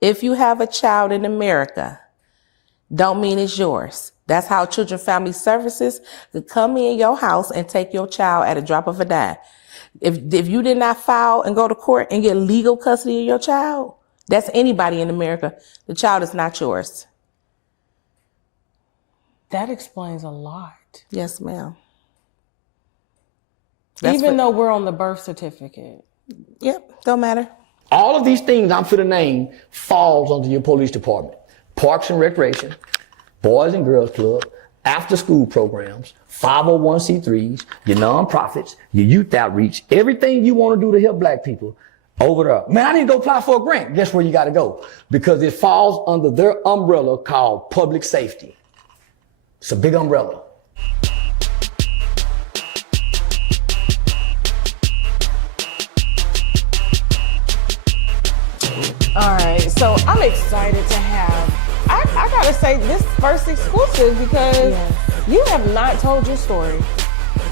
If you have a child in America, don't mean it's yours. That's how Children Family Services could come in your house and take your child at a drop of a dime. If you did not file and go to court and get legal custody of your child, that's anybody in America. The child is not yours. That explains a lot. Yes, ma'am. Even though we're on the birth certificate. Yep, don't matter. All of these things I'm finna name falls under your police department. Parks and Recreation, Boys and Girls Club, after school programs, 501c3s, your nonprofits, your youth outreach, everything you want to do to help black people. Over there. Man, I need to go apply for a grant. Guess where you got to go? Because it falls under their umbrella called public safety. It's a big umbrella. All right, so I'm excited to have, I gotta say, this first exclusive because you have not told your story.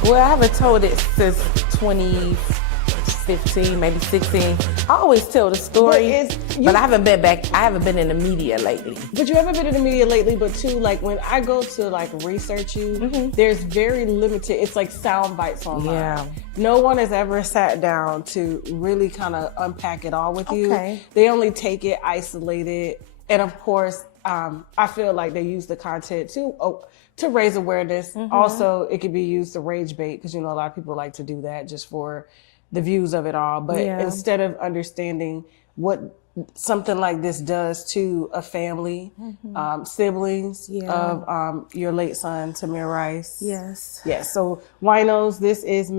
Well, I haven't told it since 2015, maybe 16. I always tell the story, but I haven't been back. I haven't been in the media lately. But you haven't been in the media lately, but too, like when I go to like research you, there's very limited, it's like sound bites online. Yeah. No one has ever sat down to really kind of unpack it all with you. They only take it, isolate it. And of course, I feel like they use the content to raise awareness. Also, it could be used to rage bait because, you know, a lot of people like to do that just for the views of it all. But instead of understanding what something like this does to a family, siblings of your late son, Tamir Rice. Yes. Yes. So, Winos, this is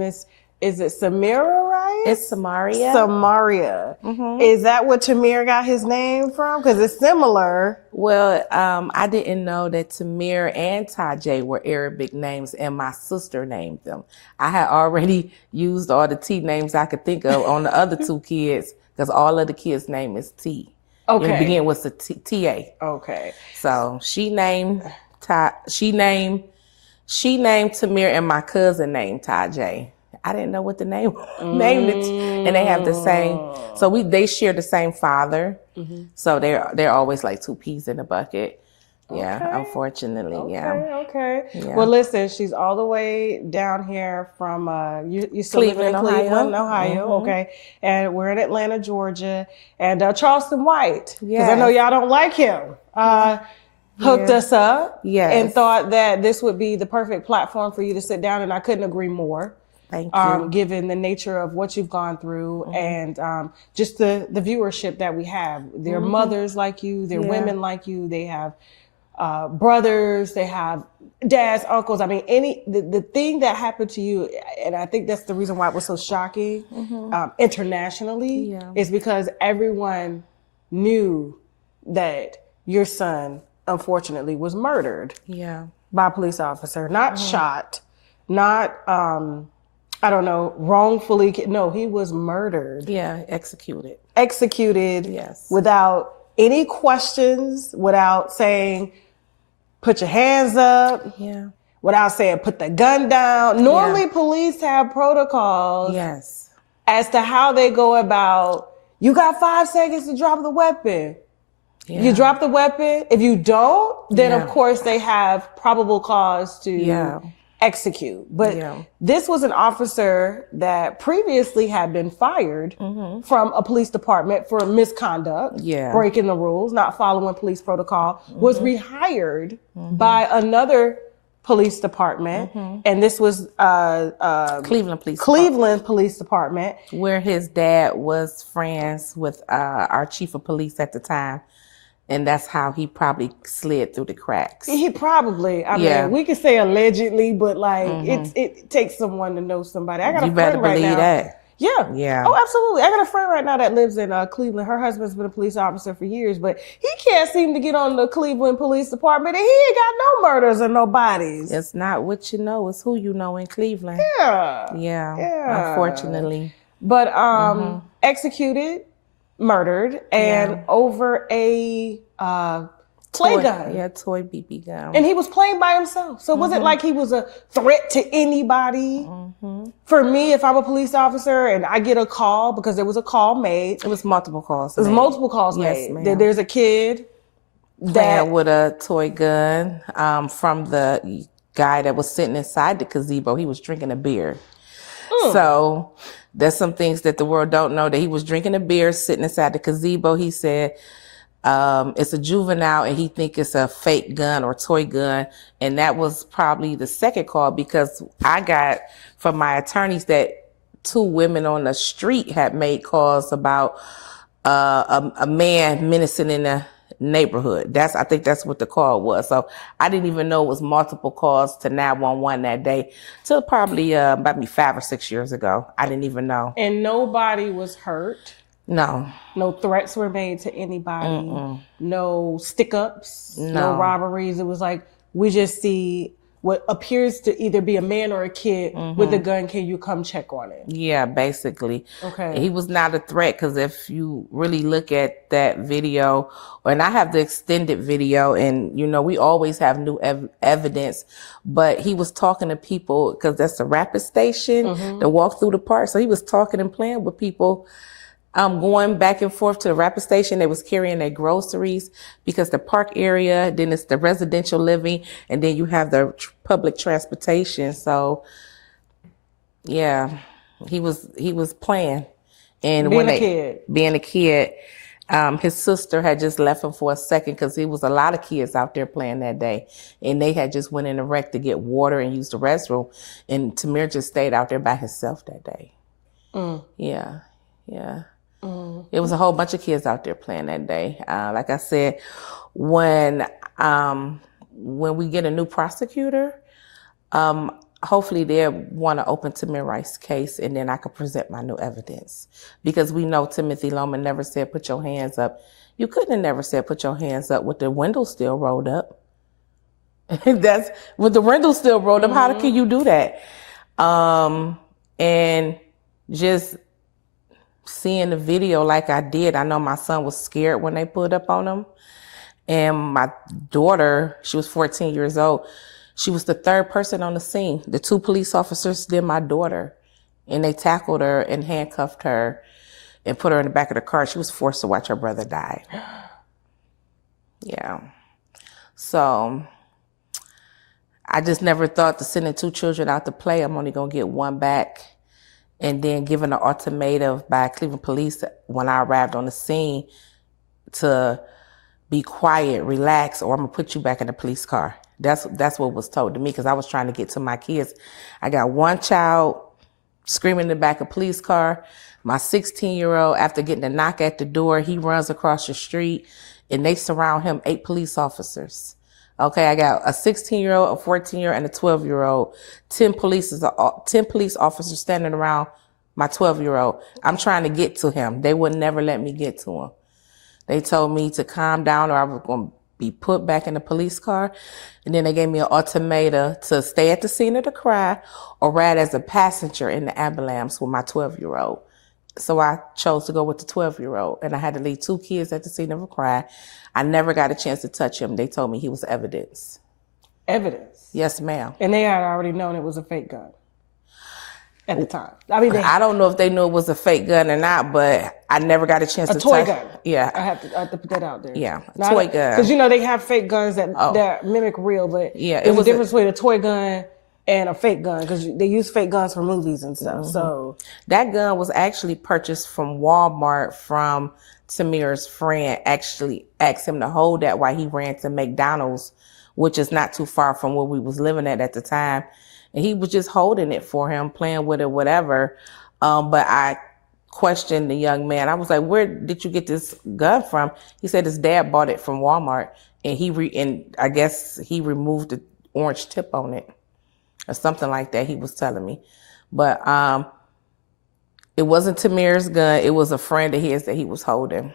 is it Samira Rice? It's Samaria. Samaria. Is that what Tamir got his name from? Because it's similar. Well, I didn't know that Tamir and Tajay were Arabic names, and my sister named them. I had already used all the T names I could think of on the other two kids, because all of the kids' name is T. Okay. It began with the T-A. Okay. So she named Tamir, and my cousin named Tajay. I didn't know what the name named it, and they have the same. So they share the same father. So they're always like two peas in a bucket. Yeah, unfortunately. Okay. Yeah. Well, listen, she's all the way down here from you still live in Cleveland, Ohio. Okay, and we're in Atlanta, Georgia, and Charleston White, because I know y'all don't like him. Hooked us up and thought that this would be the perfect platform for you to sit down, and I couldn't agree more. Thank you. Given the nature of what you've gone through and just the viewership that we have. There are mothers like you, there are women like you, they have brothers, they have dads, uncles. I mean, the thing that happened to you, and I think that's the reason why it was so shocking internationally, is because everyone knew that your son, unfortunately, was murdered by a police officer, not shot, not I don't know, wrongfully. No, he was murdered. Yeah, executed. Yes. Without any questions, without saying, put your hands up. Yeah. Without saying, put the gun down. Normally, police have protocols. Yes. As to how they go about, you got 5 seconds to drop the weapon. Yeah. You drop the weapon. If you don't, then of course they have probable cause to execute. But this was an officer that previously had been fired from a police department for misconduct, breaking the rules, not following police protocol, was rehired by another police department. And this was Cleveland Police Department. Where his dad was friends with our chief of police at the time. And that's how he probably slid through the cracks. He probably, I mean, we could say allegedly, but like it takes someone to know somebody. I got a friend right now. That. Yeah. Oh, absolutely. I got a friend right now that lives in Cleveland. Her husband's been a police officer for years, but he can't seem to get on the Cleveland Police Department, and he ain't got no murders or no bodies. It's not what you know, it's who you know in Cleveland. Yeah. Unfortunately. But executed, murdered, and over a play toy gun. Yeah, toy BB gun. And he was playing by himself. So it wasn't like he was a threat to anybody. For me, if I'm a police officer and I get a call, because there was a call made. It was multiple calls. There's multiple calls made. ma'am. There's a kid Playing with a toy gun from the guy that was sitting inside the gazebo. He was drinking a beer. So there's some things that the world don't know, that he was drinking a beer, sitting inside the gazebo. He said it's a juvenile and he think it's a fake gun or toy gun. And that was probably the second call, because I got from my attorneys that 2 women on the street had made calls about a man menacing in the neighborhood. I think that's what the call was. So I didn't even know it was multiple calls to 911 that day, till probably about 5 or 6 years ago. I didn't even know. And nobody was hurt. No. No threats were made to anybody. No stick-ups. No robberies. It was like, we just see what appears to either be a man or a kid with a gun. Can you come check on it? Yeah, basically. Okay. He was not a threat, because if you really look at that video, and I have the extended video, and we always have new evidence, but he was talking to people, because that's the rapid station, the walk through the park. So he was talking and playing with people, going back and forth to the rapid station. They was carrying their groceries, because the park area, then it's the residential living, and then you have the public transportation. So yeah, he was playing. And being a kid, his sister had just left him for a second, because there was a lot of kids out there playing that day, and they had just went in a wreck to get water and use the restroom, and Tamir just stayed out there by himself that day. Yeah. It was a whole bunch of kids out there playing that day. Like I said, when we get a new prosecutor, hopefully they'll want to open Tamir Rice's case, and then I could present my new evidence. Because we know Timothy Loman never said, put your hands up. You couldn't have never said, put your hands up with the window still rolled up. That's with the window still rolled up. How can you do that? And just seeing the video like I did, I know my son was scared when they pulled up on him. And my daughter, she was 14 years old. She was the 3rd person on the scene. The 2 police officers did my daughter, and they tackled her and handcuffed her and put her in the back of the car. She was forced to watch her brother die. Yeah. So I just never thought to sending 2 children out to play, I'm only going to get 1 back. And then given an ultimatum by Cleveland police when I arrived on the scene to be quiet, relax, or I'm gonna put you back in the police car. That's what was told to me, because I was trying to get to my kids. I got 1 child screaming in the back of a police car. My 16-year-old, after getting a knock at the door, he runs across the street, and they surround him, 8 police officers. Okay, I got a 16-year-old, a 14-year-old, and a 12-year-old. 10 police officers standing around my 12-year-old. I'm trying to get to him. They would never let me get to him. They told me to calm down, or I was going to be put back in the police car. And then they gave me an ultimatum to stay at the scene of the crime or ride as a passenger in the ambulance with my 12-year-old. So I chose to go with the 12-year-old, and I had to leave 2 kids at the scene of a crime. I never got a chance to touch him. They told me he was evidence. Evidence? Yes, ma'am. And they had already known it was a fake gun at the time. I mean, I don't know if they knew it was a fake gun or not, but I never got a chance to touch. A toy gun. Yeah. I have to put that out there. Yeah, a toy gun. Because, they have fake guns that mimic real, but yeah, there's a difference between a toy gun and a fake gun, because they use fake guns for movies and stuff. So that gun was actually purchased from Walmart from Tamir's friend. Actually asked him to hold that while he ran to McDonald's, which is not too far from where we was living at the time. And he was just holding it for him, playing with it, whatever. But I questioned the young man. I was like, where did you get this gun from? He said his dad bought it from Walmart, and I guess he removed the orange tip on it or something like that, he was telling me. But it wasn't Tamir's gun. It was a friend of his that he was holding,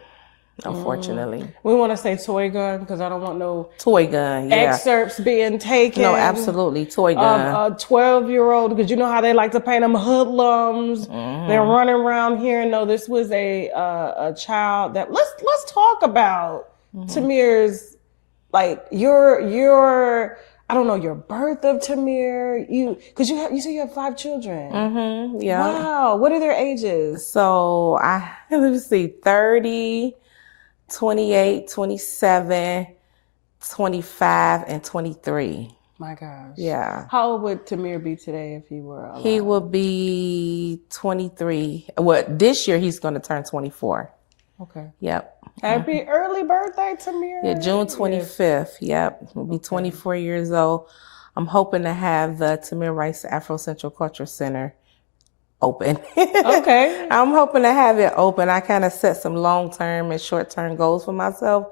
unfortunately. We want to say toy gun, because I don't want no toy gun, yeah, excerpts being taken. No, absolutely, toy gun. A 12-year-old, because you know how they like to paint them hoodlums. They're running around here. No, this was a child that let's talk about Tamir's like your I don't know, your birth of Tamir, because you say you have 5 children. Mm-hmm. Yeah. Wow. What are their ages? So let me see, 30, 28, 27, 25, and 23. My gosh. Yeah. How old would Tamir be today if he were alive? He will be 23. Well, this year he's going to turn 24. Okay. Yep. Happy early birthday, Tamir. Yeah, June 25th. Yep. He'll be 24 years old. I'm hoping to have the Tamir Rice Afrocentric Culture Center open. Okay. I'm hoping to have it open. I kind of set some long-term and short-term goals for myself.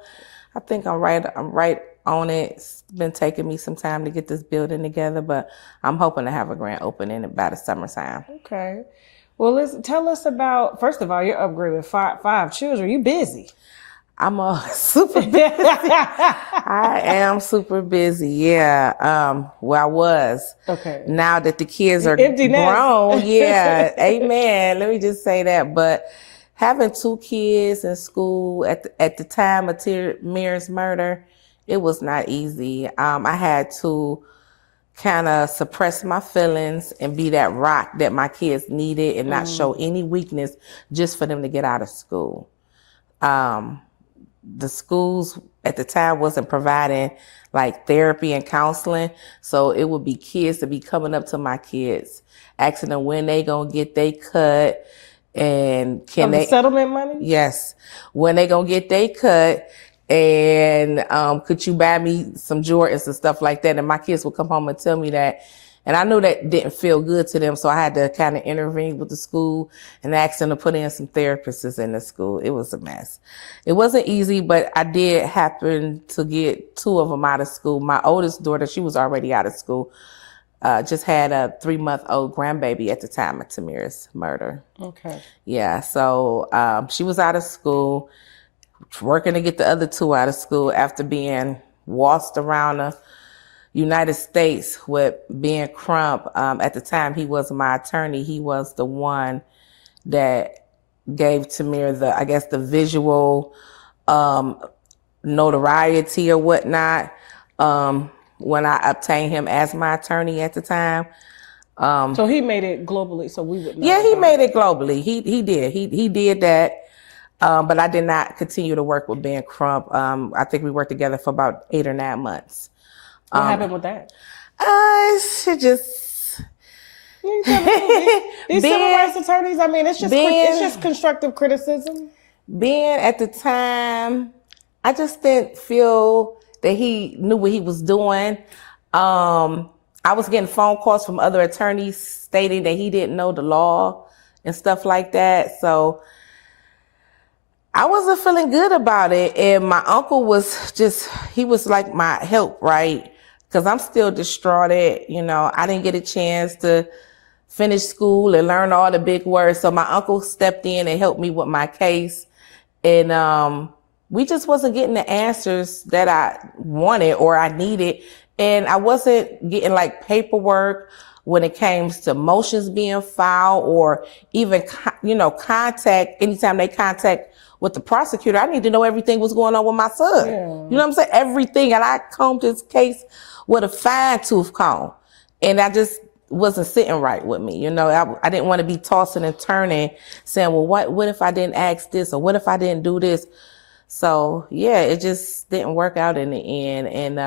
I think I'm right on it. It's been taking me some time to get this building together, but I'm hoping to have a grand opening by the summertime. Okay. Well, tell us about, first of all, you're upgraded with five children. You busy. I'm super busy. I am super busy. Yeah. Well, I was. Okay. Now that the kids are Empty nest. grown. Yeah. Amen. Let me just say that. But having 2 kids in school at the time of Tamir's murder, it was not easy. I had to kind of suppress my feelings and be that rock that my kids needed and not show any weakness just for them to get out of school. The schools at the time wasn't providing like therapy and counseling. So it would be kids to be coming up to my kids, asking them when they gonna get they cut and can the they settlement money? Yes. When they gonna get they cut and could you buy me some Jordans and stuff like that? And my kids would come home and tell me that. And I knew that didn't feel good to them, so I had to kind of intervene with the school and ask them to put in some therapists in the school. It was a mess. It wasn't easy, but I did happen to get 2 of them out of school. My oldest daughter, she was already out of school, just had a 3-month-old grandbaby at the time of Tamir's murder. Okay. Yeah, so she was out of school, working to get the other 2 out of school after being waltzed around the United States with being Crump. At the time, he was my attorney. He was the one that gave Tamir the visual notoriety or whatnot when I obtained him as my attorney at the time. So he made it globally, so we would know. Yeah, he made it globally. He did. He did that. But I did not continue to work with Ben Crump. I think we worked together for about 8 or 9 months. What happened with that? It just these civil rights attorneys. I mean, it's just constructive criticism. Ben at the time, I just didn't feel that he knew what he was doing. I was getting phone calls from other attorneys stating that he didn't know the law and stuff like that. So I wasn't feeling good about it. And my uncle he was like my help, right? Because I'm still distraught. I didn't get a chance to finish school and learn all the big words. So my uncle stepped in and helped me with my case. And we just wasn't getting the answers that I wanted or I needed. And I wasn't getting like paperwork when it came to motions being filed or even, contact, anytime they contact with the prosecutor, I need to know everything was going on with my son. Yeah. You know what I'm saying? Everything. And I combed this case with a fine-tooth comb. And I just wasn't sitting right with me. I didn't want to be tossing and turning, saying, well, what if I didn't ask this? Or what if I didn't do this? So, yeah, it just didn't work out in the end. And,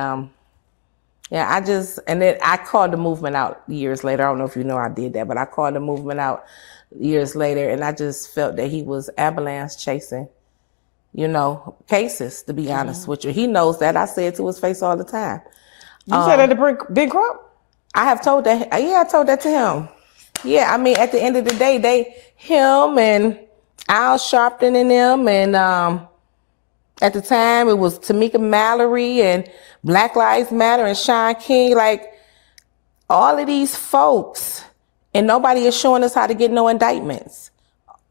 and then I called the movement out years later. I don't know if you know I did that, but I called the movement out years later. And I just felt that he was ambulance chasing, cases, to be honest with you. He knows that. I say it to his face all the time. You said that to Big Crump? I have told that. Yeah, I told that to him. Yeah, I mean, at the end of the day, him and Al Sharpton and them, and at the time it was Tamika Mallory and Black Lives Matter and Shawn King, like all of these folks, and nobody is showing us how to get no indictments.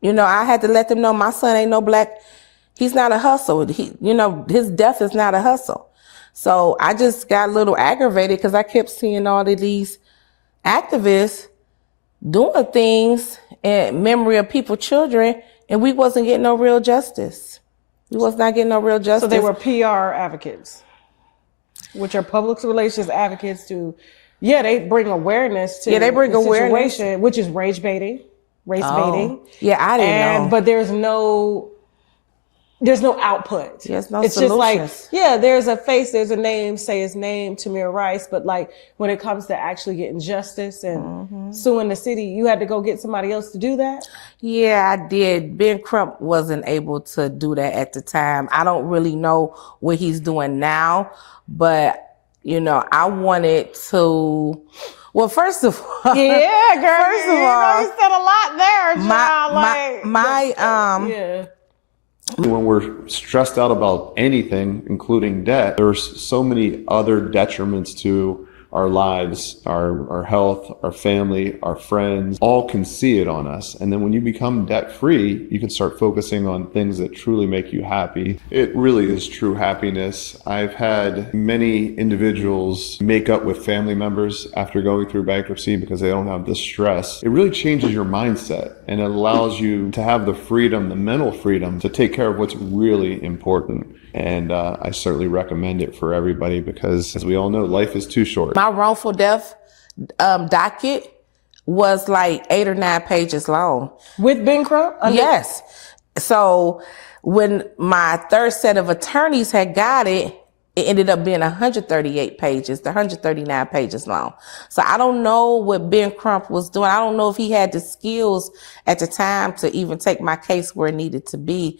I had to let them know my son ain't no black. He's not a hustle. His death is not a hustle. So I just got a little aggravated because I kept seeing all of these activists doing things in memory of people's children, and we wasn't getting no real justice. We was not getting no real justice. So they were PR advocates. which are public relations advocates to, they bring awareness to they bring the awareness, situation, which is race baiting. Yeah, I didn't know. But there's no output. There's no it's solutions. Just like, there's a face, there's a name, say his name, Tamir Rice. But like when it comes to actually getting justice and suing the city, you had to go get somebody else to do that? Yeah, I did. Ben Crump wasn't able to do that at the time. I don't really know what he's doing now, but I wanted to. Well, first of all, yeah, girl. First of all, you said a lot there, John. When we're stressed out about anything, including debt, there's so many other detriments to our lives, our health, our family, our friends, all can see it on us. And then when you become debt free, you can start focusing on things that truly make you happy. It really is true happiness. I've had many individuals make up with family members after going through bankruptcy because they don't have the stress. It really changes your mindset and it allows you to have the freedom, the mental freedom to take care of what's really important. And I certainly recommend it for everybody because, as we all know, life is too short. My wrongful death docket was like 8 or 9 pages long. With Ben Crump? Yes. So when my third set of attorneys had got it, it ended up being 138 pages, 139 pages long. So I don't know what Ben Crump was doing. I don't know if he had the skills at the time to even take my case where it needed to be.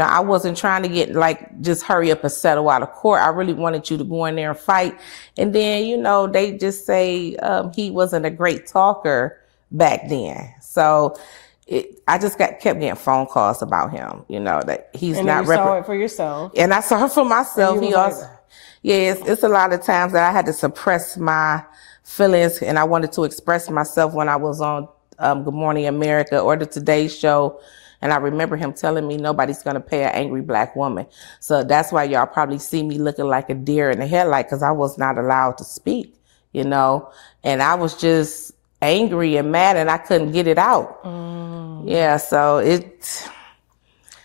I wasn't trying to get just hurry up and settle out of court. I really wanted you to go in there and fight. And then, they just say he wasn't a great talker back then. So I just kept getting phone calls about him, that he's and not. And you saw it for yourself. And I saw it for myself. He also, it's a lot of times that I had to suppress my feelings and I wanted to express myself when I was on Good Morning America or the Today Show. And I remember him telling me nobody's going to pay an angry Black woman. So that's why y'all probably see me looking like a deer in the headlight because I was not allowed to speak, And I was just angry and mad and I couldn't get it out. Yeah, so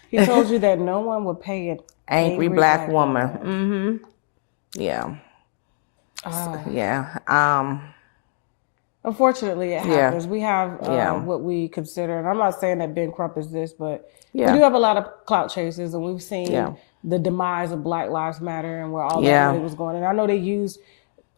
He told you that no one would pay an angry Black woman. Mm-hmm. Yeah. Yeah. Unfortunately, it happens. We have what we consider, and I'm not saying that Ben Crump is this, but we do have a lot of clout chasers, and we've seen the demise of Black Lives Matter and where all that money was going. And I know they used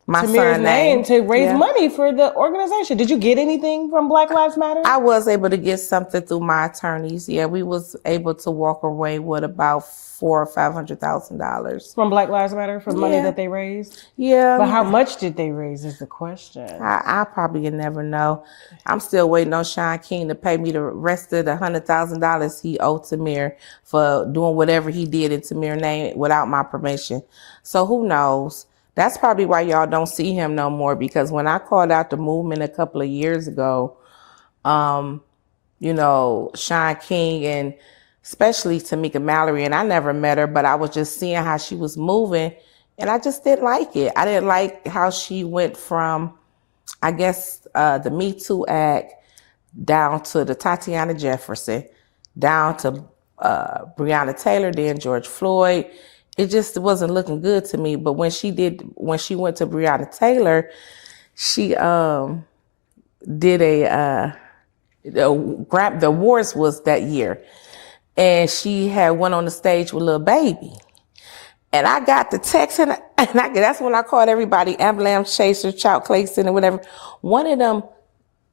Tamir's name to raise money for the organization. Did you get anything from Black Lives Matter? I was able to get something through my attorneys. Yeah, we was able to walk away with about $400,000 or $500,000 from Black Lives Matter for money that they raised. Yeah, but how much did they raise is the question. I probably never know. I'm still waiting on Shawn King to pay me the rest of the $100,000 he owed Tamir for doing whatever he did in Tamir's name without my permission. So who knows? That's probably why y'all don't see him no more, because when I called out the movement a couple of years ago, Shawn King and especially Tamika Mallory, and I never met her, but I was just seeing how she was moving and I just didn't like it. I didn't like how she went from, I guess, the Me Too Act down to the Tatiana Jefferson, down to Breonna Taylor, then George Floyd. It just wasn't looking good to me. But when she went to Breonna Taylor, she did the awards was that year. And she had went on the stage with Lil Baby. And I got the text, and that's when I called everybody, ambulance chaser, Chow Clayson, and whatever. One of them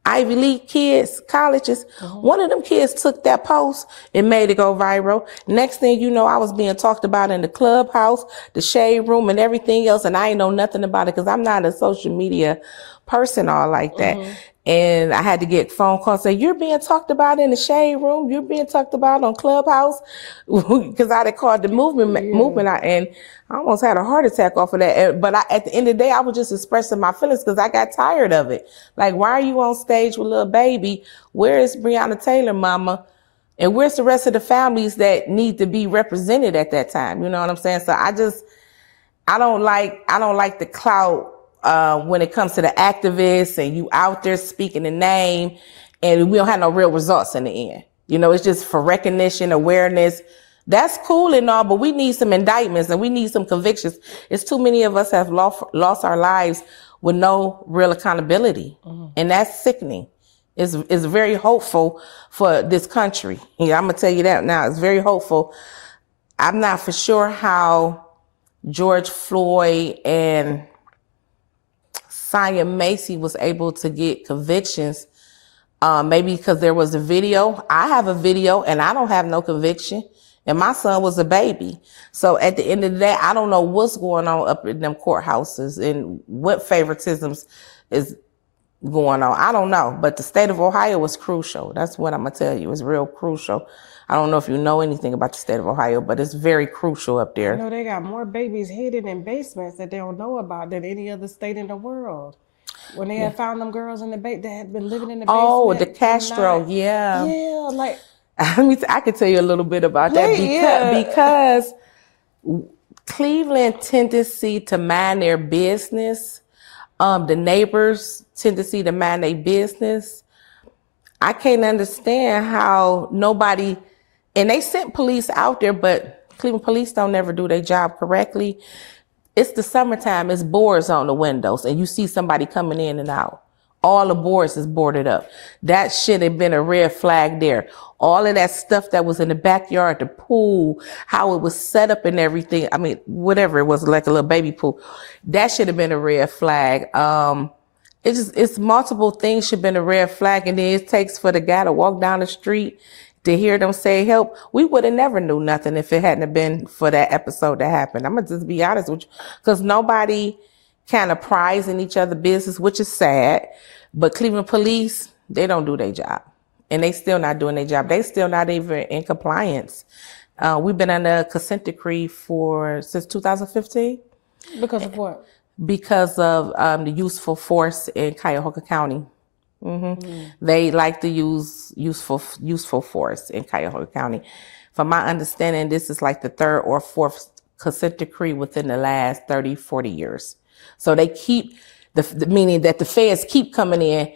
Ivy League kids, colleges, one of them kids took that post and made it go viral. Next thing you know, I was being talked about in the clubhouse, the shade room, and everything else, and I ain't know nothing about it because I'm not a social media person all like that. And I had to get phone calls saying, you're being talked about in the shade room, you're being talked about on Clubhouse, because I had called the movement, and I almost had a heart attack off of that. But at the end of the day, I was just expressing my feelings because I got tired of it. Like, why are you on stage with Lil Baby? Where is Breonna Taylor, mama? And where's the rest of the families that need to be represented at that time? You know what I'm saying? So I don't like the clout when it comes to the activists and you out there speaking the name and we don't have no real results in the end. It's just for recognition, awareness. That's cool and all, but we need some indictments and we need some convictions. It's too many of us have lost our lives with no real accountability. And that's sickening. It's very hopeful for this country. Yeah, I'm going to tell you that now. It's very hopeful. I'm not for sure how George Floyd and Sonya Macy was able to get convictions. Maybe because there was a video. I have a video and I don't have no conviction. And my son was a baby. So at the end of the day, I don't know what's going on up in them courthouses and what favoritisms is going on. I don't know. But the state of Ohio was crucial. That's what I'm going to tell you. It's real crucial. I don't know if you know anything about the state of Ohio, but it's very crucial up there. You know, they got more babies hidden in basements that they don't know about than any other state in the world. When they had found them girls in the that had been living in the basement. Oh, the Castro, yeah. Yeah, like... I can tell you a little bit about that because Cleveland tendency to mind their business, the neighbors tendency to mind their business. I can't understand how nobody, and they sent police out there, but Cleveland police don't never do their job correctly. It's the summertime, it's boards on the windows, and you see somebody coming in and out. All the boards is boarded up. That should have been a red flag there. All of that stuff that was in the backyard, the pool, how it was set up and everything. I mean, whatever it was, like a little baby pool. That should have been a red flag. It's multiple things should have been a red flag. And then it takes for the guy to walk down the street to hear them say help. We would have never knew nothing if it hadn't been for that episode that happened. I'm going to just be honest with you, because nobody kind of pries in each other's business, which is sad. But Cleveland police, they don't do their job. And they still not doing their job. They still not even in compliance. We've been under a consent decree since 2015. Because of what? Because of the useful force in Cuyahoga County. They like to use useful force in Cuyahoga County. From my understanding, this is like the third or fourth consent decree within the last 30, 40 years. So they keep, meaning that the feds keep coming in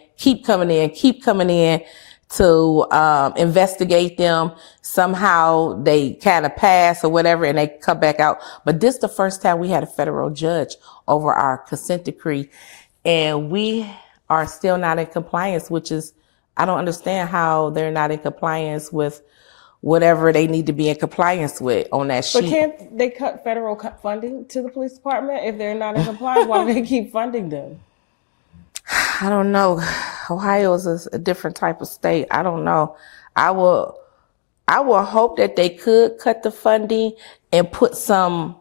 to investigate them. Somehow they kind of pass or whatever and they come back out. But this is the first time we had a federal judge over our consent decree. And we are still not in compliance, which is, I don't understand how they're not in compliance with whatever they need to be in compliance with on that sheet. But can't they cut federal funding to the police department if they're not in compliance? Why do they keep funding them? I don't know. Ohio is a different type of state. I don't know. I will hope that they could cut the funding and put some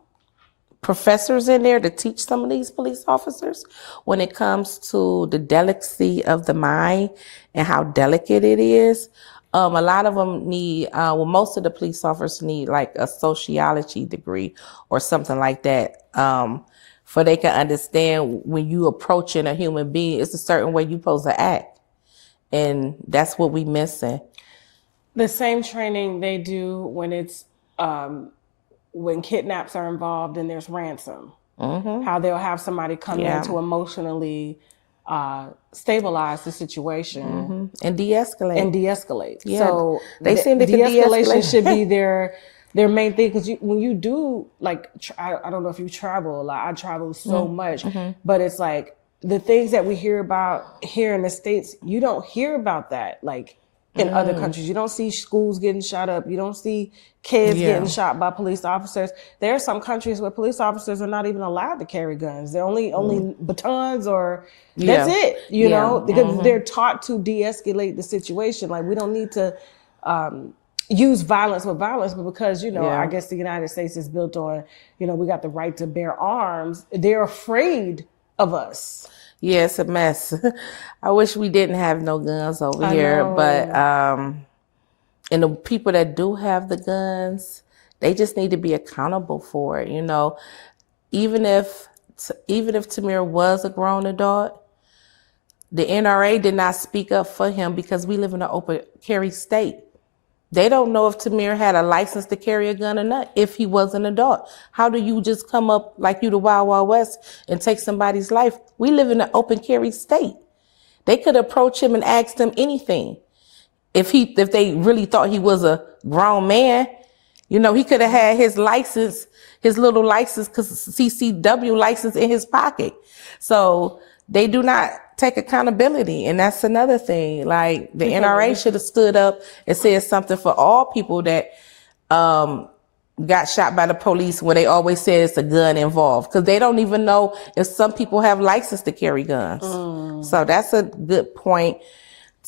professors in there to teach some of these police officers when it comes to the delicacy of the mind and how delicate it is. A lot of them need, most of the police officers need like a sociology degree or something like that. For they can understand when you approaching a human being, it's a certain way you're supposed to act. And that's what we missing. The same training they do when it's, when kidnaps are involved and there's ransom. How they'll have somebody come in to emotionally stabilize the situation. And de-escalate. Yeah. So they seem to de-escalation should be their main thing, because when you do, like, I don't know if you travel a lot. I travel so much, but it's like the things that we hear about here in the States, you don't hear about that like in other countries. You don't see schools getting shot up. You don't see kids getting shot by police officers. There are some countries where police officers are not even allowed to carry guns. They're only batons or that's it, you know, because they're taught to de-escalate the situation. Like, we don't need to use violence with violence, but because, you know, I guess the United States is built on, you know, we got the right to bear arms. They're afraid of us. Yeah, it's a mess. I wish we didn't have no guns over here, but and the people that do have the guns, they just need to be accountable for it. You know, even if Tamir was a grown adult, the NRA did not speak up for him because we live in an open carry state. They don't know if Tamir had a license to carry a gun or not if he was an adult. How do you just come up like you the Wild Wild West and take somebody's life? We live in an open carry state. They could approach him and ask him anything. If they really thought he was a grown man, You know, he could have had his license, his little license, CCW license in his pocket. So they do not take accountability. And that's another thing. Like the NRA should have stood up and said something for all people that got shot by the police, where they always say it's a gun involved, because they don't even know if some people have license to carry guns. So that's a good point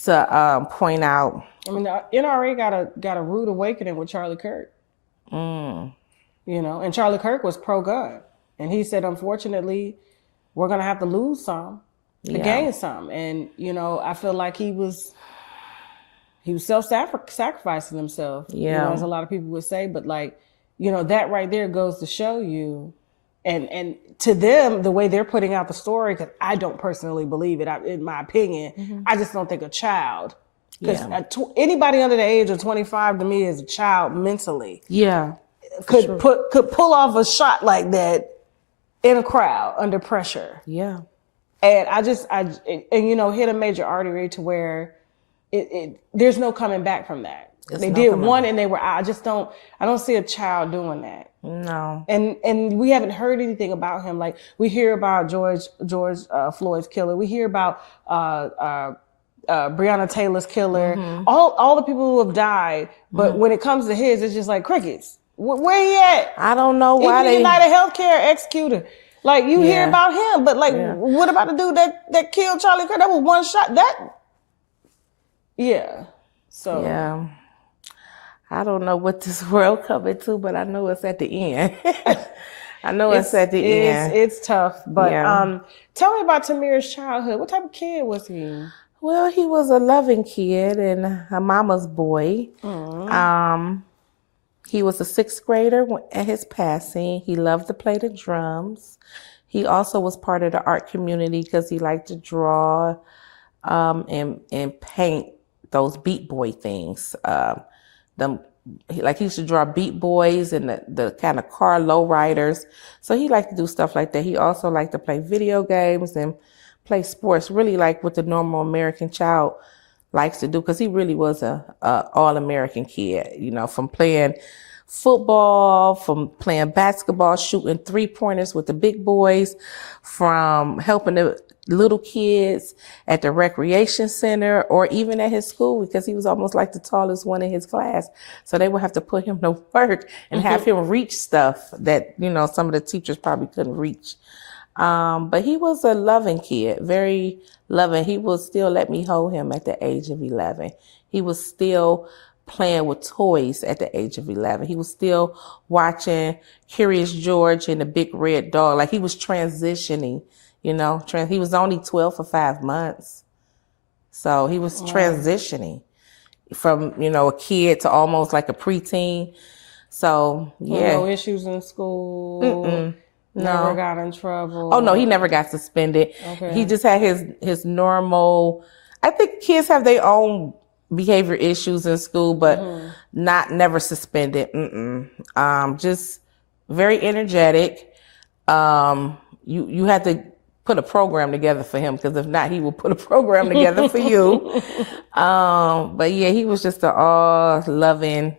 to point out. I mean, the NRA got a rude awakening with Charlie Kirk. You know, and Charlie Kirk was pro-gun, and he said, unfortunately, we're gonna have to lose some to gain some. And you know, I feel like he was self-sacrificing himself. You know, as a lot of people would say, but like, you know, that right there goes to show you, and to them, the way they're putting out the story, because I don't personally believe it, in my opinion, I just don't think a child, because anybody under the age of 25 to me is a child mentally. Could pull off a shot like that in a crowd under pressure. And and you know, hit a major artery to where there's no coming back from that. They did one and they were out. I don't see a child doing that. No. And we haven't heard anything about him. Like, we hear about George Floyd's killer. We hear about Breonna Taylor's killer. All the people who have died. But when it comes to his, it's just like crickets. Where he at? I don't know why Even United Healthcare executor. Like, you hear about him, but like, what about the dude that killed Charlie Kirk? That was one shot. So I don't know what this world coming to, but I know it's at the end. I know it's at the end. It's tough, but tell me about Tamir's childhood. What type of kid was he? Well, he was a loving kid and a mama's boy. He was a 6th grader at his passing. He loved to play the drums. He also was part of the art community because he liked to draw and paint those Beat Boy things. He used to draw Beat Boys and the kind of car lowriders. So he liked to do stuff like that. He also liked to play video games and play sports, really like what the normal American child likes to do, because he really was a all-American kid, you know, from playing football, from playing basketball, shooting 3-pointers with the big boys, from helping the little kids at the recreation center, or even at his school, because he was almost like the tallest one in his class. So they would have to put him to work and have him reach stuff that, you know, some of the teachers probably couldn't reach. But he was a loving kid, very loving. He would still let me hold him at the age of 11. He was still playing with toys at the age of 11. He was still watching Curious George and the Big Red Dog. Like, he was transitioning, you know. He was only 12 for 5 months. So he was transitioning from, you know, a kid to almost like a preteen. So, No issues in school. Never got in trouble. Oh, no, he never got suspended. Okay. He just had his normal, I think kids have their own behavior issues in school, but never suspended. Just very energetic. You had to put a program together for him, because if not, he will put a program together for you. But yeah, he was just an all-loving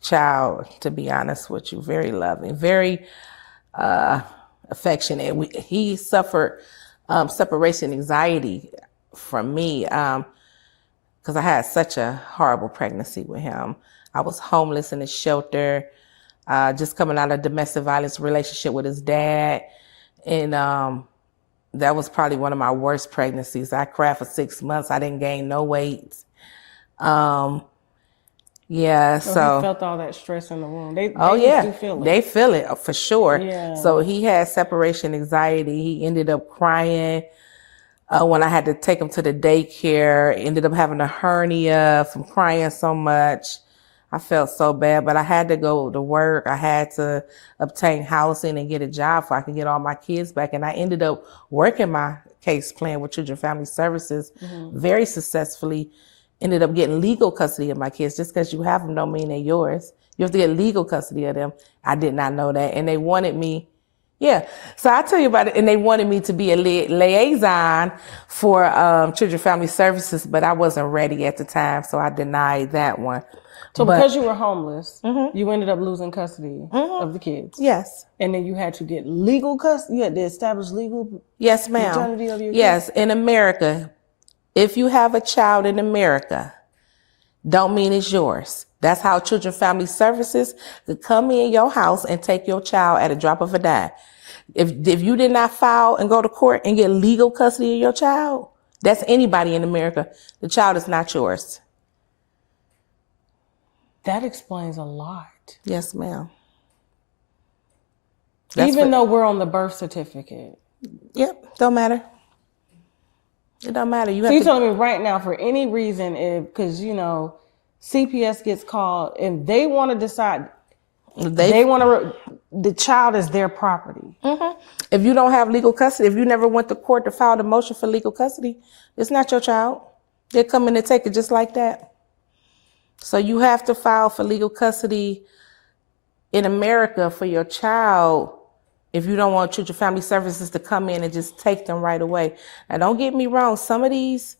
child, to be honest with you. Very loving, very affectionate. He suffered separation anxiety from me because I had such a horrible pregnancy with him. I was homeless in a shelter, just coming out of a domestic violence relationship with his dad. And that was probably one of my worst pregnancies. I cried for 6 months. I didn't gain no weight. So he felt all that stress in the womb. They do feel it. They feel it for sure. Yeah. So he had separation anxiety. He ended up crying when I had to take him to the daycare. Ended up having a hernia from crying so much. I felt so bad, but I had to go to work. I had to obtain housing and get a job so I could get all my kids back. And I ended up working my case plan with Children and Family Services very successfully. Ended up getting legal custody of my kids. Just because you have them don't mean they're yours. You have to get legal custody of them. I did not know that. And they wanted me Yeah. So I tell you about it, and they wanted me to be a liaison for Children Family Services, but I wasn't ready at the time, so I denied that one. So But, because you were homeless, you ended up losing custody of the kids. yes. And then you had to get legal custody. You had to establish legal Yes, ma'am. paternity of your Yes, in America, if you have a child in America, don't mean it's yours. That's how Children Family Services could come in your house and take your child at a drop of a dime. If you did not file and go to court and get legal custody of your child, that's anybody in America. The child is not yours. That explains a lot. Yes, ma'am. Even though we're on the birth certificate. Yep, don't matter. It don't matter. So you're telling me right now, for any reason, because, you know, CPS gets called, and they want to decide, the child is their property. If you don't have legal custody, if you never went to court to file the motion for legal custody, it's not your child. They're coming to take it just like that. So you have to file for legal custody in America for your child if you don't want Children Family Services to come in and just take them right away. Now, don't get me wrong. Some of these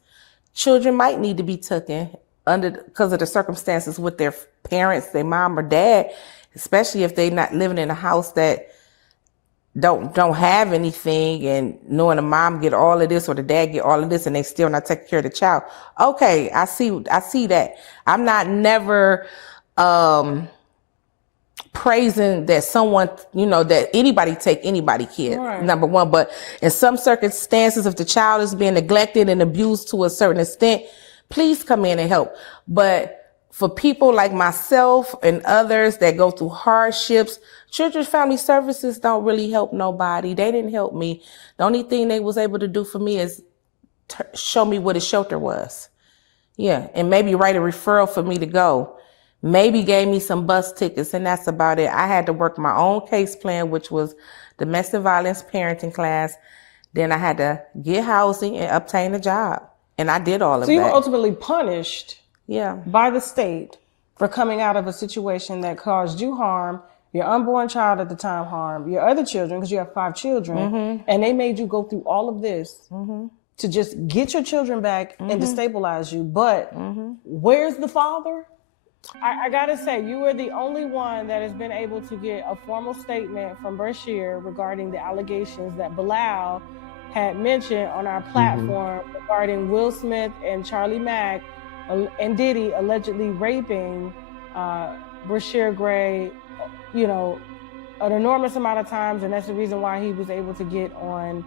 children might need to be taken because of the circumstances with their parents, their mom or dad, especially if they're not living in a house that don't have anything, and knowing the mom get all of this or the dad get all of this and they still not taking care of the child. Okay, I see that. I'm not never praising that someone, you know, that anybody take anybody kid, right. Number one. But in some circumstances, if the child is being neglected and abused to a certain extent, please come in and help. But for people like myself and others that go through hardships, Children's Family Services don't really help nobody. They didn't help me. The only thing they was able to do for me is show me what a shelter was. Yeah, and maybe write a referral for me to go. Maybe gave me some bus tickets, and that's about it. I had to work my own case plan, which was domestic violence parenting class. Then I had to get housing and obtain a job. And I did all of that. So you were ultimately punished Yeah. by the state for coming out of a situation that caused you harm, your unborn child at the time harm, your other children, because you have 5 children, and they made you go through all of this to just get your children back and destabilize you. But where's the father? I gotta say, you are the only one that has been able to get a formal statement from Brashear regarding the allegations that Bilal had mentioned on our platform regarding Will Smith and Charlie Mack and Diddy allegedly raping Brashear Gray, you know, an enormous amount of times, and that's the reason why he was able to get on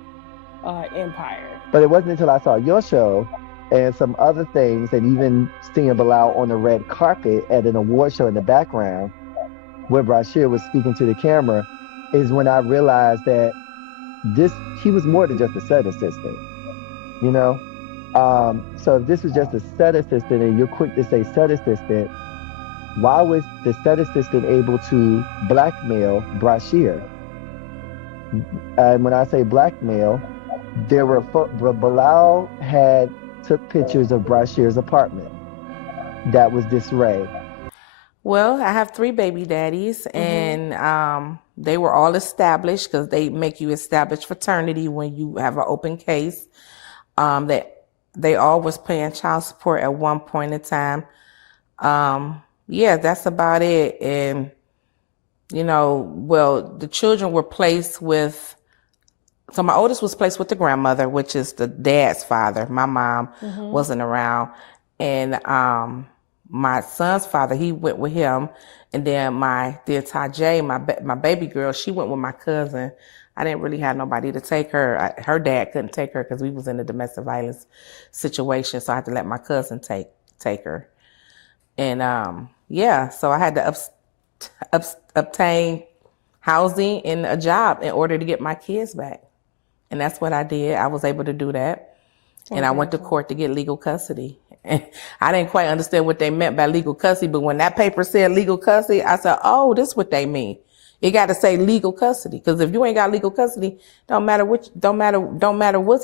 Empire. But it wasn't until I saw your show and some other things, and even seeing Bilal on the red carpet at an award show in the background where Brashear was speaking to the camera, is when I realized that he was more than just a set assistant, you know? So if this was just a set assistant and you're quick to say set assistant, why was the set assistant able to blackmail Brashear? And when I say blackmail, Bilal took pictures of Brashear's apartment that was disarray. Well, I have 3 baby daddies, and they were all established because they make you establish fraternity when you have an open case. That they all was paying child support at one point in time. Yeah, that's about it. And, you know, well, the children were placed with, so my oldest was placed with the grandmother, which is the dad's father. My mom wasn't around. And my son's father, he went with him. And then my dear Tajay, my baby girl, she went with my cousin. I didn't really have nobody to take her. Her dad couldn't take her because we was in a domestic violence situation. So I had to let my cousin take her. And yeah, so I had to obtain housing and a job in order to get my kids back. And that's what I did. I was able to do that. And I went to court to get legal custody. And I didn't quite understand what they meant by legal custody, but when that paper said legal custody, I said, oh, this is what they mean. It got to say legal custody, because if you ain't got legal custody, don't matter what's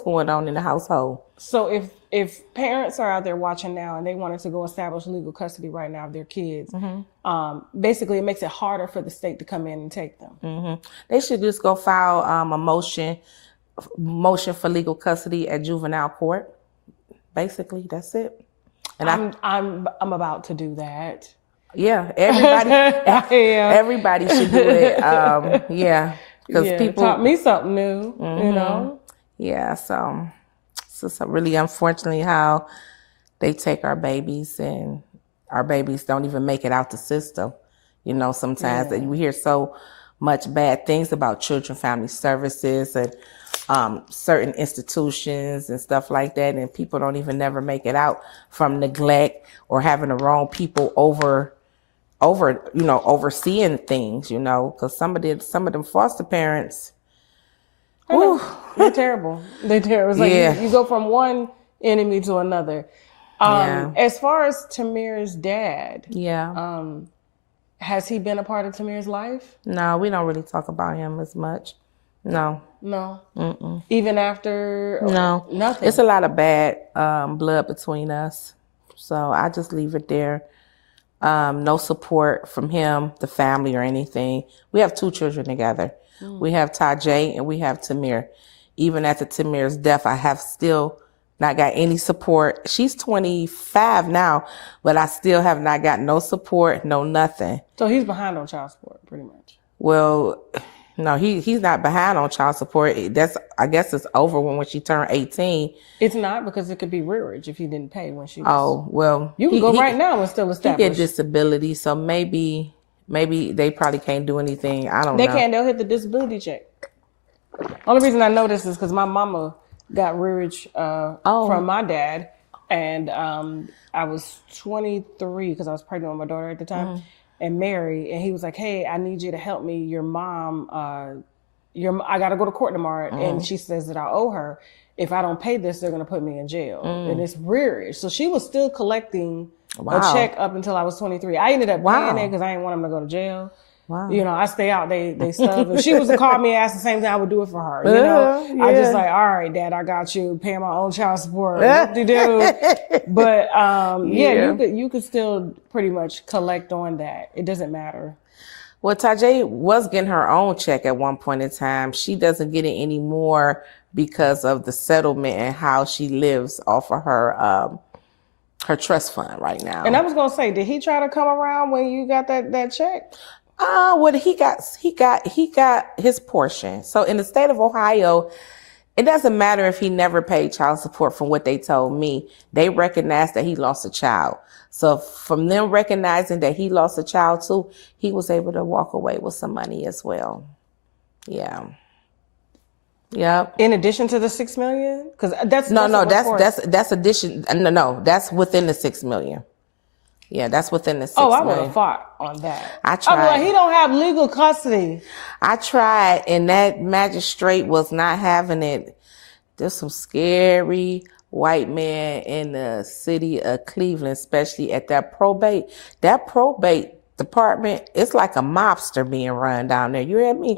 going on in the household. So if parents are out there watching now and they wanted to go establish legal custody right now of their kids, basically it makes it harder for the state to come in and take them. They should just go file a motion for legal custody at juvenile court. Basically, that's it. And I'm about to do that. Yeah, everybody should do it. Because people taught me something new, you know. Yeah, so really unfortunately how they take our babies, and our babies don't even make it out the system. You know, sometimes that you hear so much bad things about children family services and certain institutions and stuff like that, and people don't even never make it out from neglect or having the wrong people overseeing things, because some of them foster parents, they're terrible. They're terrible. It's like you go from one enemy to another. As far as Tamir's dad, has he been a part of Tamir's life? No, we don't really talk about him as much. No. Mm-mm. Even after? No. Nothing. It's a lot of bad blood between us. So I just leave it there. No support from him, the family, or anything. We have 2 children together. We have Tajay and we have Tamir. Even after Tamir's death, I have still not got any support. She's 25 now, but I still have not got no support, no nothing. So he's behind on child support, pretty much. Well, no, he's not behind on child support. I guess it's over when she turned 18. It's not, because it could be rearage if he didn't pay when she was. Oh, well. You can go right now and still establish. He get disability, so maybe they probably can't do anything. I don't know. They can't. They'll hit the disability check. Only reason I know this is because my mama got rearage from my dad, and I was 23 because I was pregnant with my daughter at the time. And married, and he was like, "Hey, I need you to help me. Your mom, I got to go to court tomorrow, and she says that I owe her. If I don't pay this, they're going to put me in jail, and it's rearage." So she was still collecting a check up until I was 23. I ended up paying it because I didn't want him to go to jail. Wow. I stay out, they stuff. If she was to call me and ask the same thing, I would do it for her. I just like, all right, Dad, I got you, paying my own child support. What do you do? But you could still pretty much collect on that. It doesn't matter. Well, Tajay was getting her own check at one point in time. She doesn't get it anymore because of the settlement and how she lives off of her trust fund right now. And I was gonna say, did he try to come around when you got that check? Well, he got his portion. So in the state of Ohio, it doesn't matter if he never paid child support. From what they told me, they recognized that he lost a child. So from them recognizing that he lost a child too, he was able to walk away with some money as well. Yeah. Yep. In addition to the $6 million, because that's addition. No, that's within the $6 million. Yeah, that's within the $6 million. I would have fought on that. I tried. I'm like, he don't have legal custody. I tried, and that magistrate was not having it. There's some scary white men in the city of Cleveland, especially at that probate. That probate department, it's like a mobster being run down there. You hear me?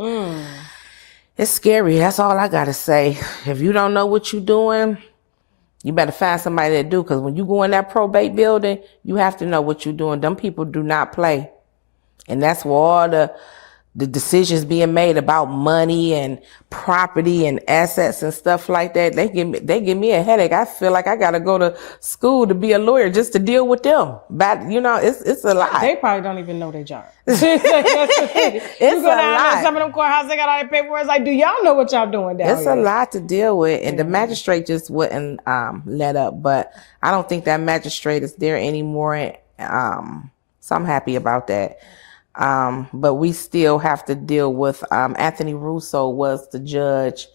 It's scary. That's all I got to say. If you don't know what you're doing, you better find somebody that do, because when you go in that probate building, you have to know what you're doing. Them people do not play. And that's where all the decisions being made about money and property and assets and stuff like that. They give me a headache. I feel like I got to go to school to be a lawyer just to deal with them. But it's a lot. They probably don't even know their job. That's the thing. It's you go a down lot. there, some of them courthouses, they got all their paperwork. It's like, do y'all know what y'all doing down It's here? a lot to deal with, and the magistrate just wouldn't let up. But I don't think that magistrate is there anymore. So I'm happy about that. But we still have to deal with Anthony Russo was the judge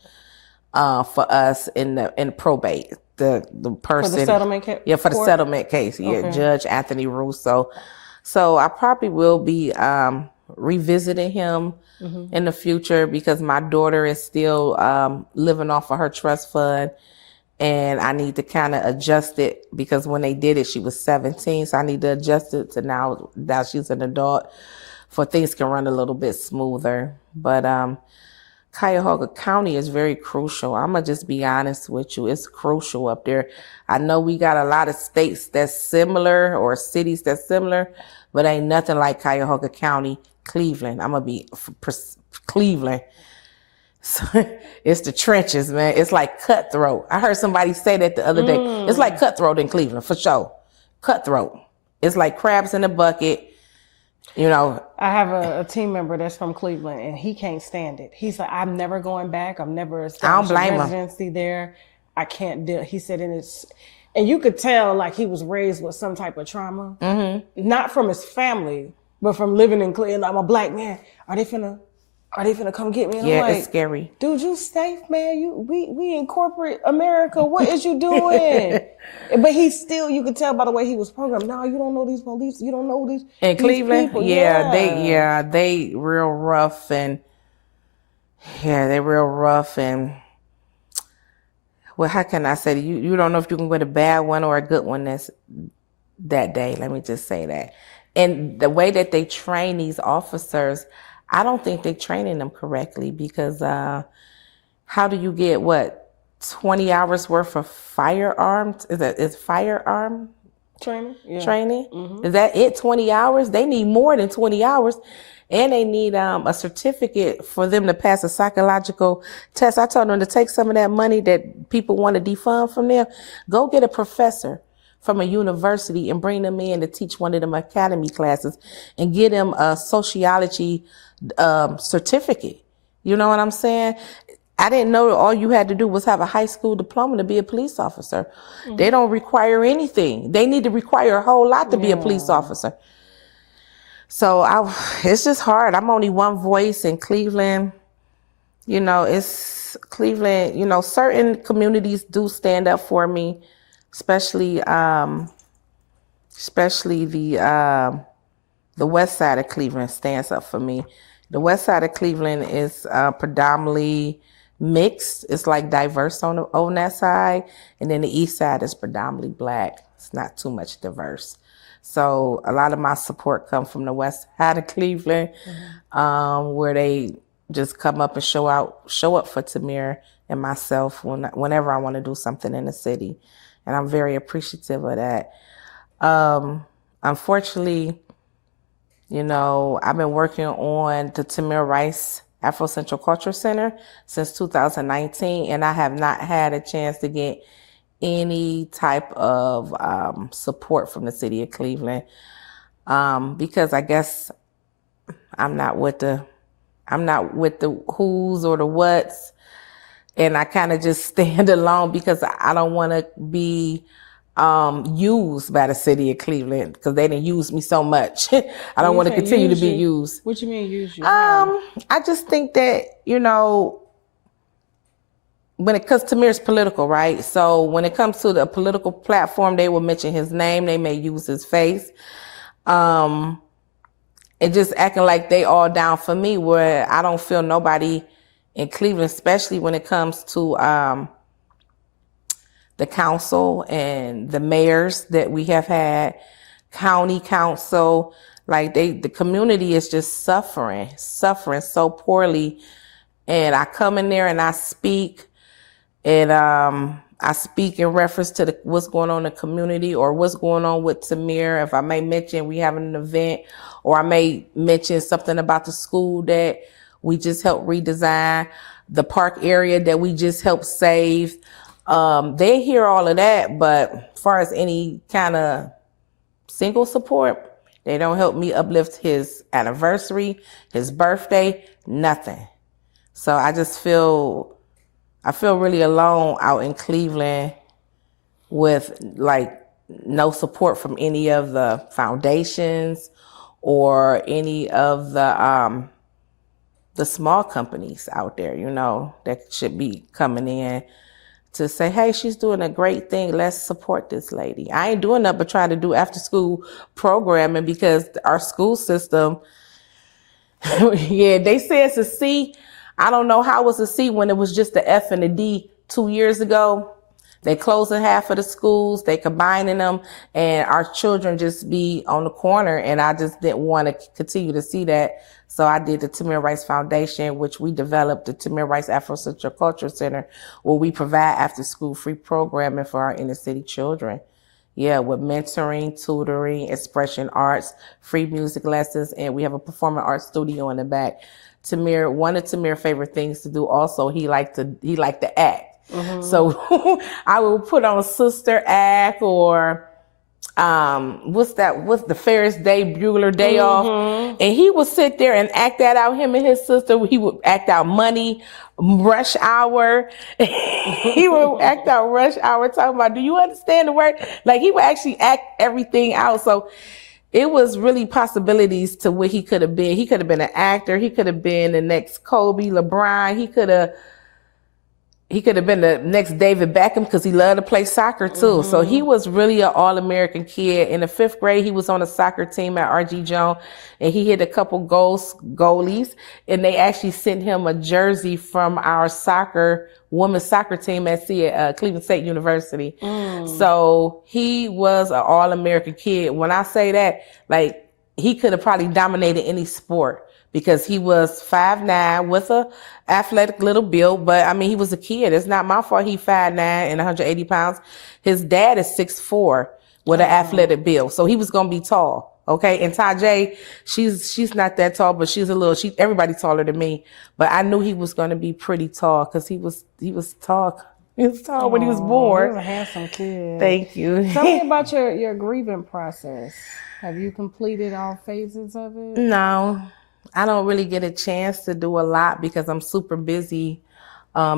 for us in probate. The person For the settlement case? Yeah, for the settlement case. Yeah, Okay. Judge Anthony Russo. So I probably will be revisiting him in the future, because my daughter is still living off of her trust fund, and I need to kind of adjust it, because when they did it, she was 17. So I need to adjust it to now she's an adult, for things can run a little bit smoother. But Cuyahoga County is very crucial. I'm going to just be honest with you. It's crucial up there. I know we got a lot of states that's similar or cities that's similar, but ain't nothing like Cuyahoga County, Cleveland. I'm going to be Cleveland. So, it's the trenches, man. It's like cutthroat. I heard somebody say that the other day. It's like cutthroat in Cleveland, for sure. Cutthroat. It's like crabs in a bucket. You know, I have a team member that's from Cleveland, and he can't stand it. He's like, I'm never going back. I'm never establishing residency there. I can't deal. He said, and you could tell like he was raised with some type of trauma, not from his family, but from living in Cleveland. I'm a black man. Are they finna come get me? And yeah, I'm like, it's scary. Dude, you safe, man. We in corporate America. What is you doing? But he still, you could tell by the way he was programmed. No, you don't know these police. You don't know these. In Cleveland, people. they real rough and well, how can I say you don't know if you can get a bad one or a good one that day. Let me just say that. And the way that they train these officers, I don't think they're training them correctly because how do you get 20 hours worth of firearms? Is firearm training? Yeah. Training? Is that it? 20 hours? They need more than 20 hours. And they need a certificate for them to pass a psychological test. I told them to take some of that money that people want to defund from them. Go get a professor from a university and bring them in to teach one of them academy classes and get them a sociology certificate. You know what I'm saying? I didn't know that all you had to do was have a high school diploma to be a police officer. They don't require anything. They need to require a whole lot to be a police officer. So it's just hard. I'm only one voice in Cleveland. You know, it's Cleveland, you know, certain communities do stand up for me, especially the west side of Cleveland stands up for me. The west side of Cleveland is predominantly mixed. It's like diverse on that side. And then the east side is predominantly black. It's not too much diverse. So a lot of my support comes from the west side of Cleveland, where they just come up and show up for Tamir and myself whenever I want to do something in the city. And I'm very appreciative of that. Unfortunately, you know, I've been working on the Tamir Rice Afrocentric Culture Center since 2019, and I have not had a chance to get any type of support from the city of Cleveland because I guess I'm not with the who's or the what's, and I kind of just stand alone because I don't want to be used by the city of Cleveland because they didn't use me so much. I don't want to continue to be used. What you mean use you? I just think that, you know, when it comes to Tamir's political, right? So when it comes to the political platform, they will mention his name. They may use his face. And just acting like they all down for me where I don't feel nobody in Cleveland, especially when it comes to the council and the mayors that we have had, county council, like the community is just suffering so poorly. And I come in there and I speak, and I speak in reference to what's going on in the community or what's going on with Tamir. If I may mention we have an event, or I may mention something about the school that we just helped redesign, the park area that we just helped save. They hear all of that, but as far as any kind of single support, they don't help me uplift his anniversary, his birthday, nothing. So I feel really alone out in Cleveland with like no support from any of the foundations or any of the small companies out there, you know, that should be coming in to say, hey, she's doing a great thing. Let's support this lady. I ain't doing nothing but trying to do after school programming because our school system, yeah, they say it's a C. I don't know how it was a C when it was just the F and the D 2 years ago. They closing half of the schools, they combining them, and our children just be on the corner. And I just didn't want to continue to see that. So I did the Tamir Rice Foundation, which we developed the Tamir Rice Afrocentric Culture Center, where we provide after-school free programming for our inner-city children. Yeah, with mentoring, tutoring, expression arts, free music lessons, and we have a performing arts studio in the back. Tamir, one of Tamir's favorite things to do also, he liked to act. So I would put on Sister Act or what's the Ferris Day Bueller Day Off, and he would sit there and act that out. Him and his sister, he would act out Money, Rush Hour. He would act out Rush Hour, talking about, do you understand the word? Like, he would actually act everything out. So it was really possibilities to what he could have been. He could have been an actor. He could have been the next Kobe, LeBron. He could have been the next David Beckham, because he loved to play soccer too. So he was really an all-American kid. In the 5th grade, he was on a soccer team at R.G. Jones, and he hit a couple goalies, and they actually sent him a jersey from our women's soccer team at Cleveland State University. So he was an all-American kid. When I say that, like, he could have probably dominated any sport, because he was 5'9" with a athletic little build. But I mean, he was a kid. It's not my fault he 5'9" and 180 pounds. His dad is 6'4" with an athletic build. So he was going to be tall. Okay. And Tajay, she's not that tall, but everybody's taller than me. But I knew he was going to be pretty tall, because he was tall. He was tall when he was born. He was a handsome kid. Thank you. Tell me about your grieving process. Have you completed all phases of it? No. I don't really get a chance to do a lot, because I'm super busy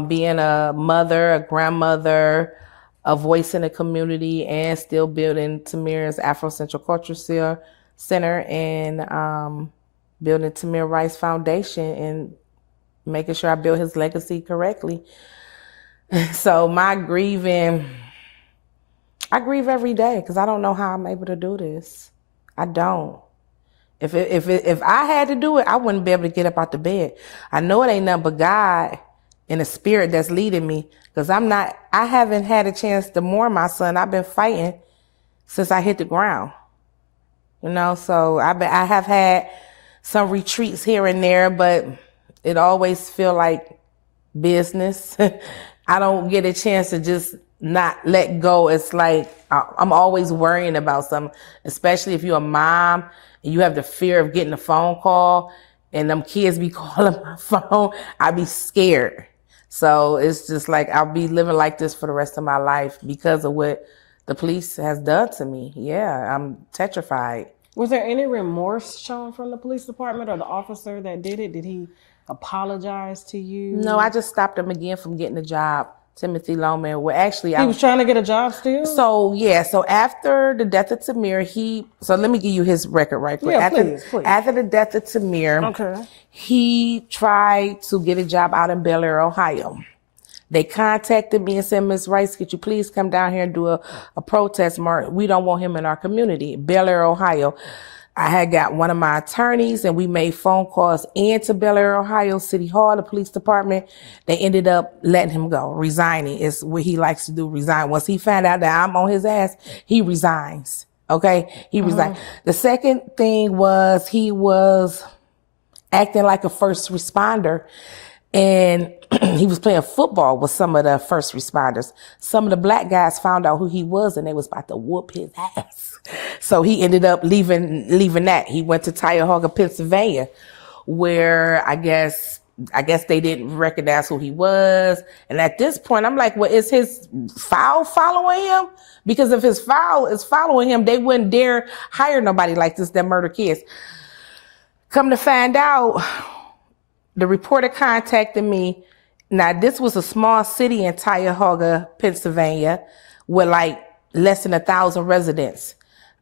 being a mother, a grandmother, a voice in the community, and still building Tamir's Afrocentric Culture Center, and building Tamir Rice Foundation, and making sure I build his legacy correctly. So I grieve every day, because I don't know how I'm able to do this. I don't. If I had to do it, I wouldn't be able to get up out the bed. I know it ain't nothing but God and the spirit that's leading me, because I haven't had a chance to mourn my son. I've been fighting since I hit the ground, so I have had some retreats here and there, but it always feel like business. I don't get a chance to just not let go. It's like I'm always worrying about something, especially if you're a mom and you have the fear of getting a phone call and them kids be calling my phone. I be scared. So it's just like I'll be living like this for the rest of my life because of what the police has done to me. Yeah, I'm tetrified. Was there any remorse shown from the police department or the officer that did it? Did he apologize to you? No, I just stopped him again from getting a job. Timothy Loman. Well, actually, he was trying to get a job still? So, yeah. So after the death of Tamir, so let me give you his record right quick. Yeah, please. After the death of Tamir, he tried to get a job out in Bel Air, Ohio. They contacted me and said, Ms. Rice, could you please come down here and do a protest march? We don't want him in our community. Bel Air, Ohio. I had got one of my attorneys and we made phone calls into Bel Air, Ohio City Hall, the police department. They ended up letting him go. Resigning is what he likes to do, resign. Once he found out that I'm on his ass, he resigns. Okay? He resigned. The second thing was he was acting like a first responder. And he was playing football with some of the first responders. Some of the black guys found out who he was and they was about to whoop his ass. So he ended up leaving that. He went to Cuyahoga, Pennsylvania, where I guess they didn't recognize who he was. And at this point, I'm like, well, is his file following him? Because if his file is following him, they wouldn't dare hire nobody like this that murder kids. Come to find out, the reporter contacted me. Now, this was a small city in Cuyahoga, Pennsylvania, with like less than 1,000 residents.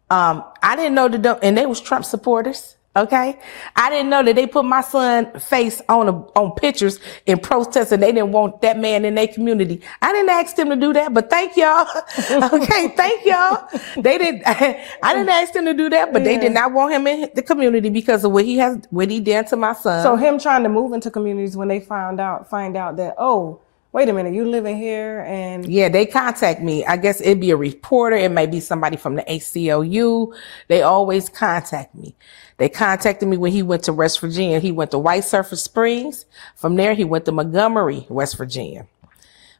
I didn't know and they was Trump supporters. Okay. I didn't know that they put my son's face on pictures in protest and they didn't want that man in their community. I didn't ask them to do that, but thank y'all. Okay. Thank y'all. I didn't ask them to do that, but they did not want him in the community because of what he did to my son. So him trying to move into communities when they find out that, oh, wait a minute, you living here and Yeah, they contact me. I guess it'd be a reporter. It may be somebody from the ACLU. They always contact me. They contacted me when he went to West Virginia. He went to White Surfer Springs. From there, he went to Montgomery, West Virginia.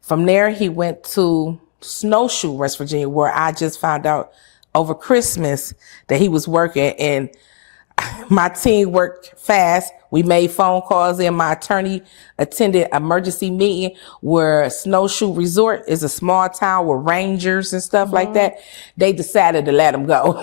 From there, he went to Snowshoe, West Virginia, where I just found out over Christmas that he was working, and my team worked fast. We made phone calls, and my attorney attended emergency meeting where Snowshoe Resort is a small town with rangers and stuff like that. They decided to let him go.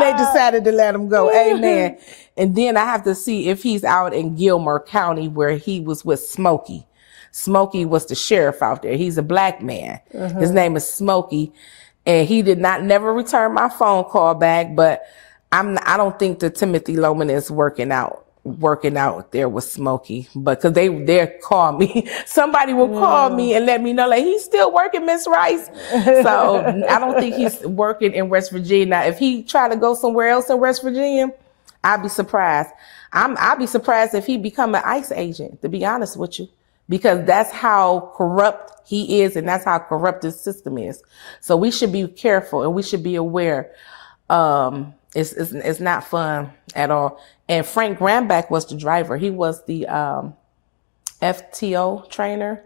They decided to let him go. Amen. And then I have to see if he's out in Gilmer County where he was with Smokey. Smokey was the sheriff out there. He's a black man. His name is Smokey. And he did not never return my phone call back, but I don't think that Timothy Loman is working out there with Smokey, but cause they'll call me. Somebody will call me and let me know, like, he's still working, Miss Rice. So I don't think he's working in West Virginia. Now, if he try to go somewhere else in West Virginia, I'd be surprised. I'd be surprised if he become an ICE agent, to be honest with you, because that's how corrupt he is, and that's how corrupt this system is. So we should be careful, and we should be aware. It's not fun at all. And Frank Gramback was the driver. He was the FTO trainer.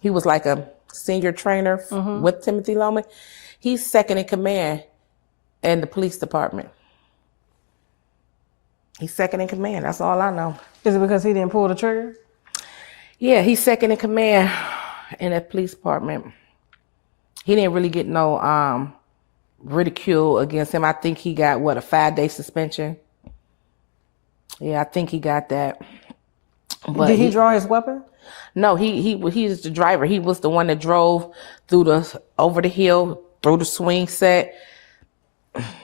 He was like a senior trainer with Timothy Loman. He's second in command in the police department. He's second in command. That's all I know. Is it because he didn't pull the trigger? Yeah, he's second in command in the police department. He didn't really get no ridicule against him. I think he got, a 5-day suspension? Yeah, I think he got that. But did he draw his weapon? No, he was the driver. He was the one that drove over the hill, through the swing set,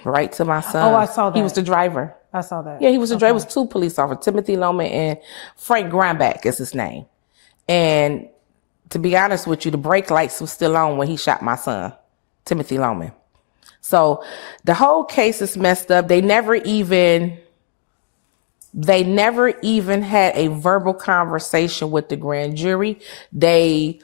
right to my son. Oh, I saw that. He was the driver. I saw that. Yeah, he was the driver. It was 2 police officers, Timothy Loman and Frank Gramback is his name. And to be honest with you, the brake lights were still on when he shot my son, Timothy Loman. So the whole case is messed up. They never even had a verbal conversation with the grand jury. The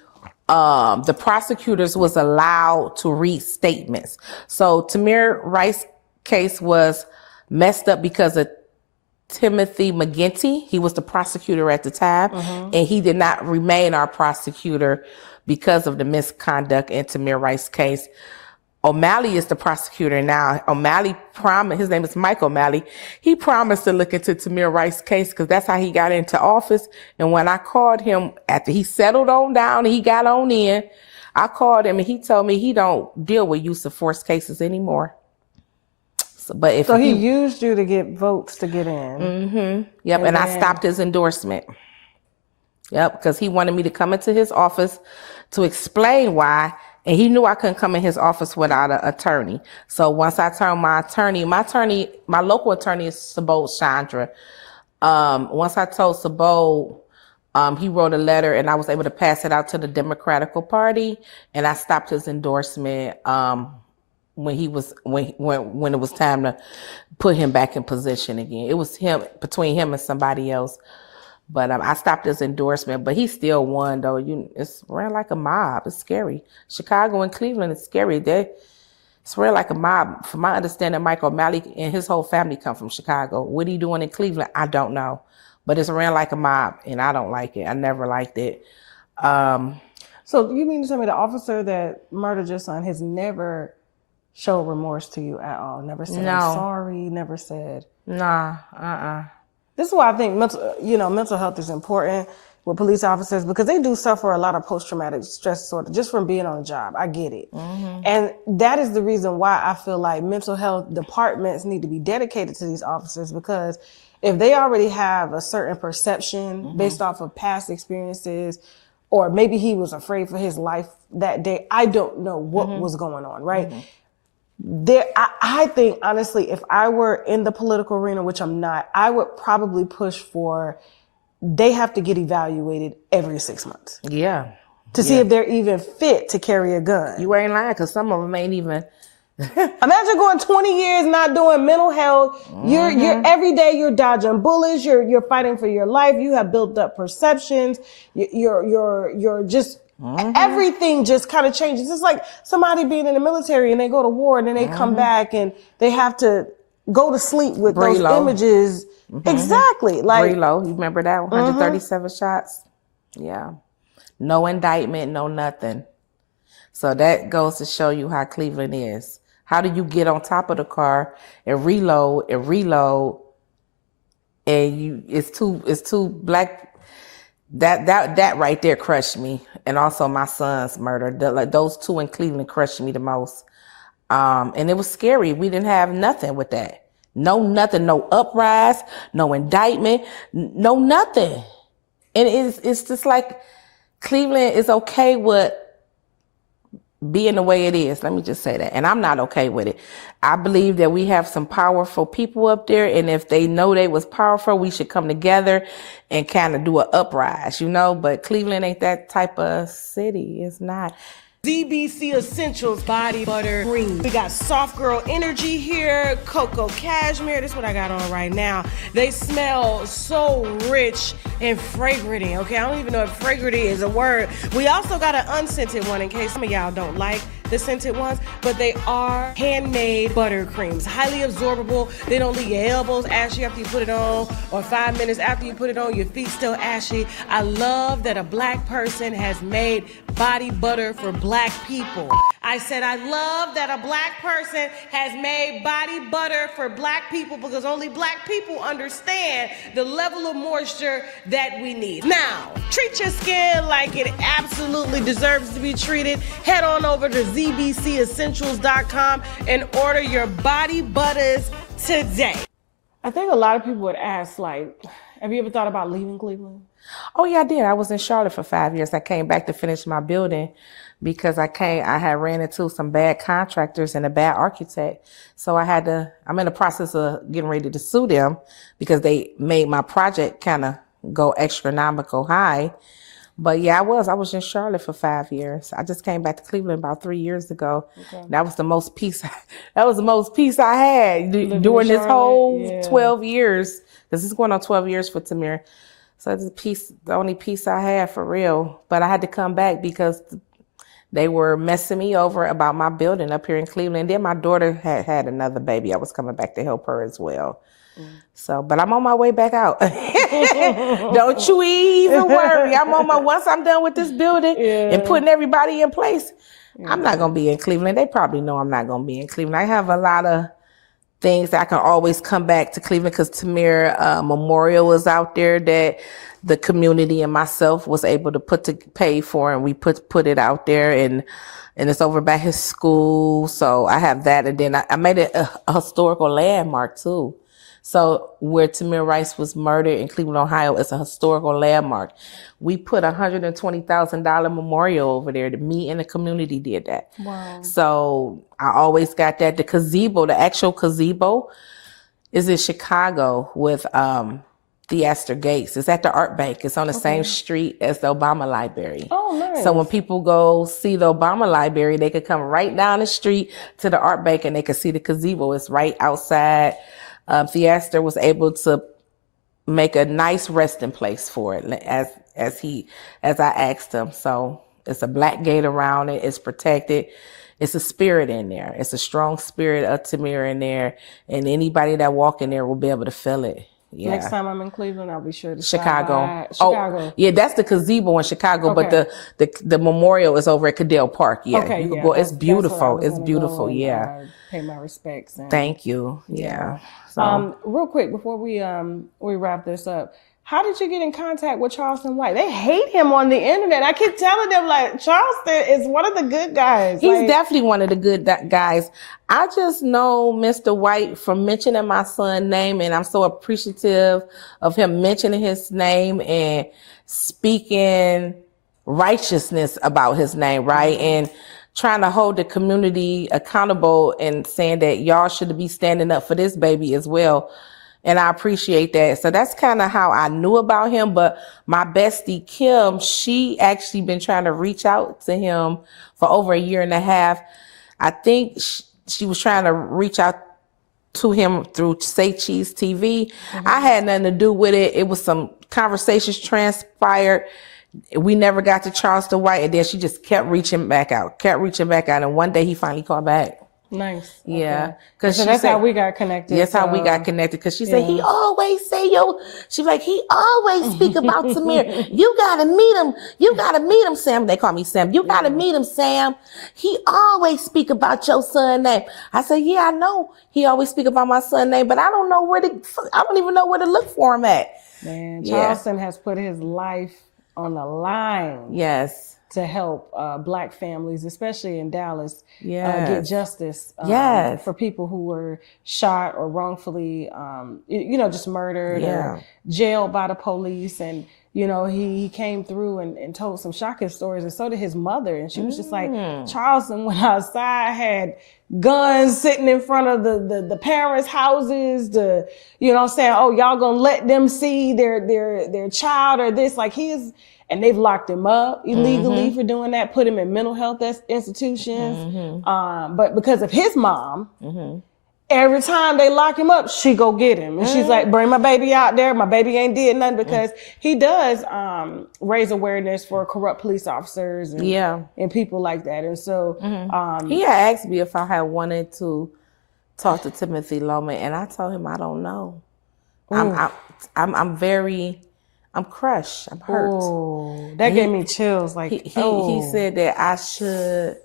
prosecutors was allowed to read statements. So Tamir Rice case was messed up because of Timothy McGinty. He was the prosecutor at the time, and he did not remain our prosecutor because of the misconduct in Tamir Rice's case. O'Malley is the prosecutor now. O'Malley promised, his name is Mike O'Malley. He promised to look into Tamir Rice's case because that's how he got into office. And when I called him after he settled on down and he got on in, I called him and he told me he don't deal with use of force cases anymore. So he used you to get votes to get in. Yep, and I stopped his endorsement. Yep, because he wanted me to come into his office to explain why, and he knew I couldn't come in his office without an attorney. So once I told my local attorney is Sabot Chandra. Once I told Sabot, he wrote a letter, and I was able to pass it out to the Democratic Party, and I stopped his endorsement when it was time to put him back in position again. It was between him and somebody else. But I stopped his endorsement, but he still won, though. It's ran like a mob. It's scary. Chicago and Cleveland is scary. It's ran like a mob. From my understanding, Mike O'Malley and his whole family come from Chicago. What he doing in Cleveland, I don't know. But it's ran like a mob, and I don't like it. I never liked it. So you mean to tell me the officer that murdered your son has never showed remorse to you at all? Never said, I'm sorry, never said? Nah, This is why I think mental health is important with police officers, because they do suffer a lot of post-traumatic stress disorder just from being on the job. I get it. And that is the reason why I feel like mental health departments need to be dedicated to these officers, because if they already have a certain perception based off of past experiences, or maybe he was afraid for his life that day, I don't know what was going on, right? I think, honestly, if I were in the political arena, which I'm not, I would probably push for, they have to get evaluated every 6 months. Yeah. To see if they're even fit to carry a gun. You ain't lying, because some of them ain't even Imagine going 20 years not doing mental health. You're every day you're dodging bullets. You're fighting for your life. You have built up perceptions. You're just everything just kind of changes. It's like somebody being in the military and they go to war and then they come back and they have to go to sleep with those images. Exactly. Like Brelo, you remember that? 137 shots. Yeah. No indictment, no nothing. So that goes to show you how Cleveland is. How do you get on top of the car and reload, and it's too black. That right there crushed me, and also my son's murder. Like those two in Cleveland crushed me the most, and it was scary. We didn't have nothing with that. Nothing, no uprise, no indictment, no nothing, and it's just like Cleveland is okay with being the way it is. Let me just say that. And I'm not okay with it. I believe that we have some powerful people up there. And if they know they was powerful, we should come together and kind of do an uprise, but Cleveland ain't that type of city. It's not. ZBC Essentials Body Butter Cream. We got Soft Girl Energy here, Cocoa Cashmere. This is what I got on right now. They smell so rich and fragranty, okay? I don't even know if fragranty is a word. We also got an unscented one in case some of y'all don't like the scented ones, but they are handmade butter creams. Highly absorbable. They don't leave your elbows ashy after you put it on, or 5 minutes after you put it on, your feet still ashy. I love that a black person has made body butter for black people. I said I love that a black person has made body butter for black people, because only black people understand the level of moisture that we need. Now, treat your skin like it absolutely deserves to be treated. Head on over to zbcessentials.com and order your body butters today. I think a lot of people would ask, like, have you ever thought about leaving Cleveland? Oh yeah, I did. I was in Charlotte for 5 years. I came back to finish my building because I had ran into some bad contractors and a bad architect. So I'm in the process of getting ready to sue them because they made my project kind of go astronomical high. But yeah, I was in Charlotte for 5 years. I just came back to Cleveland about 3 years ago. Okay. That was the most peace. That was the most peace I had during this whole 12 years. Because it's going on 12 years for Tamir. So it's the only peace I had for real. But I had to come back because they were messing me over about my building up here in Cleveland. Then my daughter had another baby. I was coming back to help her as well. So, but I'm on my way back out. Don't you even worry. Once I'm done with this building and putting everybody in place, I'm not going to be in Cleveland. They probably know I'm not going to be in Cleveland. I have a lot of things that I can always come back to Cleveland because Tamir Memorial is out there that the community and myself was able to pay for, and we put it out there, and it's over by his school. So I have that, and then I made it a historical landmark too. So where Tamir Rice was murdered in Cleveland, Ohio, it's a historical landmark. We put $120,000 memorial over there. Me and the community did that. Wow. So I always got that. The gazebo, the actual gazebo, is in Chicago with Theaster Gates. It's at the Art Bank. It's on the same street as the Obama Library. Oh, nice. So when people go see the Obama Library, they could come right down the street to the Art Bank and they could see the gazebo. It's right outside. Theaster was able to make a nice resting place for it as I asked him. So it's a black gate around it. It's protected. It's a spirit in there. It's a strong spirit of Tamir in there. And anybody that walk in there will be able to feel it. Yeah. Next time I'm in Cleveland, I'll be sure to Chicago. Chicago. Oh, yeah, that's the gazebo in Chicago, okay. But the memorial is over at Cadell Park. Yeah, okay, you can go. It's beautiful. It's beautiful. Yeah. Pay my respects. Thank you. Yeah. So. Real quick before we wrap this up, how did you get in contact with Charleston White? They hate him on the internet. I keep telling them, like, Charleston is one of the good guys. He's definitely one of the good guys. I just know Mr. White from mentioning my son's name, and I'm so appreciative of him mentioning his name and speaking righteousness about his name, right? And trying to hold the community accountable and saying that y'all should be standing up for this baby as well. And I appreciate that. So that's kind of how I knew about him. But my bestie, Kim, she actually been trying to reach out to him for over 1.5 years. I think she was trying to reach out to him through Say Cheese TV. I had nothing to do with it. It was some conversations transpired. We never got to Charleston White, and then she just kept reaching back out. And one day he finally called back. Nice. Yeah. Okay. Cause So that's how we got connected. That's how we got connected. Cause she said, he always say, she's like, he always speak about Tamir. You gotta meet him. You gotta meet him, Sam. They call me Sam. You gotta meet him, Sam. He always speak about your son name. I said, yeah, I know he always speak about my son name, but I don't even know where to look for him at. Man, Charleston has put his life on the line. Yes. To help Black families, especially in Dallas, yes. get justice yes. for people who were shot or wrongfully, just murdered or jailed by the police. And, he came through and told some shocking stories, and so did his mother. And she was just like, Charleston went outside, had guns sitting in front of the parents' houses, saying, oh, y'all gonna let them see their child or this, like and they've locked him up illegally for doing that, put him in mental health institutions. But because of his mom, every time they lock him up, she go get him. And she's like, bring my baby out there. My baby ain't did nothing, because he does raise awareness for corrupt police officers and people like that. And so he had asked me if I had wanted to talk to Timothy Loman, and I told him I don't know. I'm crushed. I'm hurt. Oh, that gave me chills. Like he said that I should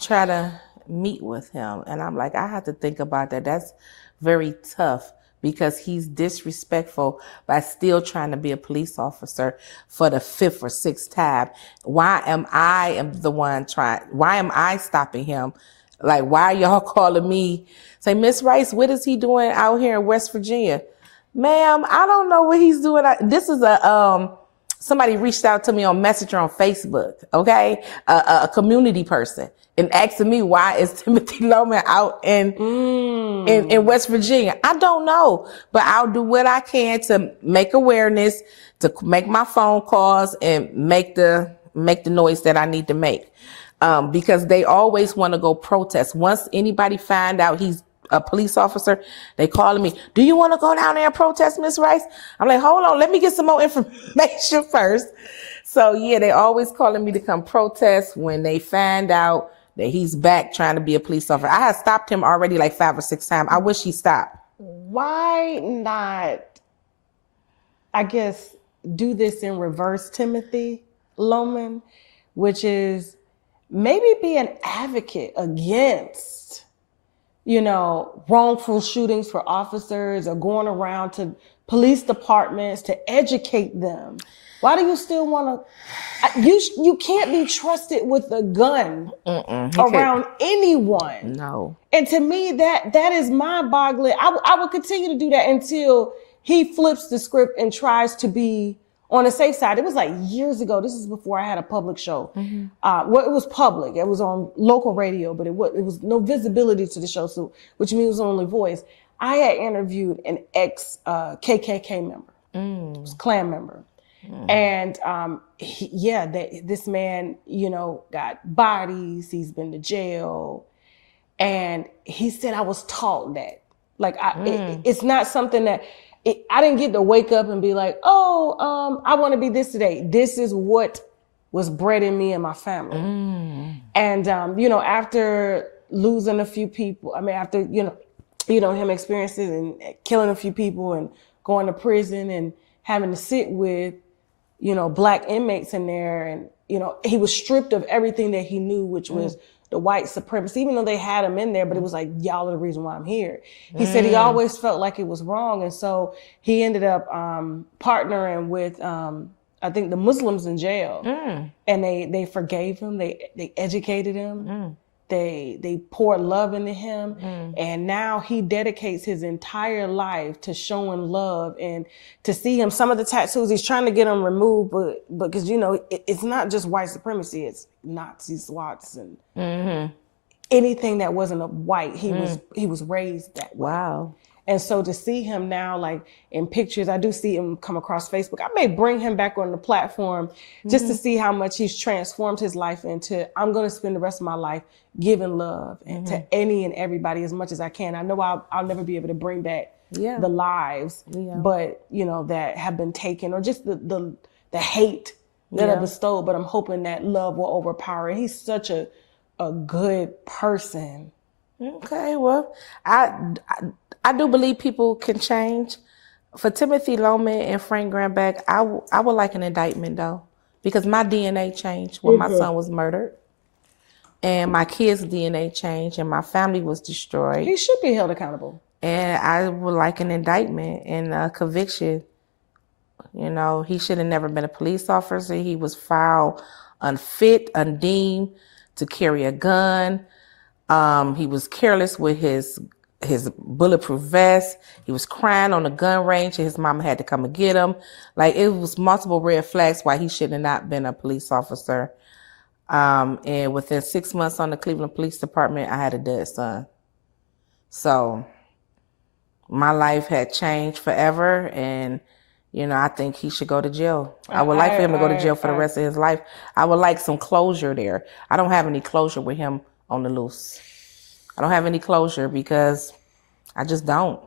try to meet with him, and I'm like, I have to think about that. That's very tough, because he's disrespectful by still trying to be a police officer for the 5th or 6th time. Why am I stopping him? Like, why are y'all calling me? Say, Miss Rice, what is he doing out here in West Virginia? Ma'am, I don't know what he's doing. This is somebody reached out to me on Messenger on Facebook, okay? A community person, and asking me, why is Timothy Loman out in West Virginia? I don't know, but I'll do what I can to make awareness, to make my phone calls, and make the noise that I need to make. Because they always want to go protest. Once anybody find out he's a police officer, they calling me, do you want to go down there and protest, Miss Rice? I'm like, hold on, let me get some more information first. So yeah, they always calling me to come protest when they find out that he's back trying to be a police officer. I had stopped him already like 5 or 6 times. I wish he stopped. Why not, I guess, do this in reverse, Timothy Loman, which is maybe be an advocate against wrongful shootings for officers, or going around to police departments to educate them. Why do you still want to? You can't be trusted with a gun around anyone. No. And to me, that is mind-boggling. I will continue to do that until he flips the script and tries to be on the safe side. It was like years ago. This is before I had a public show. Well, it was public. It was on local radio, but it was no visibility to the show, so which means it was only voice. I had interviewed an ex-KKK member, it was Klan member. And this man, got bodies. He's been to jail. And he said, I was taught that. Like, it's not something that, I didn't get to wake up and be like, I want to be this today. This is what was bred in me and my family. And, after losing a few people, after, him experiencing and killing a few people and going to prison and having to sit with, Black inmates in there. And, he was stripped of everything that he knew, which was the white supremacy, even though they had him in there, but it was like, y'all are the reason why I'm here. He said he always felt like it was wrong. And so he ended up partnering with, I think, the Muslims in jail. And they forgave him. They educated him. They poured love into him. And now he dedicates his entire life to showing love, and to see him, some of the tattoos, he's trying to get them removed, but because, it's not just white supremacy, it's Nazi SWATs and anything that wasn't a white, he was raised that way. Wow. And so to see him now, like in pictures, I do see him come across Facebook. I may bring him back on the platform just to see how much he's transformed his life into, I'm going to spend the rest of my life giving love and to any and everybody as much as I can. I know I'll never be able to bring back the lives, but you know, that have been taken, or just the hate that are bestowed. But I'm hoping that love will overpower it. He's such a good person. Okay, well, I do believe people can change. For Timothy Loman and Frank Grandback, I would like an indictment though, because my DNA changed when my son was murdered, and my kids' DNA changed, and my family was destroyed. He should be held accountable. And I would like an indictment and a conviction. You know, he should have never been a police officer. He was found unfit, undeemed to carry a gun. He was careless with his bulletproof vest. He was crying on the gun range and his mama had to come and get him. Like, it was multiple red flags why he should have not been a police officer. And within 6 months on the Cleveland Police Department, I had a dead son. So my life had changed forever, and you know, I think he should go to jail. I would like for him to go to jail for the rest of his life. I would like some closure there. I don't have any closure with him on the loose. I don't have any closure because I just don't.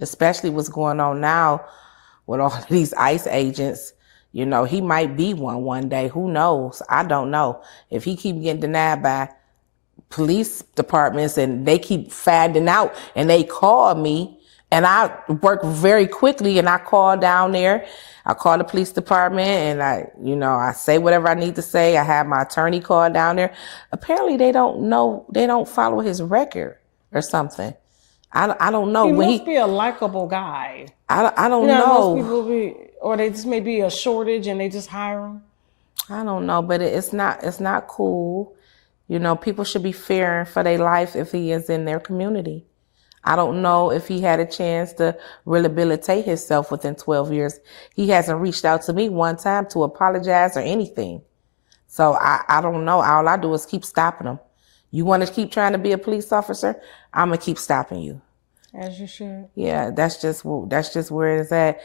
Especially what's going on now with all of these ICE agents. You know, he might be one day. Who knows? I don't know. If he keep getting denied by police departments and they keep finding out and they call me, and I work very quickly, and I call down there. I call the police department, and I say whatever I need to say. I have my attorney call down there. Apparently, they don't know. They don't follow his record or something. I don't know. He must be a likable guy. I don't know. Most people or they just may be a shortage and they just hire him. I don't know, but it's not cool. You know, people should be fearing for their life if he is in their community. I don't know if he had a chance to rehabilitate himself within 12 years. He hasn't reached out to me one time to apologize or anything. So I don't know. All I do is keep stopping him. You want to keep trying to be a police officer? I'm going to keep stopping you. As you should. Yeah, that's just where it's at.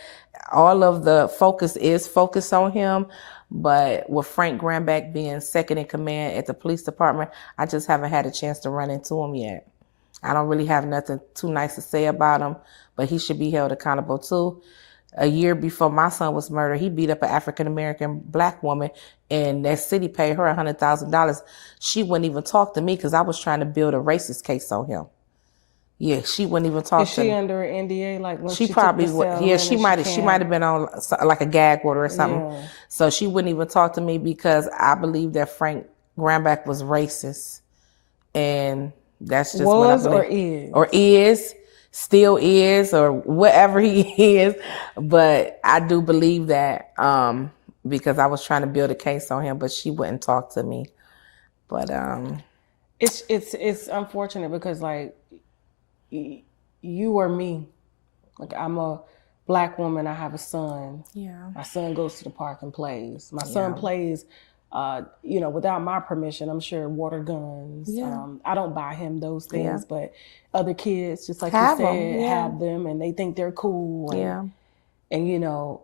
All of the focus is focused on him. But with Frank Grandback being second in command at the police department, I just haven't had a chance to run into him yet. I don't really have nothing too nice to say about him, but he should be held accountable too. A year before my son was murdered, he beat up an African-American black woman, and that city paid her $100,000. She wouldn't even talk to me because I was trying to build a racist case on him. Yeah, she wouldn't even talk to me. Is she under an NDA? Like when she probably would. Yeah, she might have been on like a gag order or something. Yeah. So she wouldn't even talk to me because I believe that Frank Grandback was racist, and that's just what I believe. Or is, still is, or whatever he is. But I do believe that because I was trying to build a case on him, but she wouldn't talk to me. But it's unfortunate because like you or me, like I'm a black woman, I have a son. Yeah. My son goes to the park and plays. My son plays without my permission, I'm sure water guns. Yeah. I don't buy him those things, but other kids, just like you said, have them and they think they're cool. And,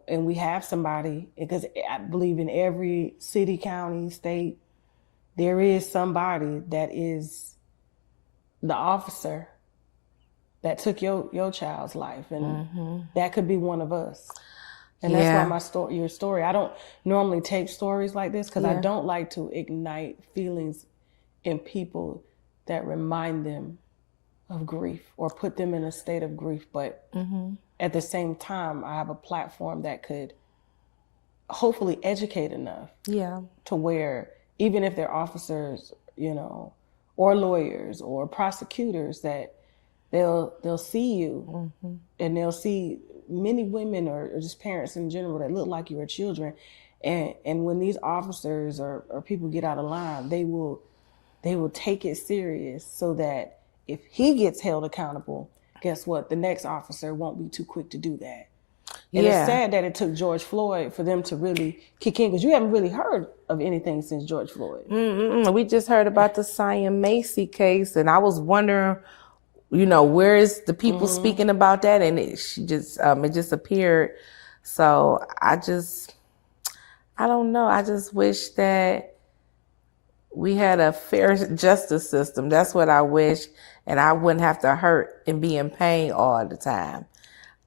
and we have somebody, because I believe in every city, county, state, there is somebody that is the officer that took your child's life. And that could be one of us. And that's why your story, I don't normally take stories like this because I don't like to ignite feelings in people that remind them of grief or put them in a state of grief. But at the same time, I have a platform that could hopefully educate enough to where even if they're officers, or lawyers or prosecutors, that they'll see you and they'll see many women or just parents in general that look like your children. And when these officers or people get out of line, they will take it serious so that if he gets held accountable, guess what? The next officer won't be too quick to do that. And it's sad that it took George Floyd for them to really kick in, because you haven't really heard of anything since George Floyd. We just heard about the Cyan Macy case, and I was wondering you know, where is the people speaking about that? And it just appeared. So I don't know. I just wish that we had a fair justice system. That's what I wish. And I wouldn't have to hurt and be in pain all the time,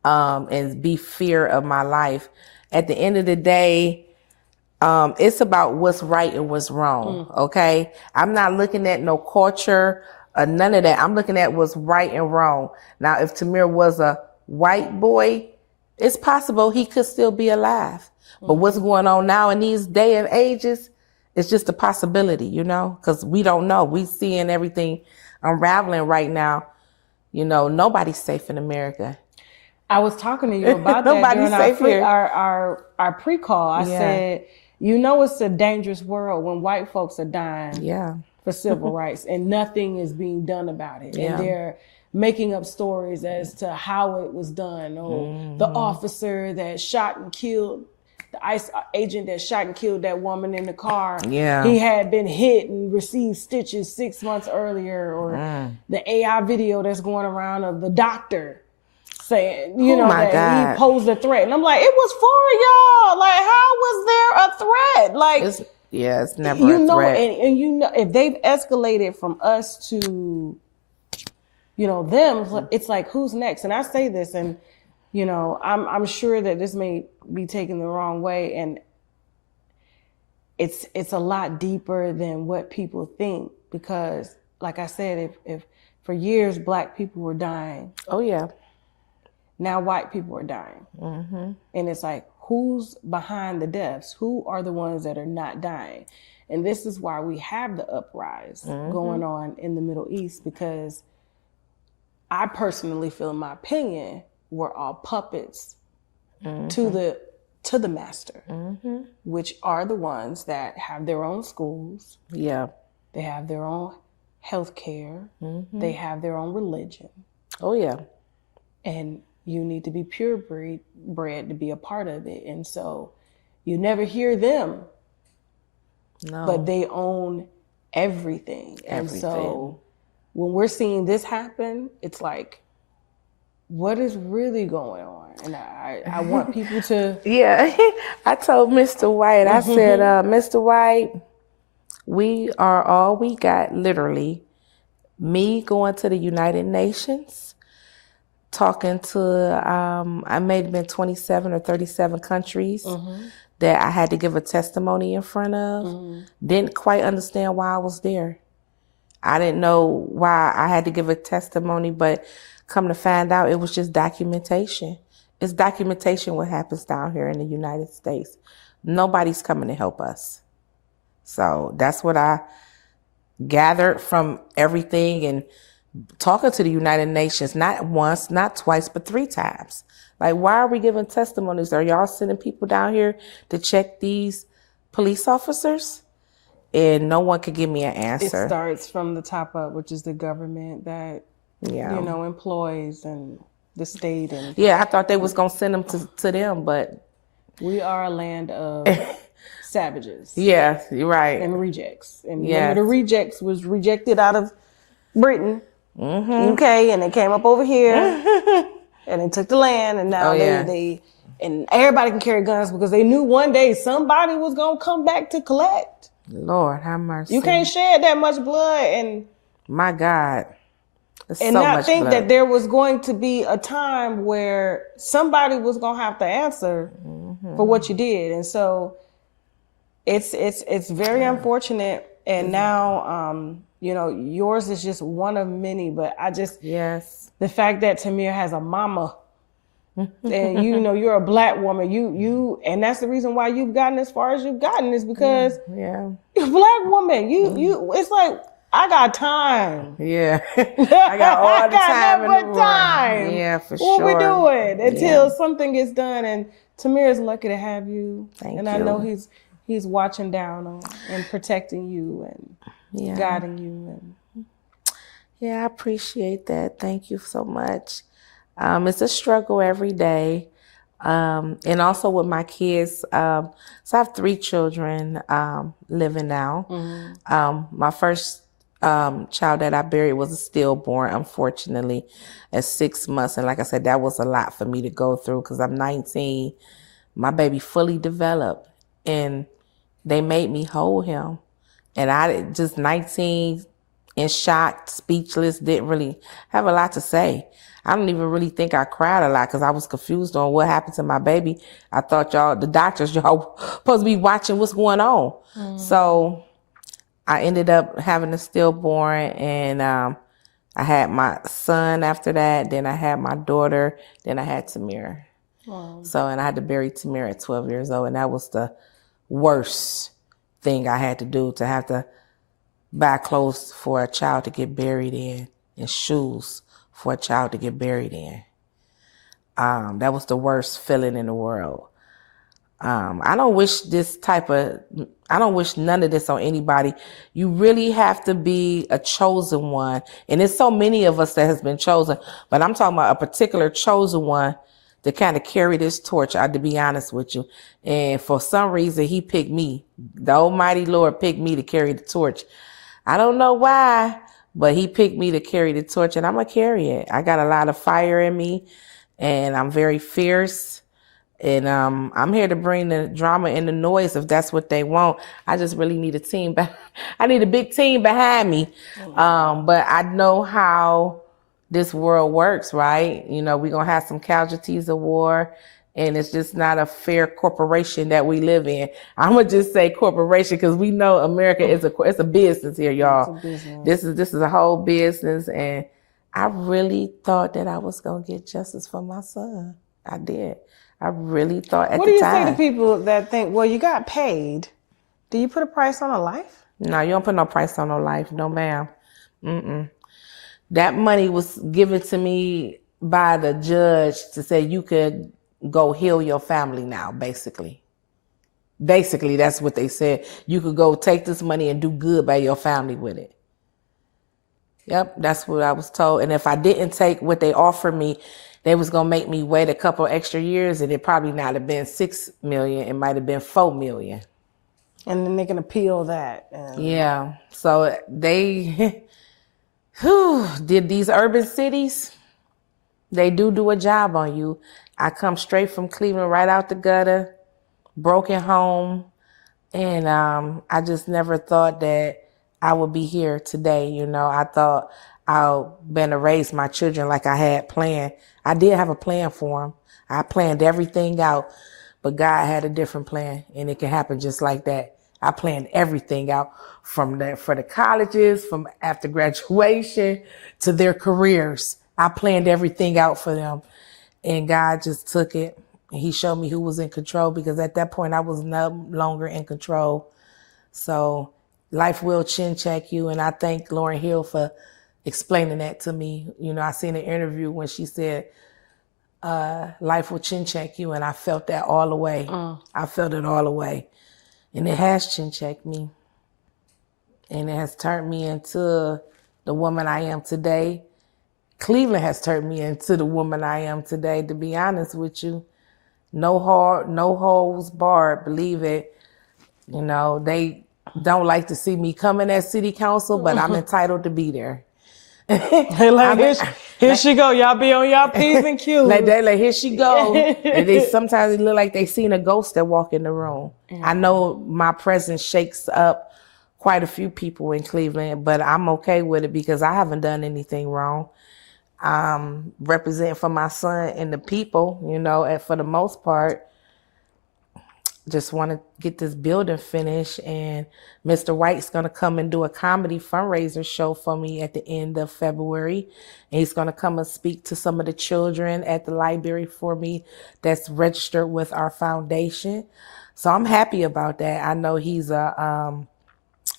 and be fear of my life. At the end of the day, it's about what's right and what's wrong. Okay. I'm not looking at no culture or none of that. I'm looking at what's right and wrong. Now, if Tamir was a white boy, it's possible he could still be alive. But what's going on now in these day and ages, it's just a possibility, you know, because we don't know. We seeing everything unraveling right now. You know, nobody's safe in America. I was talking to you about that Nobody's during safe here. our pre-call. I said, you know, it's a dangerous world when white folks are dying for civil rights and nothing is being done about it. And they're making up stories as to how it was done. Or the officer that shot and killed, the ICE agent that shot and killed that woman in the car. He had been hit and received stitches 6 months earlier. Or the AI video that's going around of the doctor saying, you know, that he posed a threat. And I'm like, it was for y'all. Like, how was there a threat? Like, it's never a threat. And you know, if they've escalated from us to, you know, them, it's like, who's next? And I say this, and, you know, I'm sure that this may be taken the wrong way. And it's a lot deeper than what people think, because like I said, if for years Black people were dying. Oh yeah. Now white people are dying. And it's like, who's behind the deaths? Who are the ones that are not dying? And this is why we have the uprise going on in the Middle East, because I personally feel, in my opinion, we're all puppets to the master, which are the ones that have their own schools. They have their own health care. They have their own religion. Oh yeah. And you need to be purebred to be a part of it. And so you never hear them, but they own everything. And so when we're seeing this happen, it's like, what is really going on? And I want people to... I told Mr. White, I said, Mr. White, we are all we got, literally. Me going to the United Nations, talking to, I may have been 27 or 37 countries that I had to give a testimony in front of. Didn't quite understand why I was there. I didn't know why I had to give a testimony, but come to find out, it was just documentation. It's documentation what happens down here in the United States. Nobody's coming to help us. So that's what I gathered from everything, and talking to the United Nations, not once, not twice, but 3 times. Like, why are we giving testimonies? Are y'all sending people down here to check these police officers? And no one could give me an answer. It starts from the top up, which is the government that, you know, employs, and the state. And I thought they was going to send them to them, but... We are a land of savages. Yeah, you're right. And rejects. And the rejects was rejected out of Britain, UK, and they came up over here, and they took the land, and now they and everybody can carry guns because they knew one day somebody was going to come back to collect. Lord, have mercy. You can't shed that much blood, and my God. There's and so not much think blood. that there was going to be a time where somebody was going to have to answer for what you did. And so it's very unfortunate. And now, you know, yours is just one of many, but I just, the fact that Tamir has a mama and, you know, you're a Black woman, you, and that's the reason why you've gotten as far as you've gotten, is because you're a Black woman. You, it's like, I got time. I got all the time in the world. Time. Yeah, for sure. What we doing until something gets done. And Tamir is lucky to have you. Thank and you. I know he's watching down on and protecting you and guiding you. And I appreciate that. Thank you so much. It's a struggle every day. And also with my kids, so I have 3 children living now. My first child that I buried was a stillborn, unfortunately, at 6 months. And like I said, that was a lot for me to go through because I'm 19. My baby fully developed, and they made me hold him. And I just 19 in shock, speechless, didn't really have a lot to say. I don't even really think I cried a lot because I was confused on what happened to my baby. I thought the doctors, supposed to be watching what's going on. So I ended up having a stillborn, and I had my son after that. Then I had my daughter. Then I had Tamir. Wow. So, and I had to bury Tamir at 12 years old. And that was the worst thing I had to do, to have to buy clothes for a child to get buried in and shoes for a child to get buried in. That was the worst feeling in the world. I don't wish none of this on anybody. You really have to be a chosen one. And there's so many of us that has been chosen, but I'm talking about a particular chosen one to kind of carry this torch, to be honest with you. And for some reason, he picked me. The Almighty Lord picked me to carry the torch. I don't know why, but he picked me to carry the torch, and I'm going to carry it. I got a lot of fire in me, and I'm very fierce. And I'm here to bring the drama and the noise if that's what they want. I just really need a team. I need a big team behind me. But I know how this world works, right? We're going to have some casualties of war, and it's just not a fair corporation that we live in. I'm going to just say corporation because we know America is it's a business here, y'all. This is a whole business, and I really thought that I was going to get justice for my son. I did. I really thought at the time. What do you say to people that think, well, you got paid? Do you put a price on a life? No, you don't put no price on no life. No, ma'am. That money was given to me by the judge to say you could go heal your family now, basically. Basically, that's what they said. You could go take this money and do good by your family with it. Yep, that's what I was told. And if I didn't take what they offered me, they was going to make me wait a couple extra years, and it probably not have been $6 million. It might have been $4 million. And then they can appeal that. Yeah. So they did these urban cities. They do a job on you. I come straight from Cleveland, right out the gutter, broken home. And I just never thought that I would be here today. I thought I'd been to raise my children like I had planned. I did have a plan for them. I planned everything out, but God had a different plan, and it can happen just like that. I planned everything out for the colleges, from after graduation to their careers. I planned everything out for them, and God just took it, and he showed me who was in control, because at that point I was no longer in control. So life will chin check you, and I thank Lauryn Hill for explaining that to me. I seen an interview when she said, life will chin check you, and I felt that all the way. I felt it all the way. And it has chin checked me. And it has turned me into the woman I am today. Cleveland has turned me into the woman I am today, to be honest with you. No holes barred, believe it. They don't like to see me coming at city council, but I'm entitled to be there. Here she go. Y'all be on y'all P's and Q's. Like here she go. And sometimes it look like they seen a ghost that walk in the room. I know my presence shakes up quite a few people in Cleveland, but I'm okay with it because I haven't done anything wrong. Representing for my son and the people, and for the most part, just want to get this building finished. And Mr. White's going to come and do a comedy fundraiser show for me at the end of February. And he's going to come and speak to some of the children at the library for me that's registered with our foundation. So I'm happy about that. I know he's an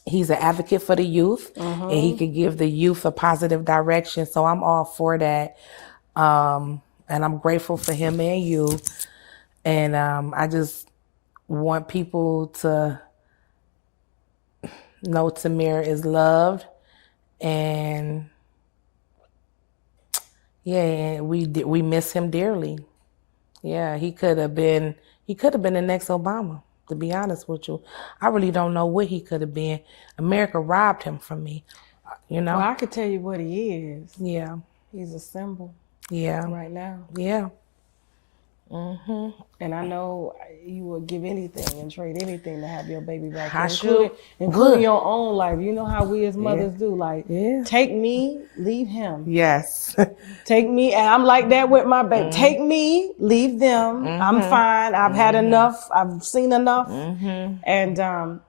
advocate for the youth, and he can give the youth a positive direction. So I'm all for that. And I'm grateful for him and you. And I just want people to know Tamir is loved, and we miss him dearly. Yeah, he could have been the next Obama, to be honest with you. I really don't know what he could have been. America robbed him from me. you know? Well, I could tell you what he is. Yeah. He's a symbol Yeah. right now. Yeah. And I know you would give anything and trade anything to have your baby back, I including, sure including would. your own life. You know how we as mothers do. Like, Yeah. take me, leave him. Yes. Take me, and I'm like that with my baby. Take me, leave them. I'm fine. I've had enough. I've seen enough. And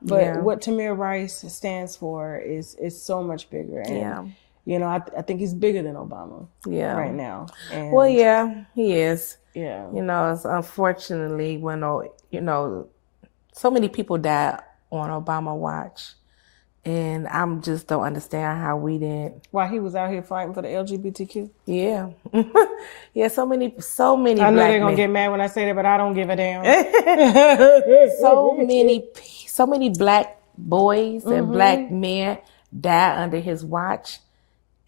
but what Tamir Rice stands for is so much bigger. And you know, I think he's bigger than Obama. Right now. And Well, yeah, he is. yeah. You know, it's unfortunately when you know, so many people died on Obama watch, and I'm just don't understand how we didn't. While he was out here fighting for the LGBTQ. Yeah, yeah. So many. I know black they're gonna men. get mad when I say that, but I don't give a damn. so many black boys and black men died under his watch.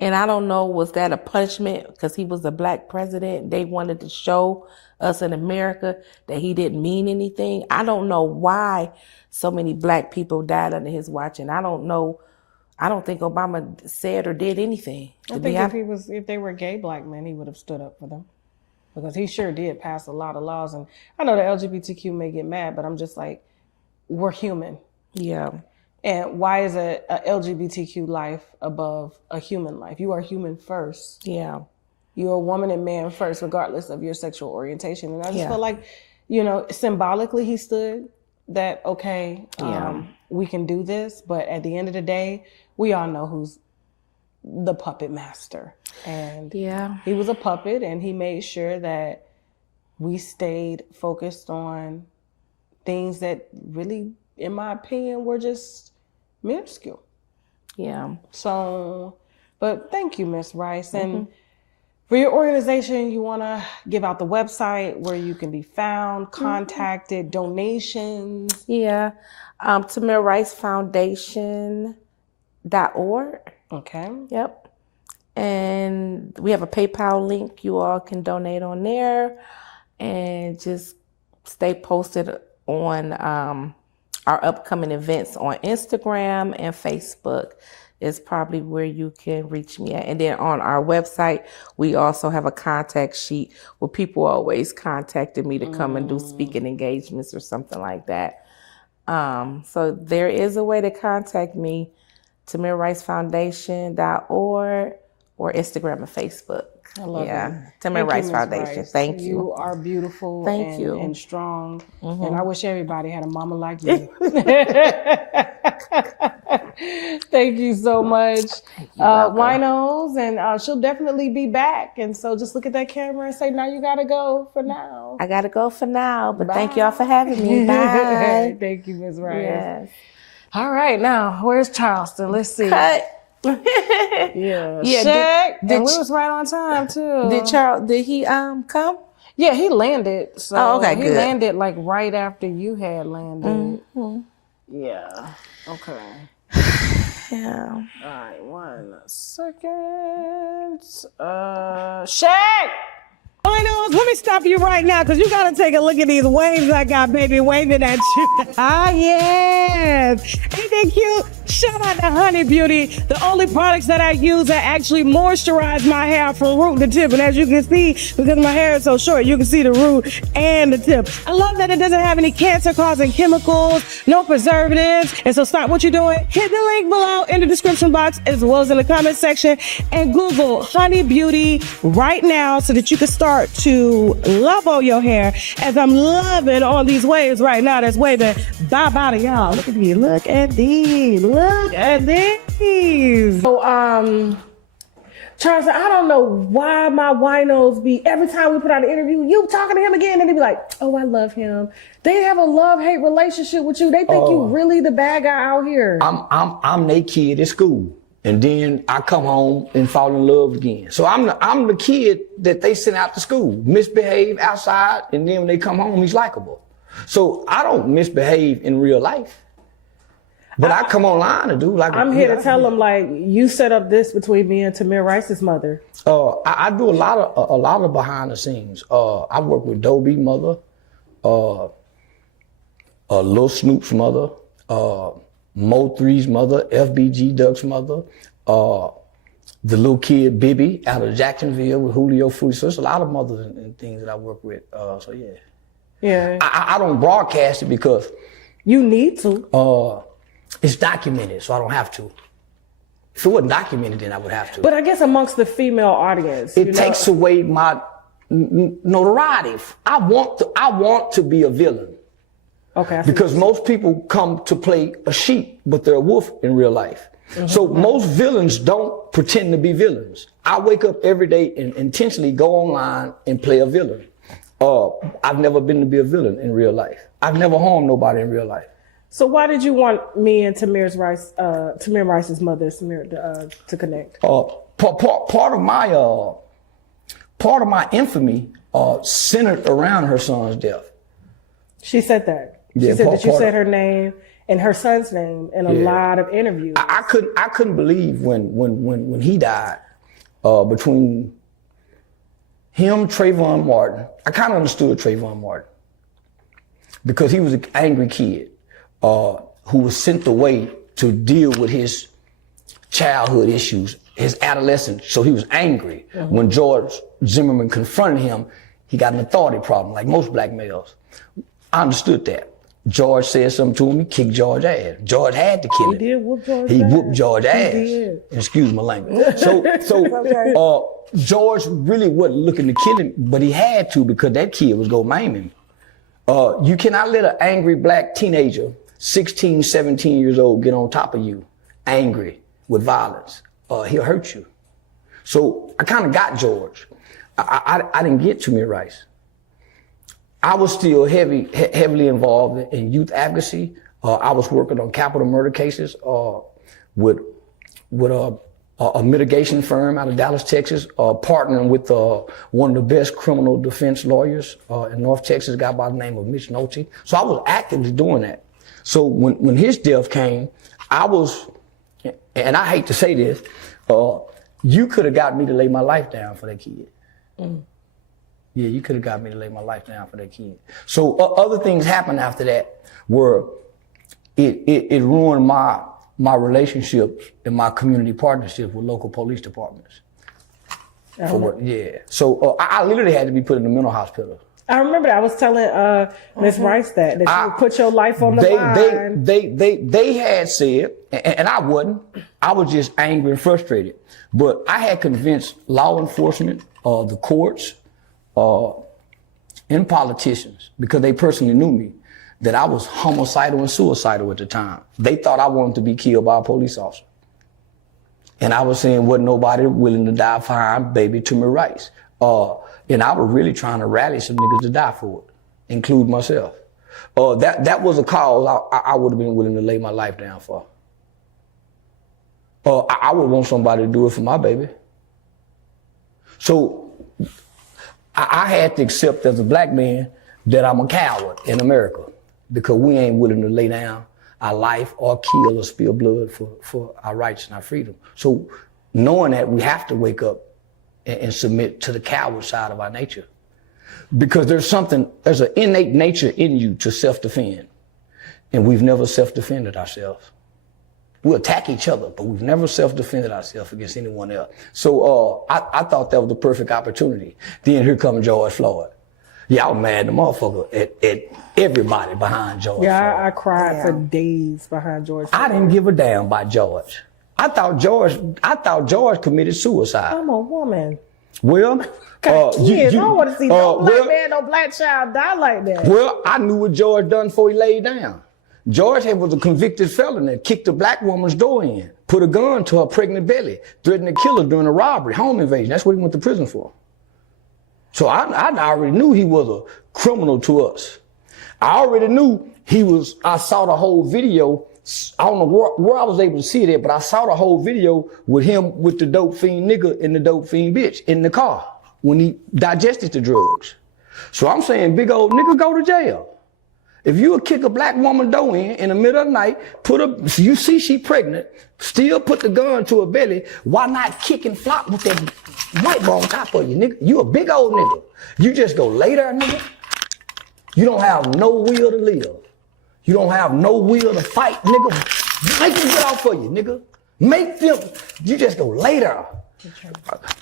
And I don't know, was that a punishment because he was a black president? They wanted to show us in America that he didn't mean anything. I don't know why so many black people died under his watch. And I don't know, I don't think Obama said or did anything. I think if they were gay black men, he would have stood up for them. Because he sure did pass a lot of laws. And I know the LGBTQ may get mad, but I'm just like, we're human. Yeah. And why is a LGBTQ life above a human life? You are human first. Yeah. You're a woman and man first, regardless of your sexual orientation. And I just feel like, you know, symbolically he stood that, okay, we can do this. But at the end of the day, we all know who's the puppet master. And he was a puppet, and he made sure that we stayed focused on things that really, in my opinion, were just minuscule. Yeah. So, but thank you, Miss Rice. And for your organization, you want to give out the website where you can be found, contacted, donations. Yeah. Tamir Rice Foundation.org. Okay. Yep. And we have a PayPal link. You all can donate on there, and just stay posted on our upcoming events on Instagram and Facebook is probably where you can reach me at. And then on our website, we also have a contact sheet where people always contacted me to come and do speaking engagements or something like that. So there is a way to contact me, TamirRiceFoundation.org or Instagram and Facebook. I love it. Tamir Rice Ms. Foundation. Rice. Thank you. You are beautiful and strong. And I wish everybody had a mama like you. Thank you so much. Winos, and she'll definitely be back. And so just look at that camera and say, now you got to go for now. I got to go for now, but thank y'all for having me. Bye. Thank you, Ms. Rice. Yes. All right, now, where's Charleston? Let's see. Cut. Yeah. Yeah. And we was right on time too. Did he come? Yeah, he landed. So okay, he good. landed like right after you had landed. Yeah. Okay. Yeah. All right, 1 second. Shaq! Winos, let me stop you right now because you got to take a look at these waves I got, baby, waving at you. Ah, yes. Ain't that cute? Shout out to Honey Beauty. The only products that I use that actually moisturize my hair from root to tip. And as you can see, because my hair is so short, you can see the root and the tip. I love that it doesn't have any cancer-causing chemicals, no preservatives. And so stop what you're doing. Hit the link below in the description box as well as in the comment section and Google Honey Beauty right now so that you can start to love all your hair as I'm loving all these waves right now that's waving bye-bye to y'all. Look at these. Look at these. Look at these. So, Charles, I don't know why my winos be, every time we put out an interview, you talking to him again, and they be like, oh, I love him. They have a love-hate relationship with you. They think you really the bad guy out here. I'm their kid at school. And then I come home and fall in love again. So I'm the kid that they send out to school, misbehave outside, and then when they come home, he's likable. So I don't misbehave in real life. But I come online and do like I'm here to tell them, like, you set up this between me and Tamir Rice's mother. I do a lot of behind the scenes. I work with Dobie mother, Lil Snoop's mother, Mo3's mother, FBG Duck's mother, the little kid Bibby out of Jacksonville with Julio Fruity. So there's a lot of mothers and things that I work with. So yeah. Yeah. I don't broadcast it because You need to. it's documented, so I don't have to. If it wasn't documented, then I would have to. But I guess amongst the female audience, It takes away my notoriety. I want to be a villain. Okay. Because most people come to play a sheep, but they're a wolf in real life. So most villains don't pretend to be villains. I wake up every day and intentionally go online and play a villain. I've never been to be a villain in real life. I've never harmed nobody in real life. So why did you want me and Tamir Rice's mother, to connect? Part of my infamy centered around her son's death. She said that. She Yeah, said part- that you part said of- her name and her son's name in a lot of interviews. I couldn't believe when he died, between him, Trayvon Martin. I kind of understood Trayvon Martin because he was an angry kid who was sent away to deal with his childhood issues, his adolescence. So he was angry. When George Zimmerman confronted him, he got an authority problem, like most black males. I understood that. George said something to him, he kicked George's ass. George had to kill him. He did whoop George's He ass. whooped George's ass. He did. Excuse my language. So George really wasn't looking to kill him, but he had to because that kid was gonna maim him. You cannot let an angry black teenager, 16, 17 years old, get on top of you, angry with violence. He'll hurt you. So I kind of got George. I didn't get Tamir Rice. I was still heavily involved in youth advocacy. I was working on capital murder cases with a mitigation firm out of Dallas, Texas, partnering with one of the best criminal defense lawyers in North Texas, a guy by the name of Mitch Nolte. So I was actively doing that. So when his death came, I was, and I hate to say this, you could have got me to lay my life down for that kid. Yeah, you could have got me to lay my life down for that kid. So other things happened after that where it ruined my relationships and my community partnerships with local police departments. So I literally had to be put in a mental hospital. I remember that. I was telling Ms. Rice that you put your life on the line. They had said, and I wasn't. I was just angry and frustrated. But I had convinced law enforcement, the courts, and politicians, because they personally knew me, that I was homicidal and suicidal at the time. They thought I wanted to be killed by a police officer. And I was saying, wasn't nobody willing to die for our baby Tamir Rice. And I was really trying to rally some niggas to die for it, include myself. That was a cause I would have been willing to lay my life down for. I would want somebody to do it for my baby. So I had to accept as a black man that I'm a coward in America because we ain't willing to lay down our life or kill or spill blood for our rights and our freedom. So knowing that, we have to wake up and submit to the coward side of our nature. Because there's an innate nature in you to self-defend. And we've never self-defended ourselves. We attack each other, but we've never self-defended ourselves against anyone else. So I thought that was the perfect opportunity. Then here comes George Floyd. Yeah, I was mad the motherfucker at everybody behind George Floyd. I cried for days behind George Floyd. I didn't give a damn about George. I thought George committed suicide. I'm a woman. Well, Got kids. I don't want to see no black man, no black child die like that. Well, I knew what George done before he laid down. George was a convicted felon that kicked a black woman's door in, put a gun to her pregnant belly, threatened to kill her during a robbery, home invasion. That's what he went to prison for. So I already knew he was a criminal to us. I already knew I saw the whole video. I don't know where I was able to see it at, but I saw the whole video with him with the dope fiend nigga and the dope fiend bitch in the car when he digested the drugs. So I'm saying, big old nigga, go to jail. If you would kick a black woman door in the middle of the night, you see she pregnant, still put the gun to her belly, why not kick and flop with that white ball on top of you, nigga? You a big old nigga. You just go lay there, nigga. You don't have no will to live. You don't have no will to fight, nigga. Make him get off for you, nigga. Make them, you just go later.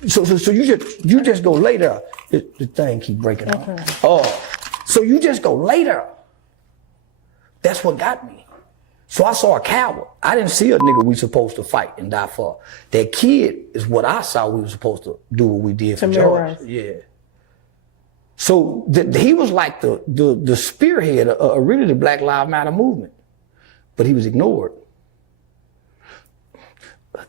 So you just go later. The thing keep breaking up. So you just go later. That's what got me. So I saw a coward. I didn't see a nigga we supposed to fight and die for. That kid is what I saw we were supposed to do what we did for Tamir George. Rice. Yeah. So he was like the spearhead of really the Black Lives Matter movement, but he was ignored.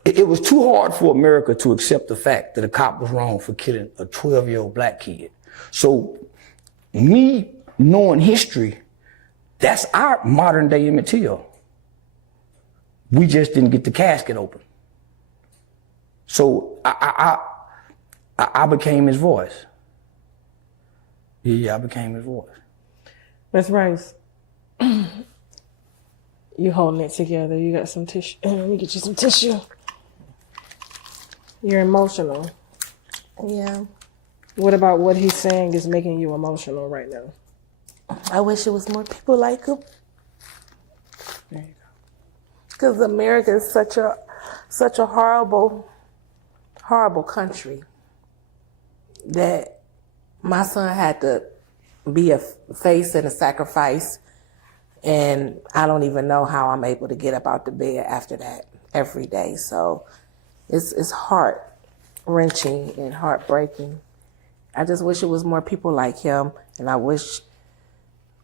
It was too hard for America to accept the fact that a cop was wrong for killing a 12-year-old black kid. So me knowing history, that's our modern day Emmett Till. We just didn't get the casket open. So I became his voice. Yeah, I became his voice. Ms. Rice, you holding it together. You got some tissue. Let me get you some tissue. You're emotional. Yeah. What about what he's saying is making you emotional right now? I wish it was more people like him. There you go. Because America is such a horrible, horrible country that my son had to be a face and a sacrifice. And I don't even know how I'm able to get up out the bed after that every day. So it's heart-wrenching and heartbreaking. I just wish it was more people like him, and I wish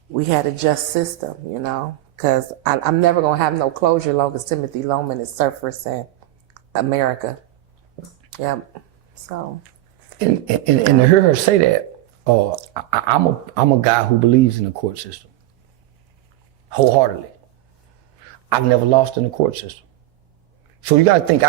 we had a just system, you know, because I'm never going to have no closure long as Timothy Loman is surfacing America. Yep. So. And to hear her say that, I'm a guy who believes in the court system wholeheartedly. I've never lost in the court system. So you got to think,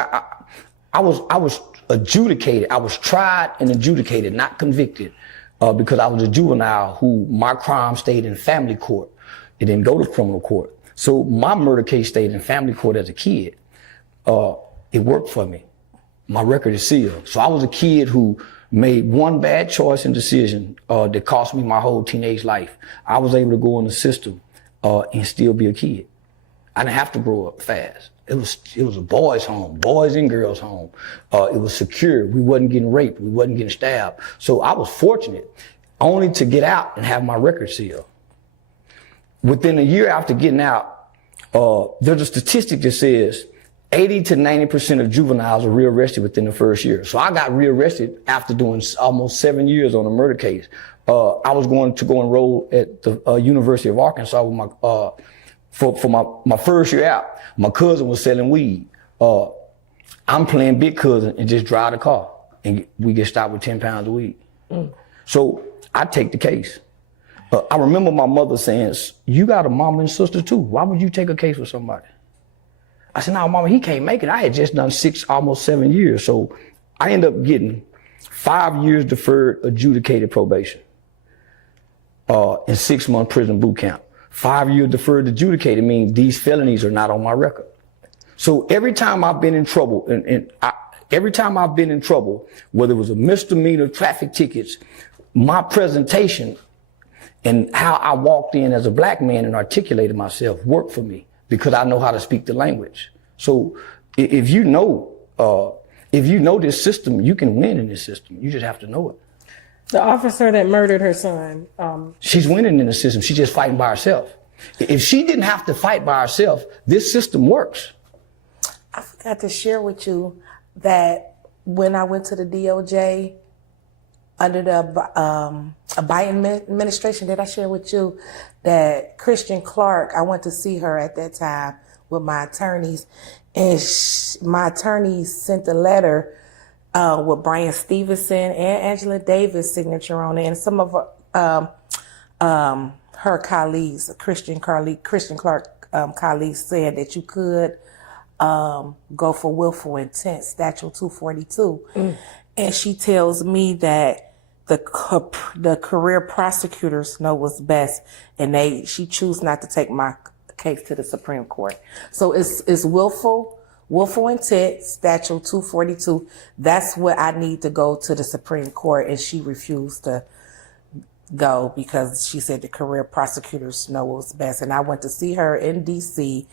I was adjudicated. I was tried and adjudicated, not convicted, because I was a juvenile who my crime stayed in family court. It didn't go to criminal court. So my murder case stayed in family court as a kid. It worked for me. My record is sealed. So I was a kid who made one bad choice and decision that cost me my whole teenage life. I was able to go in the system and still be a kid. I didn't have to grow up fast. It was a boys' home, boys and girls' home. It was secure. We wasn't getting raped. We wasn't getting stabbed. So I was fortunate only to get out and have my record sealed. Within a year after getting out, there's a statistic that says 80 to 90% of juveniles are rearrested within the first year. So I got rearrested after doing almost 7 years on a murder case. I was going to go enroll at the University of Arkansas with my for my first year out. My cousin was selling weed. I'm playing big cousin and just drive the car, and we get stopped with 10 pounds of weed. So I take the case. I remember my mother saying, "You got a mama and sister too. Why would you take a case with somebody?" I said, "No, mama, he can't make it." I had just done 6, almost 7 years. So I ended up getting 5 years deferred adjudicated probation and 6-month prison boot camp. 5 years deferred adjudicated means these felonies are not on my record. So every time I've been in trouble, every time I've been in trouble, whether it was a misdemeanor, traffic tickets, my presentation and how I walked in as a black man and articulated myself worked for me because I know how to speak the language. So if you know this system, you can win in this system. You just have to know it. The officer that murdered her son. She's winning in the system. She's just fighting by herself. If she didn't have to fight by herself, this system works. I forgot to share with you that when I went to the DOJ under the Biden administration, did I share with you that Christian Clark, I went to see her at that time with my attorneys, and my attorneys sent a letter with Brian Stevenson and Angela Davis' signature on it, and some of her colleagues, Christian Clark colleagues, said that you could go for willful intent, statute 242. And she tells me that the career prosecutors know what's best, and she choose not to take my case to the Supreme Court. So it's willful intent, statute 242. That's what I need to go to the Supreme Court, and she refused to go because she said the career prosecutors know what's best. And I went to see her in DC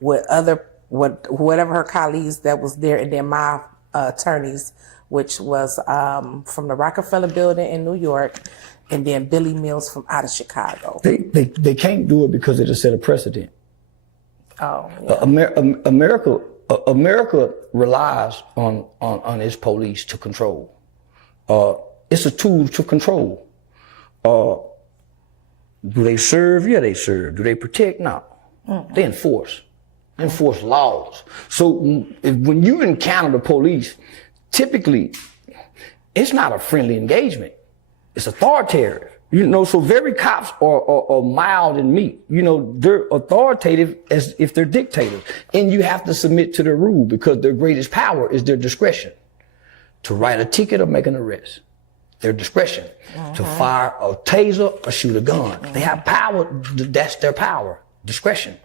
with other whatever her colleagues that was there, and then my attorneys, which was from the Rockefeller Building in New York, and then Billy Mills from out of Chicago. They can't do it because it'll set a precedent. Oh, yeah. America relies on its police to control. It's a tool to control. Do they serve? Yeah, they serve. Do they protect? No. They enforce. They enforce laws. So when you encounter the police, typically it's not a friendly engagement. It's authoritarian. You know, so very cops are mild and meek. You know, they're authoritative as if they're dictators. And you have to submit to their rule because their greatest power is their discretion to write a ticket or make an arrest. Their discretion to fire a taser or shoot a gun. They have power. That's their power, discretion.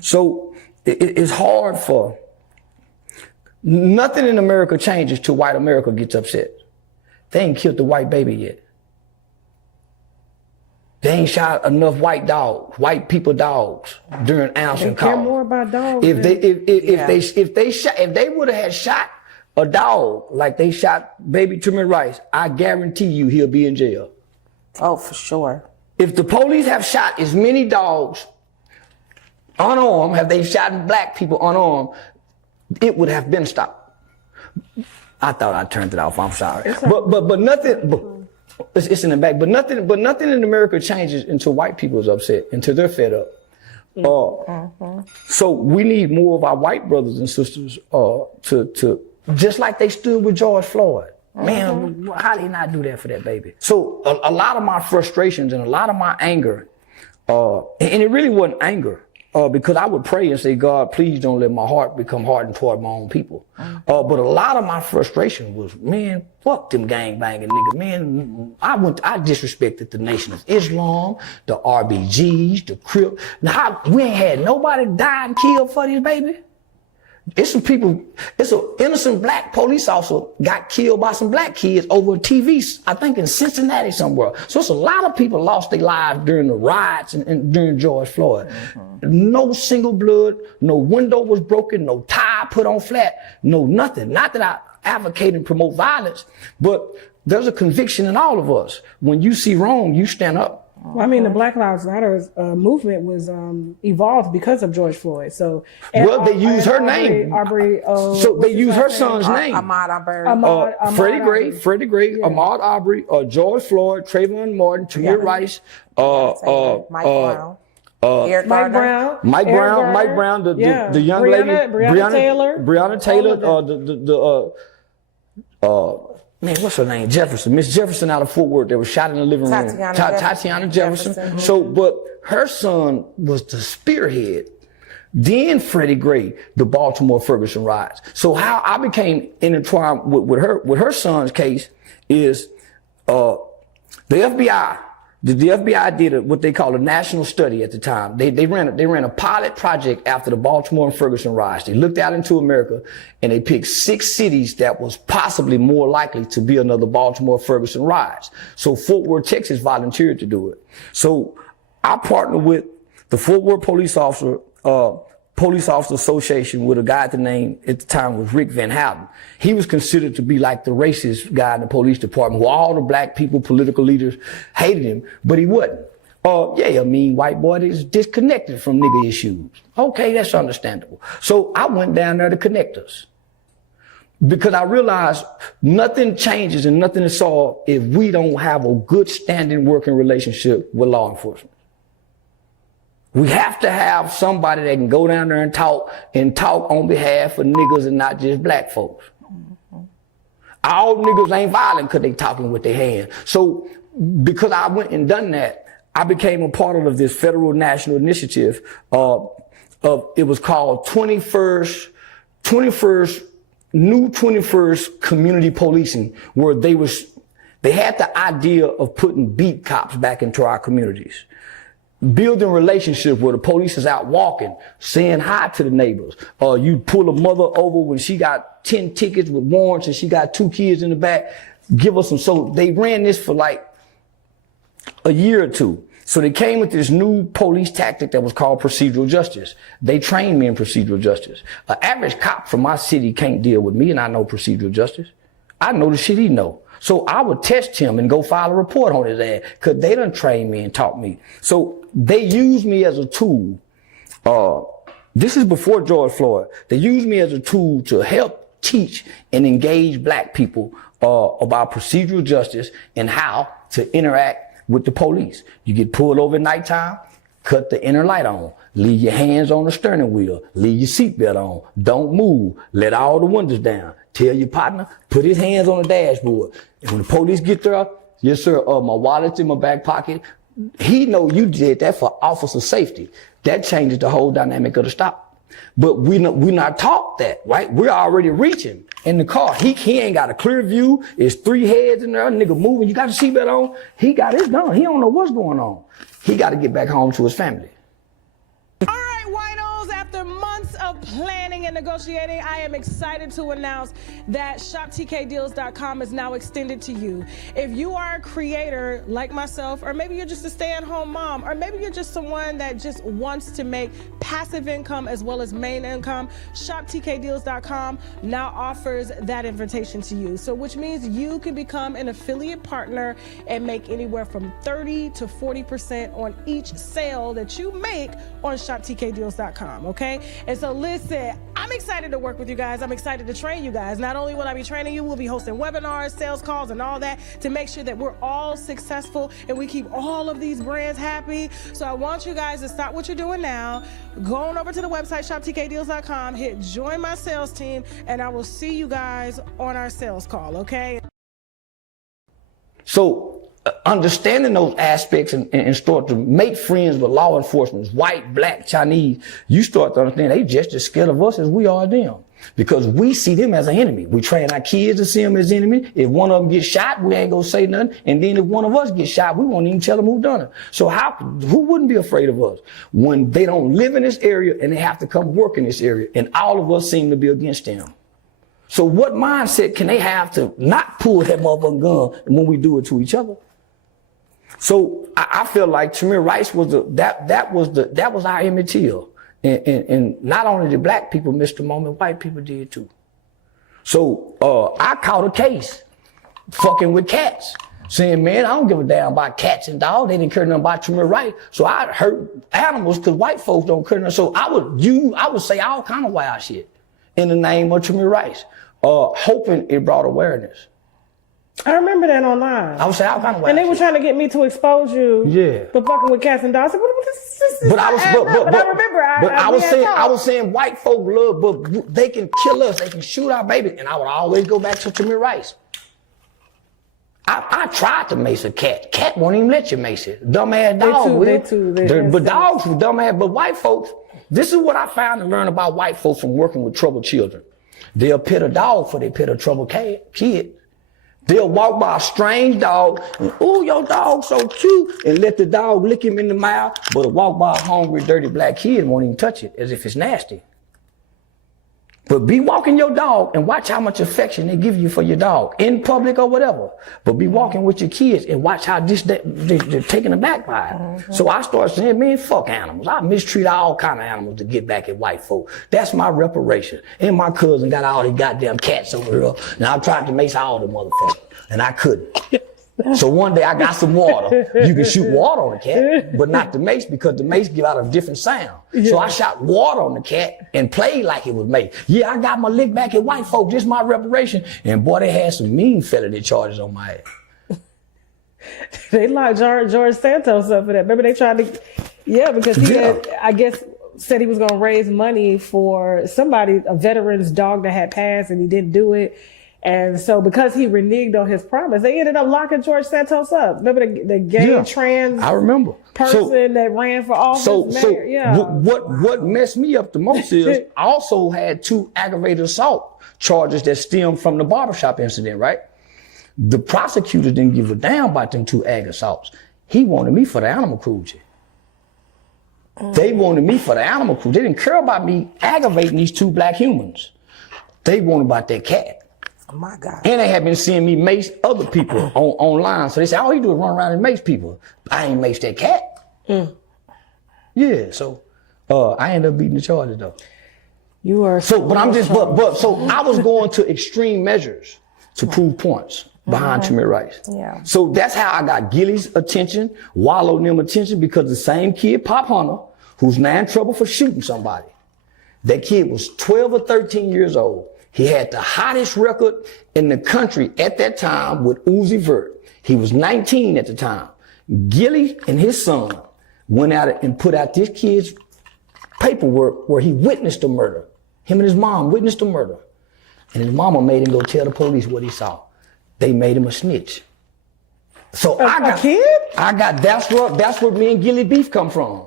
So it's hard for, nothing in America changes till white America gets upset. They ain't killed the white baby yet. They ain't shot enough white people dogs during announcing They care call. more about dogs. If they would have had shot a dog like they shot baby Tamir Rice, I guarantee you he'll be in jail. Oh, for sure. If the police have shot as many dogs unarmed, have they shot black people unarmed, it would have been stopped. I thought I turned it off. I'm sorry. But nothing. It's in the back. But nothing in America changes until white people is upset, until they're fed up. So we need more of our white brothers and sisters to just like they stood with George Floyd. Man, how did he not do that for that baby? So a lot of my frustrations and a lot of my anger, and it really wasn't anger, because I would pray and say, God, please don't let my heart become hardened toward my own people. But a lot of my frustration was, man, fuck them gangbanging niggas. Man, I disrespected the Nation of Islam, the RBGs, the Crump. Now, we ain't had nobody die and killed for this baby. It's some people, it's an innocent black police officer got killed by some black kids over TV, I think in Cincinnati somewhere. So it's a lot of people lost their lives during the riots and during George Floyd. No single blood, no window was broken, no tire put on flat, no nothing. Not that I advocate and promote violence, but there's a conviction in all of us. When you see wrong, you stand up. Well, I mean, the Black Lives Matter movement was evolved because of George Floyd. So, well, they use her name. So they use her son's name. Ahmaud Arbery. Freddie Gray, yeah. Ahmaud Arbery, George Floyd, Trayvon Martin, Tamir Rice, Mike Brown. Eric Garner. Mike Brown, the young lady, Breonna Taylor, man, what's her name? Jefferson. Miss Jefferson out of Fort Worth that was shot in the living room. Tatiana Jefferson. So, but her son was the spearhead. Then Freddie Gray, the Baltimore Ferguson riots. So how I became intertwined with her son's case is the FBI. The FBI did what they call a national study at the time. They ran a pilot project after the Baltimore and Ferguson riots. They looked out into America and they picked 6 cities that was possibly more likely to be another Baltimore Ferguson riots. So Fort Worth, Texas volunteered to do it. So I partnered with the Fort Worth Police Officer Association with a guy at the name at the time was Rick Van Houten. He was considered to be like the racist guy in the police department who all the black people, political leaders hated him, but he wasn't. Yeah, I mean, white boy is disconnected from nigga issues. Okay, that's understandable. So I went down there to connect us because I realized nothing changes and nothing is solved if we don't have a good standing working relationship with law enforcement. We have to have somebody that can go down there and talk on behalf of niggas and not just black folks. All niggas ain't violent because they talking with their hands. So because I went and done that, I became a part of this federal national initiative. It was called 21st Community Policing, where they had the idea of putting beat cops back into our communities. Building relationships where the police is out walking, saying hi to the neighbors. You pull a mother over when she got 10 tickets with warrants and she got 2 kids in the back. Give us some. So they ran this for like a year or two. So they came with this new police tactic that was called procedural justice. They trained me in procedural justice. An average cop from my city can't deal with me, and I know procedural justice. I know the shit he know. So I would test him and go file a report on his ass, because they done trained me and taught me. So they used me as a tool. This is before George Floyd. They used me as a tool to help teach and engage black people about procedural justice and how to interact with the police. You get pulled over at nighttime, cut the inner light on, leave your hands on the steering wheel, leave your seatbelt on, don't move, let all the windows down. Tell your partner, put his hands on the dashboard. And when the police get there, yes sir, my wallet's in my back pocket. He know you did that for officer safety. That changes the whole dynamic of the stop. But we're not taught that, right? We're already reaching in the car. He ain't got a clear view. It's 3 heads in there, nigga moving. You got the seatbelt on. He got his done. He don't know what's going on. He got to get back home to his family. All right, Winos, after months of planning and negotiating, I am excited to announce that ShopTKDeals.com is now extended to you. If you are a creator like myself, or maybe you're just a stay-at-home mom, or maybe you're just someone that just wants to make passive income as well as main income, ShopTKDeals.com now offers that invitation to you. So which means you can become an affiliate partner and make anywhere from 30 to 40% on each sale that you make on ShopTKDeals.com, okay? And so listen, I'm excited to work with you guys. I'm excited to train you guys. Not only will I be training you, we'll be hosting webinars, sales calls, and all that to make sure that we're all successful and we keep all of these brands happy. So I want you guys to stop what you're doing now. Go on over to the website, ShopTKDeals.com, hit join my sales team, and I will see you guys on our sales call, okay? So understanding those aspects and start to make friends with law enforcement, white, black, Chinese, you start to understand they just as scared of us as we are them. Because we see them as an enemy. We train our kids to see them as enemy. If one of them gets shot, we ain't gonna say nothing. And then if one of us gets shot, we won't even tell them who done it. So who wouldn't be afraid of us when they don't live in this area and they have to come work in this area and all of us seem to be against them? So what mindset can they have to not pull that motherfucking gun when we do it to each other? So I feel like Tamir Rice was that was our Emmett Till. And not only did black people miss the moment, white people did too. So I caught a case fucking with cats, saying, man, I don't give a damn about cats and dogs. They didn't care nothing about Tamir Rice. So I hurt animals because white folks don't care nothing. So I would say all kind of wild shit in the name of Tamir Rice, hoping it brought awareness. I remember that online. I would say all kind of wild And they were shit. trying to get me to expose you. Yeah. For fucking with cats and dogs. I said, But I was saying white folk love, but they can kill us, they can shoot our baby, and I would always go back to Tamir Rice. I tried to mace a cat. Cat won't even let you mace it. Dumbass dog will. They too. But dogs were dumbass. But white folks, this is what I found and learned about white folks from working with troubled children. They'll pet a dog for they pet a troubled kid. They'll walk by a strange dog and, oh, your dog's so cute, and let the dog lick him in the mouth, but walk by a hungry, dirty black kid and won't even touch it as if it's nasty. But be walking your dog and watch how much affection they give you for your dog in public or whatever. But be walking with your kids and watch how they're taken aback by it. Mm-hmm. So I started saying, man, fuck animals. I mistreat all kind of animals to get back at white folk. That's my reparation. And my cousin got all these goddamn cats over here, and I tried to mace all the motherfuckers, and I couldn't. So one day I got some water. You can shoot water on a cat, but not the mace, because the mace give out a different sound. Yeah. So I shot water on the cat and played like it was mace. Yeah, I got my lick back at white folks. This is my reparation. And boy, they had some mean felony charges on my ass. They locked George Santos up for that. Remember they tried to, because he had, I guess, said he was going to raise money for somebody, a veteran's dog that had passed, and he didn't do it. And so because he reneged on his promise, they ended up locking George Santos up. Remember the gay trans I remember. person that ran for office? What messed me up the most is I also had 2 aggravated assault charges that stemmed from the barbershop incident, right? The prosecutor didn't give a damn about them 2 ag assaults. He wanted me for the animal cruelty. They wanted me for the animal cruelty. They didn't care about me aggravating these 2 black humans. They wanted about that cat. Oh my God. And they had been seeing me mace other people online. So they said, all he do is run around and mace people. I ain't mace that cat. Yeah, so I ended up beating the charges though. You are So I was going to extreme measures to prove points behind Tamir Rice. Yeah. So that's how I got Gilly's attention, Wallow and them attention, because the same kid, Pop Hunter, who's now in trouble for shooting somebody, that kid was 12 or 13 years old. He had the hottest record in the country at that time with Uzi Vert. He was 19 at the time. Gilly and his son went out and put out this kid's paperwork where he witnessed the murder. Him and his mom witnessed the murder. And his mama made him go tell the police what he saw. They made him a snitch. So that's where me and Gilly beef come from.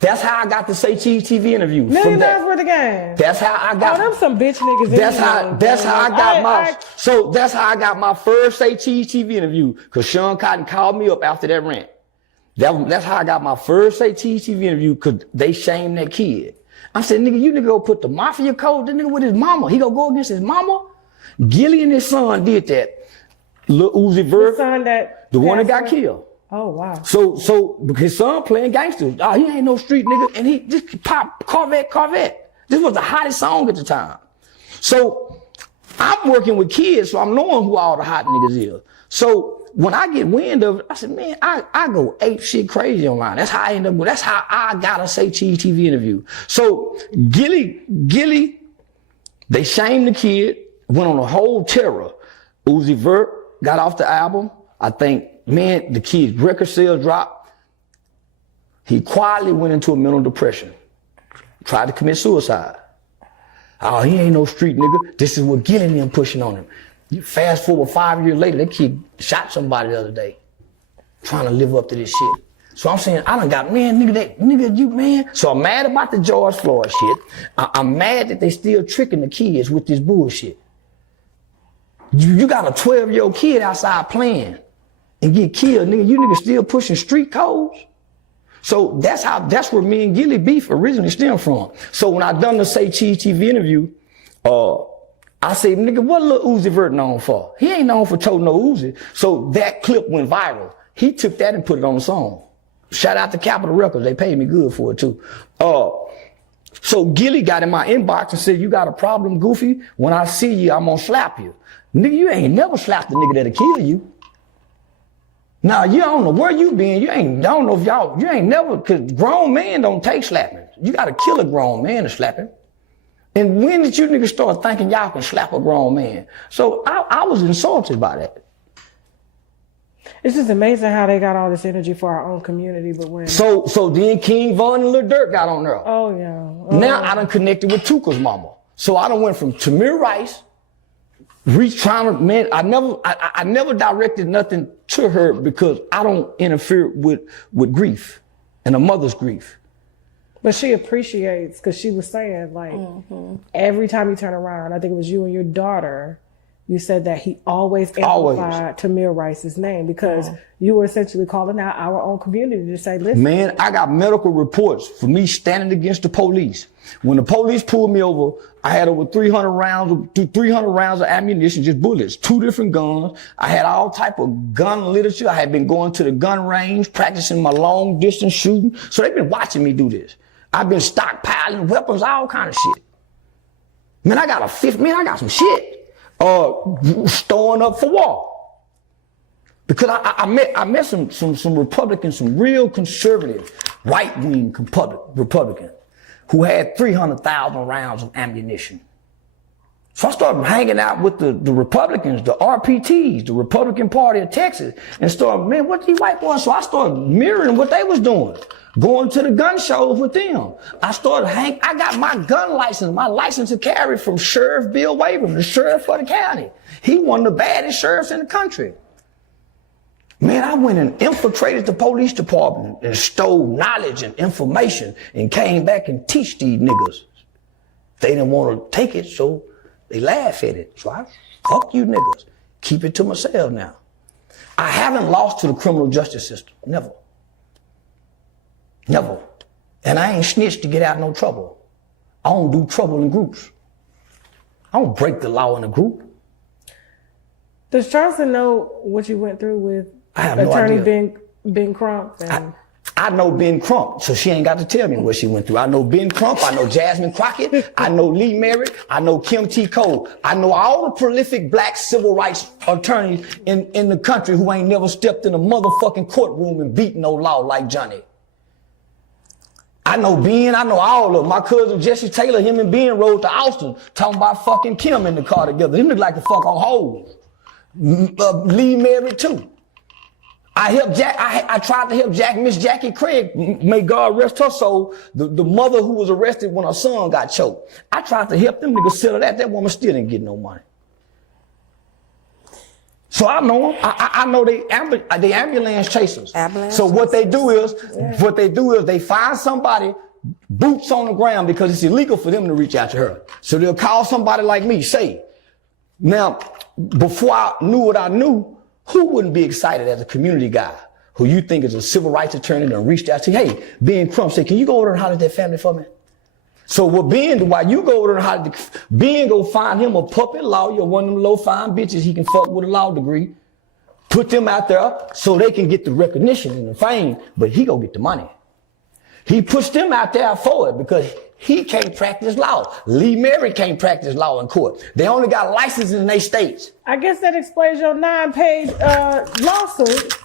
That's how I got the Say Cheese TV interview. $1 million worth of game. That's how I got. Oh, them some bitch niggas. That's how I got my first Say Cheese TV interview. Cause Shawn Cotton called me up after that rant. That's how I got my first Say Cheese TV interview. Cause they shamed that kid. I said, nigga, you nigga go put the mafia code. That nigga with his mama. He gonna go against his mama. Gilly and his son did that. Lil Uzi Vert, the one that got killed. Oh, wow. So his son playing gangster. Oh, he ain't no street nigga. And he just pop Corvette. This was the hottest song at the time. So I'm working with kids, so I'm knowing who all the hot niggas is. So when I get wind of it, I said, man, I go ape shit crazy online. That's how I end up with, that's how I got a Say Cheese TV interview. So Gilly, they shamed the kid, went on a whole terror. Uzi Vert got off the album. I think, man, the kid's record sales dropped. He quietly went into a mental depression. Tried to commit suicide. Oh, he ain't no street nigga. This is what Gilly and them pushing on him. You fast forward 5 years later, that kid shot somebody the other day. Trying to live up to this shit. So I'm saying, I done got, man, nigga, you, man. So I'm mad about the George Floyd shit. I'm mad that they still tricking the kids with this bullshit. You got a 12-year-old kid outside playing and get killed, nigga. You niggas still pushing street codes? So that's where me and Gilly beef originally stemmed from. So when I done the Say Cheese TV interview, I say, nigga, what Lil Uzi Vert known for? He ain't known for toting no Uzi. So that clip went viral. He took that and put it on the song. Shout out to Capitol Records. They paid me good for it too. So Gilly got in my inbox and said, you got a problem, Goofy? When I see you, I'm gonna slap you. Nigga, you ain't never slapped a nigga that'll kill you. Now, you don't know where you been. You ain't never, cause grown men don't take slapping. You gotta kill a grown man to slap him. And when did you niggas start thinking y'all can slap a grown man? So I was insulted by that. It's just amazing how they got all this energy for our own community, but when... So then King Von and Lil Durk got on there. Oh, yeah. Now I done connected with Tuka's mama. So I done went from Tamir Rice, I never directed nothing to her because I don't interfere with grief and a mother's grief. But she appreciates, because she was saying, like, every time you turn around, I think it was you and your daughter, you said that he always amplified Tamir Rice's name because you were essentially calling out our own community to say, listen. Man, I got medical reports for me standing against the police. When the police pulled me over, I had over 300 rounds of ammunition, just bullets, 2 different guns. I had all type of gun literature. I had been going to the gun range, practicing my long distance shooting. So they've been watching me do this. I've been stockpiling weapons, all kind of shit. Man, I got some shit. Storing up for war. Because I met some Republicans, some real conservative, right-wing Republicans who had 300,000 rounds of ammunition. So I started hanging out with the Republicans, the RPTs, the Republican Party of Texas, and started, man, what these white boys? So I started mirroring what they was doing, going to the gun shows with them. I got my gun license, my license to carry from Sheriff Bill Wavering, the sheriff for the county. He one of the baddest sheriffs in the country. Man, I went and infiltrated the police department and stole knowledge and information and came back and teach these niggas. They didn't want to take it, so they laugh at it. So I, fuck you niggas. Keep it to myself now. I haven't lost to the criminal justice system. Never. Never. And I ain't snitched to get out of no trouble. I don't do trouble in groups. I don't break the law in a group. Does Charleston know what you went through with I have no attorney idea. Ben Crump? And... I know Ben Crump, so she ain't got to tell me what she went through. I know Ben Crump, I know Jasmine Crockett, I know Lee Merritt, I know Kim T. Cole. I know all the prolific black civil rights attorneys in the country who ain't never stepped in a motherfucking courtroom and beat no law like Johnny. I know Ben, I know all of them. My cousin Jesse Taylor, him and Ben rode to Austin talking about fucking Kim in the car together. Them look like the fuck on hoes. Lee Merritt too. I helped Jack. I tried to help Miss Jackie Craig, may God rest her soul, the mother who was arrested when her son got choked. I tried to help them niggas settle that. That woman still didn't get no money. So I know them. I know they ambulance chasers. So what they do is they find somebody boots on the ground because it's illegal for them to reach out to her. So they'll call somebody like me, say. Now, before I knew what I knew, who wouldn't be excited as a community guy who you think is a civil rights attorney and reached out to, hey, Ben Crump, say, can you go over there and holler at that family for me? So what Ben do, while you go over there and holler, Ben go find him a puppet lawyer, one of them low fine bitches he can fuck with a law degree, put them out there so they can get the recognition and the fame, but he go get the money. He puts them out there for it because he can't practice law. Lee Merritt can't practice law in court. They only got licenses in their states. I guess that explains your 9-page lawsuit.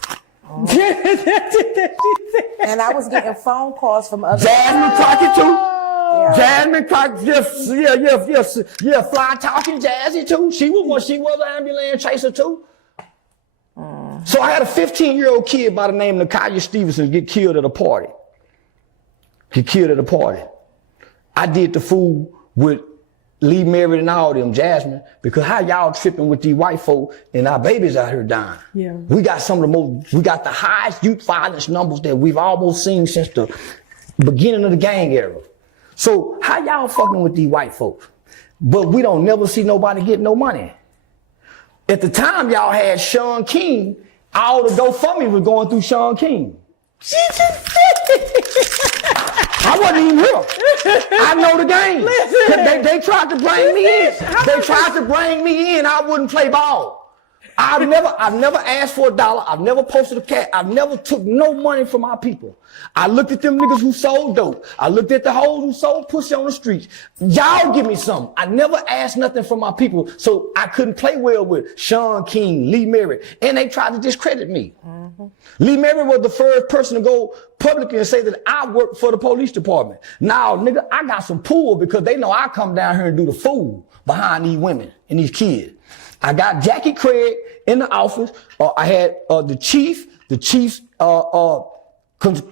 And I was getting phone calls from other. Jasmine Crockett too. Yeah. Jasmine Crockett, yeah, fly talking Jazzy too. She was an ambulance chaser too. So I had a 15-year-old kid by the name of Nakaya Stevenson get killed at a party. I did the fool with Lee Merritt and all them, Jasmine, because how y'all tripping with these white folk and our babies out here dying? Yeah. We got the highest youth violence numbers that we've almost seen since the beginning of the gang era. So how y'all fucking with these white folks? But we don't never see nobody get no money. At the time y'all had Shawn King, all the GoFundMe was going through Shawn King. I wasn't even here. I know the game. They tried to bring me in. They tried to bring me in. I wouldn't play ball. I've never asked for $1. I've never posted a cat. I've never took no money from our people. I looked at them niggas who sold dope. I looked at the hoes who sold pussy on the streets. Y'all give me something. I never asked nothing from my people, so I couldn't play well with Shawn King, Lee Merritt, and they tried to discredit me. Lee Merritt was the first person to go publicly and say that I work for the police department. Now, nigga, I got some pull because they know I come down here and do the fool behind these women and these kids. I got Jackie Craig in the office. I had the chief's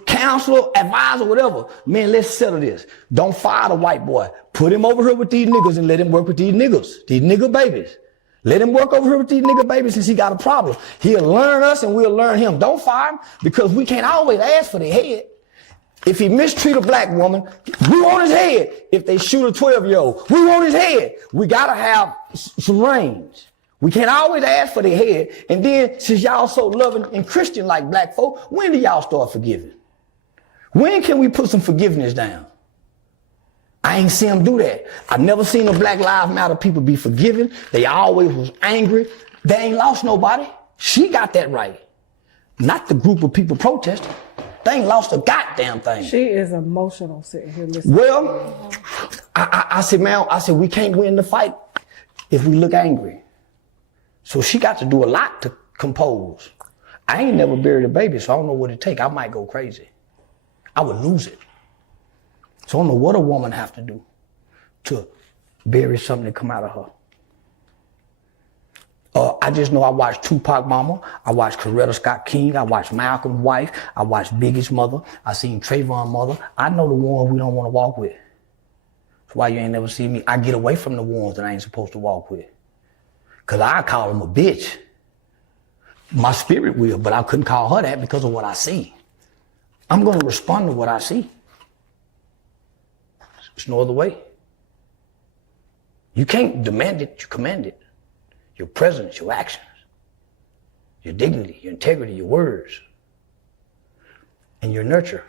counselor, advisor, whatever. Man, let's settle this. Don't fire the white boy. Put him over here with these niggas and let him work with these nigga babies. Let him work over here with these nigga babies since he got a problem. He'll learn us and we'll learn him. Don't fire him because we can't always ask for their head. If he mistreat a black woman, we want his head. If they shoot a 12-year-old, we want his head. We gotta have some range. We can't always ask for their head. And then, since y'all so loving and Christian like black folk, when do y'all start forgiving? When can we put some forgiveness down? I ain't seen them do that. I've never seen the Black Lives Matter people be forgiving. They always was angry. They ain't lost nobody. She got that right. Not the group of people protesting. They ain't lost a goddamn thing. She is emotional sitting here listening. Well, I said, we can't win the fight if we look angry. So she got to do a lot to compose. I ain't never buried a baby, so I don't know what it take. I might go crazy. I would lose it. So I don't know what a woman have to do to bury something that come out of her. I just know I watched Tupac mama, I watched Coretta Scott King, I watched Malcolm's wife, I watched Biggie's mother, I seen Trayvon's mother. I know the ones we don't want to walk with. That's why you ain't never see me. I get away from the ones that I ain't supposed to walk with. Cause I call them a bitch. My spirit will, but I couldn't call her that because of what I see. I'm gonna respond to what I see. There's no other way. You can't demand it, you command it. Your presence, your actions, your dignity, your integrity, your words, and your nurture.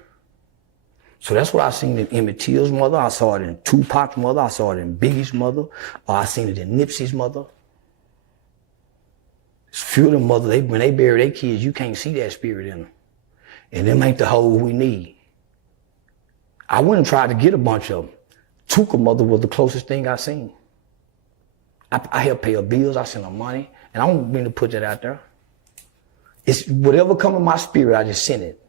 So that's what I seen in Emmett Till's mother. I saw it in Tupac's mother. I saw it in Biggie's mother. I seen it in Nipsey's mother. It's few of them mothers, when they bury their kids, you can't see that spirit in them. And them ain't the hoe we need. I went and tried to get a bunch of them. Tuka mother was the closest thing I seen. I helped pay her bills, I sent her money, and I don't mean to put that out there. It's whatever come in my spirit, I just sent it.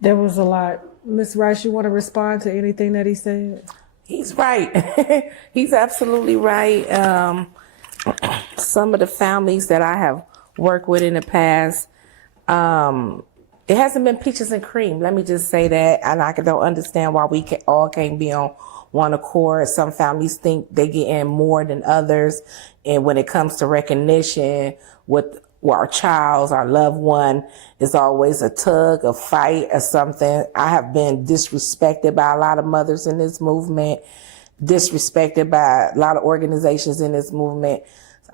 There was a lot. Ms. Rice, you want to respond to anything that he said? He's right. He's absolutely right. Some of the families that I have worked with in the past, it hasn't been peaches and cream. Let me just say that. And I don't understand why we all can't be on one accord. Some families think they get in more than others. And when it comes to recognition with our child, our loved one, it's always a tug, a fight, or something. I have been disrespected by a lot of mothers in this movement, disrespected by a lot of organizations in this movement.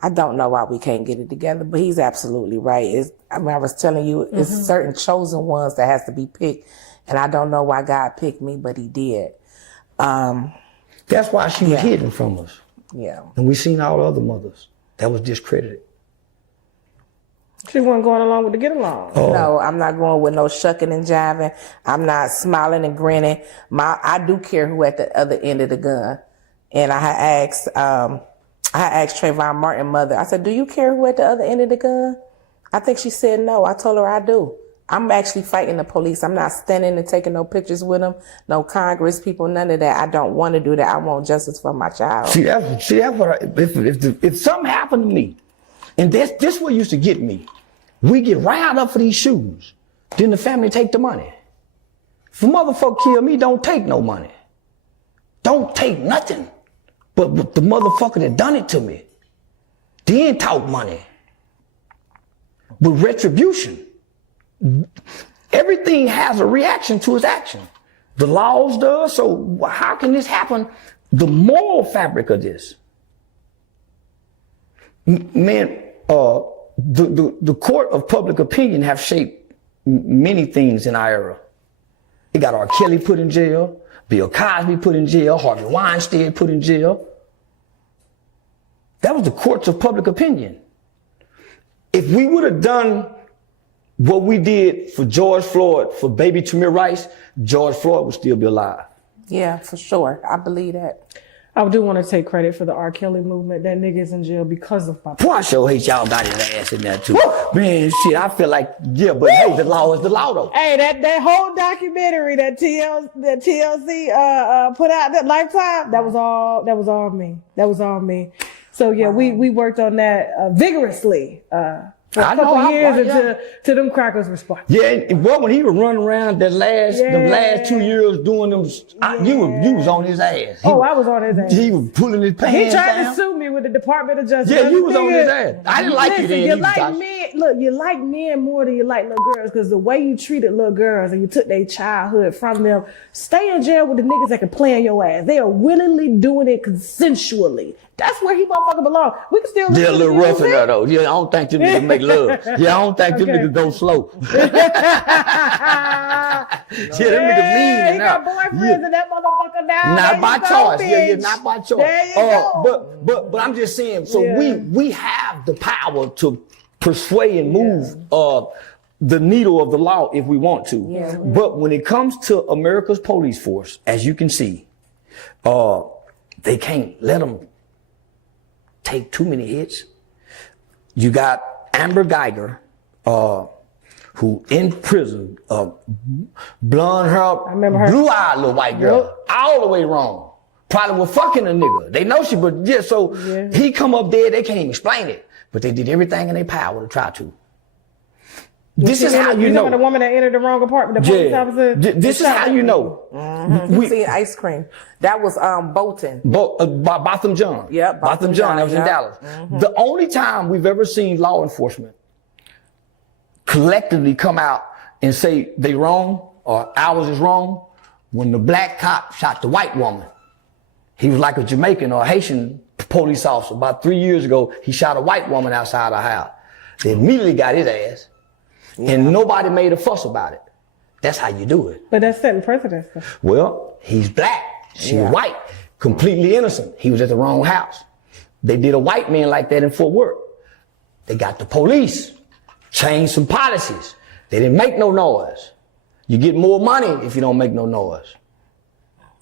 I don't know why we can't get it together, but he's absolutely right. I was telling you, it's certain chosen ones that has to be picked, and I don't know why God picked me, but he did. That's why she was hidden from us. Yeah. And we seen all the other mothers that was discredited. She wasn't going along with the get along. Oh. No, I'm not going with no shucking and jiving. I'm not smiling and grinning. I do care who at the other end of the gun. And I had asked Trayvon Martin mother, I said, do you care who at the other end of the gun? I think she said no. I told her I do. I'm actually fighting the police. I'm not standing and taking no pictures with them, no Congress people, none of that. I don't want to do that. I want justice for my child. See, that's what if something happened to me, and this what used to get me. We get riled up for these shoes. Then the family take the money. If a motherfucker kill me, don't take no money. Don't take nothing. But the motherfucker that done it to me, then talk money. But retribution. Everything has a reaction to its action. The laws does, so how can this happen? The moral fabric of this. Man, the court of public opinion have shaped many things in our era. It got R. Kelly put in jail, Bill Cosby put in jail, Harvey Weinstein put in jail. That was the courts of public opinion. If we would have done what we did for George Floyd, for baby Tamir Rice, George Floyd would still be alive. Yeah, for sure. I believe that. I do want to take credit for the R. Kelly movement. That nigga's in jail because of my... Boy, I sure hate y'all got his ass in there too. Man, shit, I feel like, yeah, but hey, the law is the law though. Hey, that whole documentary that TLC put out, that Lifetime, that was all me. That was all me. So yeah, we worked on that vigorously for a couple years until them crackers were sparked. Yeah, well, when he was running around the last 2 years doing them, you was on his ass. I was on his ass. He was pulling his pants He tried down. to sue me with the Department of Justice. Yeah, you was on his ass. I didn't like you then. You like men. Look, you like men more than you like little girls because the way you treated little girls and you took their childhood from them. Stay in jail with the niggas that can play on your ass. They are willingly doing it consensually. That's where he motherfucker belong. We can still They're a little rough in there though. Yeah, I don't think them niggas make love. Yeah, I don't think them niggas go slow. Yeah, them niggas mean he now. got boyfriends and that motherfucker now. Not by choice. Bitch. Yeah, not by choice. There you go. But I'm just saying, so we have the power to persuade and move the needle of the law if we want to. Yeah. But when it comes to America's police force, as you can see, they can't let them take too many hits. You got Amber Geiger, who in prison, blonde hair, blue-eyed little white girl, all the way wrong. Probably was fucking a nigga. They know she, but he come up there, they can't even explain it. But they did everything in their power to try to. This is how you know. The woman that entered the wrong apartment. The police officer. This is how you know. We see ice cream. That was Bolton. Botham John. Yeah, Botham John. That was in Dallas. The only time we've ever seen law enforcement collectively come out and say they wrong or ours is wrong, when the black cop shot the white woman. He was like a Jamaican or a Haitian police officer. About 3 years ago, he shot a white woman outside her house. They immediately got his ass. And nobody made a fuss about it. That's how you do it. But that's setting precedence. Well, he's black. She was white. Completely innocent. He was at the wrong house. They did a white man like that in Fort Worth. They got the police. Change some policies. They didn't make no noise. You get more money if you don't make no noise.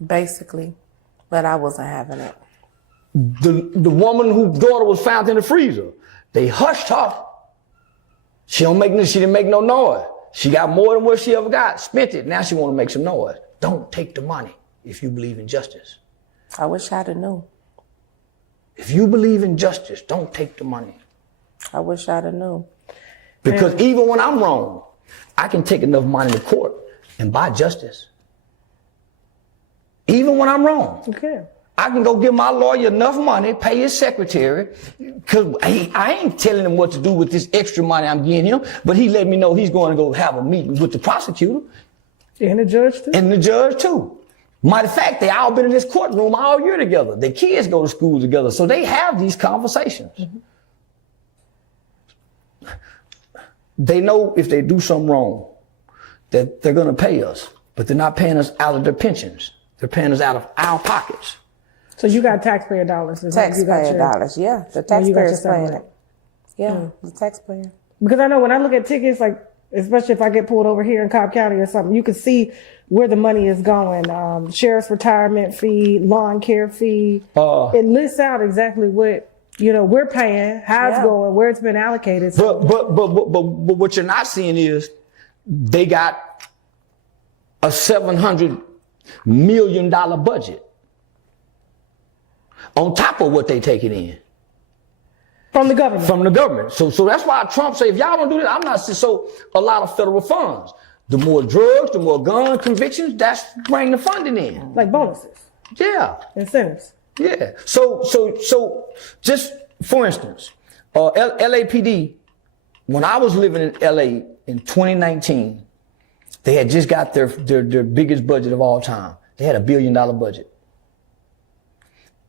Basically, but I wasn't having it. The woman whose daughter was found in the freezer, they hushed her. She didn't make no noise. She got more than what she ever got, spent it. Now she want to make some noise. Don't take the money if you believe in justice. I wish I'd have known. If you believe in justice, don't take the money. I wish I'd have known. Because even when I'm wrong, I can take enough money to court and buy justice. Even when I'm wrong. Okay. I can go give my lawyer enough money, pay his secretary, because I ain't telling him what to do with this extra money I'm giving him, but he let me know he's going to go have a meeting with the prosecutor. And the judge too? And the judge too. Matter of fact, they all been in this courtroom all year together. Their kids go to school together, so they have these conversations. Mm-hmm. They know if they do something wrong, that they're going to pay us, but they're not paying us out of their pensions. They're paying us out of our pockets. So you got taxpayer dollars. Taxpayer dollars, yeah. The taxpayer's paying it. Yeah, the taxpayer. Because I know when I look at tickets, like, especially if I get pulled over here in Cobb County or something, you can see where the money is going. Sheriff's retirement fee, lawn care fee. It lists out exactly what, we're paying, how it's going, where it's been allocated. So. But what you're not seeing is they got a $700 million budget on top of what they taking in. From the government. From the government. So that's why Trump say, if y'all don't do that, I'm not so a lot of federal funds. The more drugs, the more gun convictions, that's bring the funding in. Like bonuses. Yeah. Incentives. Yeah. So just for instance, LAPD, when I was living in LA in 2019, they had just got their biggest budget of all time. They had $1 billion budget.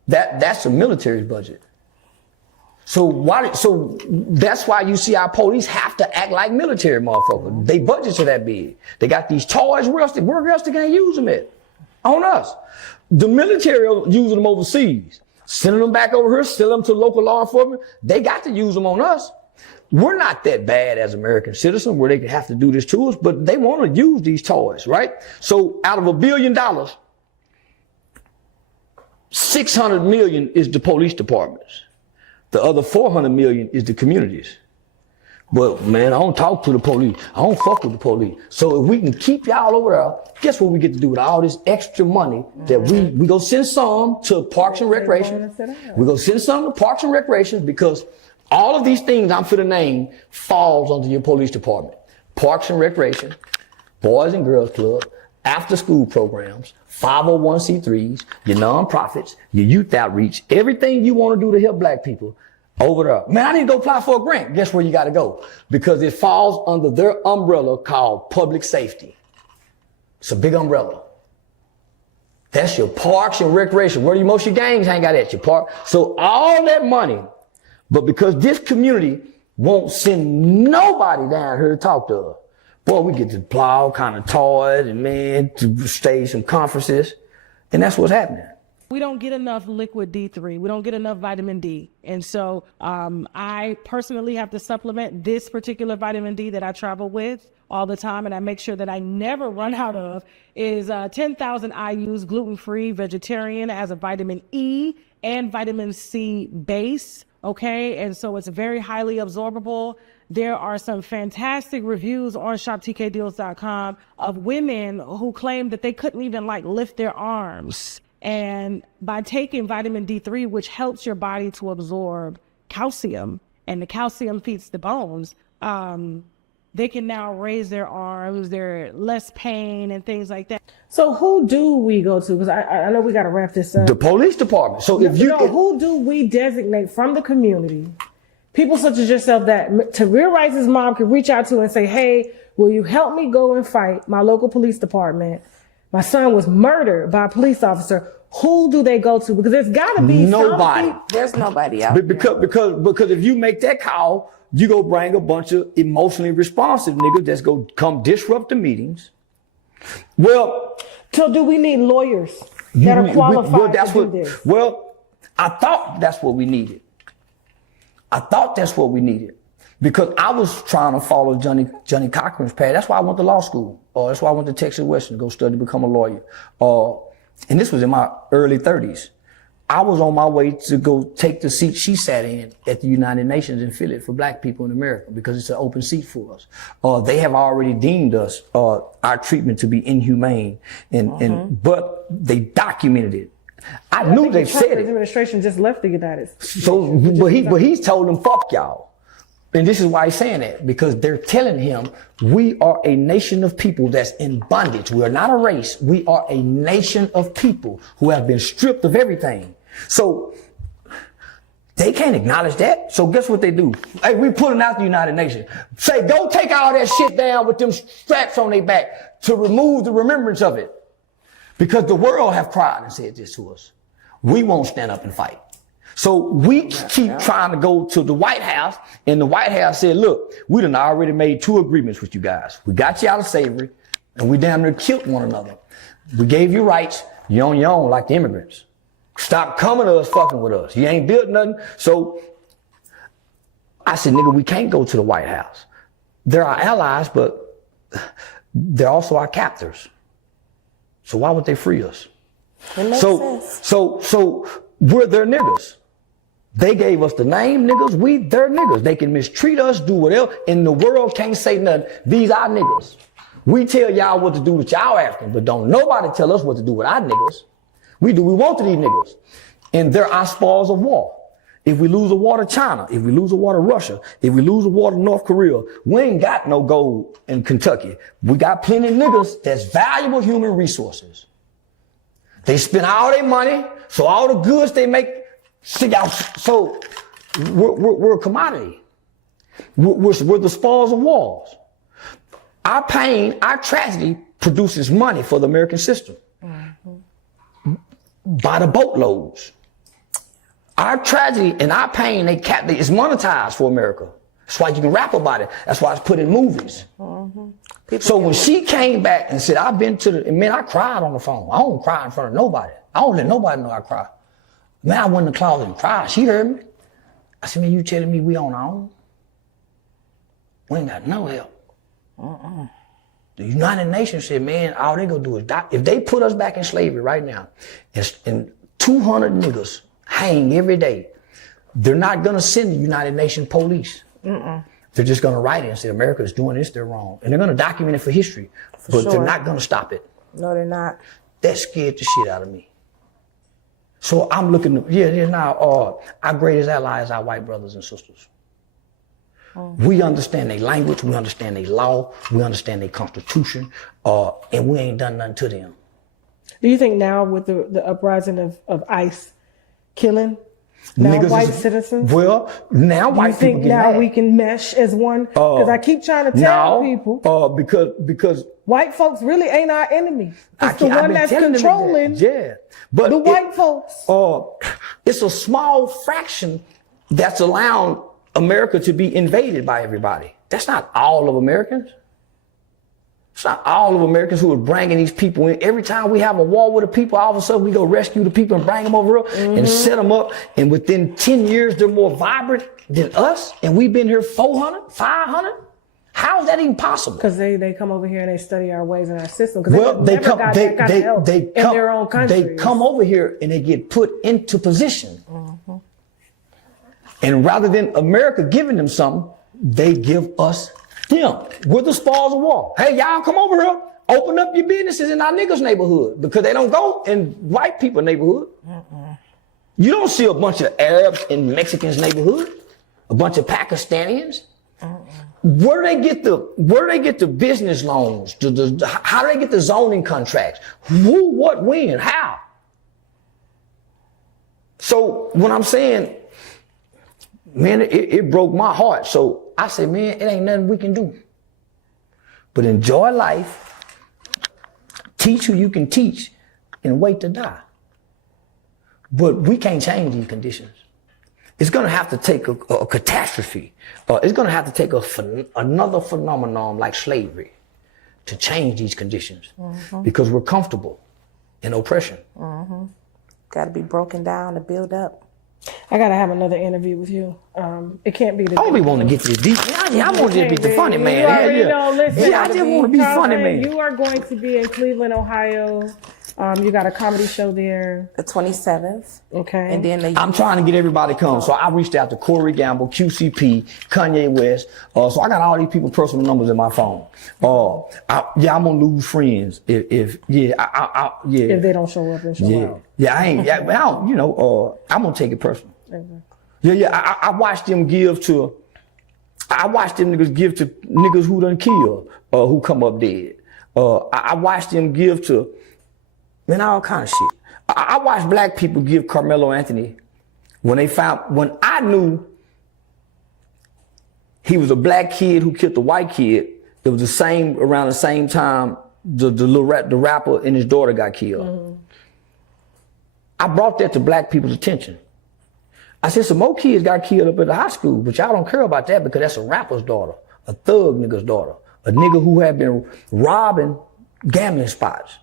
That's the military's budget. So that's why you see our police have to act like military motherfuckers. They budgets are that big. They got these toys. Where else they gonna use them at? On us. The military are using them overseas, sending them back over here, selling them to local law enforcement. They got to use them on us. We're not that bad as American citizens where they could have to do this to us, but they want to use these toys, right? So out of $1 billion, 600 million is the police departments. The other 400 million is the communities. But man, I don't talk to the police. I don't fuck with the police. So if we can keep y'all over there, guess what we get to do with all this extra money that we go send some to Parks and Recreation. We go send some to Parks and Recreation because all of these things I'm finna name falls under your police department. Parks and Recreation, Boys and Girls Club, after school programs, 501c3s, your nonprofits, your youth outreach, everything you want to do to help black people over there. Man, I need to go apply for a grant. Guess where you got to go? Because it falls under their umbrella called public safety. It's a big umbrella. That's your parks and recreation. Where do most of your gangs hang out at? Your park. So all that money, but because this community won't send nobody down here to talk to us, boy, we get to plow all kind of toys and man, to stage some conferences. And that's what's happening. We don't get enough liquid D3. We don't get enough vitamin D. And so I personally have to supplement this particular vitamin D that I travel with all the time. And I make sure that I never run out of is 10,000 IUs gluten-free vegetarian. It has a vitamin E and vitamin C base. Okay. And so it's very highly absorbable. There are some fantastic reviews on shoptkdeals.com of women who claim that they couldn't even lift their arms. And by taking vitamin D3, which helps your body to absorb calcium, and the calcium feeds the bones, they can now raise their arms, they're less pain and things like that. So who do we go to? Because I know we got to wrap this up. The police department. So if you who do we designate from the community? People such as yourself that Tamir Rice's mom could reach out to and say, hey, will you help me go and fight my local police department? My son was murdered by a police officer. Who do they go to? Because there's got to be nobody. There's nobody out because if you make that call, you go bring a bunch of emotionally responsive niggas that's go come disrupt the meetings. Well, so do we need lawyers that are qualified to do this? Well, I thought that's what we needed. Because I was trying to follow Johnny Cochran's path. That's why I went to law school. That's why I went to Texas Western to go study to become a lawyer. And this was in my early 30s. I was on my way to go take the seat she sat in at the United Nations in Philly for black people in America because it's an open seat for us. They have already deemed us, our treatment to be inhumane, but they documented it. I knew they said it. The administration just left the United States. So, but he's told them, fuck y'all. And this is why he's saying that, because they're telling him we are a nation of people that's in bondage. We are not a race. We are a nation of people who have been stripped of everything. So they can't acknowledge that. So guess what they do? Hey, we pulling out the United Nations. Say, go take all that shit down with them straps on their back to remove the remembrance of it. Because the world have cried and said this to us. We won't stand up and fight. So we keep trying to go to the White House, and the White House said, look, we done already made 2 agreements with you guys. We got you out of slavery, and we damn near killed one another. We gave you rights. You're on your own like the immigrants. Stop coming to us, fucking with us. You ain't built nothing. So I said, nigga, we can't go to the White House. They're our allies, but they're also our captors. So why would they free us? It makes sense. So we're their niggas. They gave us the name niggas. We their niggas. They can mistreat us, do whatever, and the world can't say nothing. These our niggas. We tell y'all what to do with y'all Africans, but don't nobody tell us what to do with our niggas. We do what we want to these niggas. And they're our spoils of war. If we lose a war to China, if we lose a war to Russia, if we lose a war to North Korea, we ain't got no gold in Kentucky. We got plenty of niggas that's valuable human resources. They spend all their money, so all the goods they make, so we're a commodity. We're the spoils of wars. Our pain, our tragedy produces money for the American system. By the boatloads. Our tragedy and our pain, it's monetized for America. That's why you can rap about it. That's why it's put in movies. So when she came back and said, I've been to the, man, I cried on the phone. I don't cry in front of nobody. I don't let nobody know I cry. Man, I went in the closet and cried. She heard me. I said, man, you telling me we on our own? We ain't got no help. The United Nations said, man, all they gonna do is die. If they put us back in slavery right now, and 200 niggas hang every day, they're not gonna send the United Nations police. They're just gonna write it and say, America is doing this, they're wrong. And they're gonna document it for history, but they're not gonna stop it. No, they're not. That scared the shit out of me. So I'm looking, now our greatest allies are our white brothers and sisters. We understand their language, we understand their law, we understand their constitution, and we ain't done nothing to them. Do you think now with the uprising of ICE killing now Niggas white citizens? Well, now white people think get now mad. we can mesh as one? Because I keep trying to tell people. Because white folks really ain't our enemy. It's the I've one been that's telling them controlling that. But the white folks. It's a small fraction that's allowing America to be invaded by everybody. That's not all of Americans. It's not all of Americans who are bringing these people in. Every time we have a war with the people, all of a sudden we go rescue the people and bring them over here and set them up. And within 10 years, they're more vibrant than us. And we've been here 400, 500. How is that even possible? Because they come over here and they study our ways and our system. Well, they come in their own countries. They come over here and they get put into position. And rather than America giving them something, they give us them. We're the spoils of war. Hey, y'all come over here. Open up your businesses in our niggas' neighborhood because they don't go in white people's neighborhood. You don't see a bunch of Arabs in Mexicans' neighborhood, a bunch of Pakistanians. Where do they get the business loans? How do they get the zoning contracts? Who, what, when, how? So when I'm saying, man, it broke my heart. So I said, man, it ain't nothing we can do. But enjoy life, teach who you can teach, and wait to die. But we can't change these conditions. It's going to have to take a catastrophe. It's going to have to take another phenomenon like slavery to change these conditions because we're comfortable in oppression. Got to be broken down to build up. I got to have another interview with you. It can't be the. I don't be wanting to get to the deep. I want to be the funny man. You already know, listen, I just want to be funny man. You are going to be in Cleveland, Ohio. You got a comedy show there. The 27th. Okay. And then I'm trying to get everybody to come. So I reached out to Corey Gamble, QCP, Kanye West. So I got all these people's personal numbers in my phone. I'm gonna lose friends if they don't show up and show out. Yeah, I ain't. Yeah, I don't, I'm gonna take it personal. Exactly. I watched them give to. I watched them niggas give to niggas who done killed who come up dead. I watched them give to. Man, all kind of shit. I watched black people give Carmelo Anthony when I knew he was a black kid who killed the white kid. It was around the same time the rapper and his daughter got killed. Mm-hmm. I brought that to black people's attention. I said, some more kids got killed up at the high school, but y'all don't care about that because that's a rapper's daughter, a thug nigga's daughter, a nigga who had been robbing gambling spots.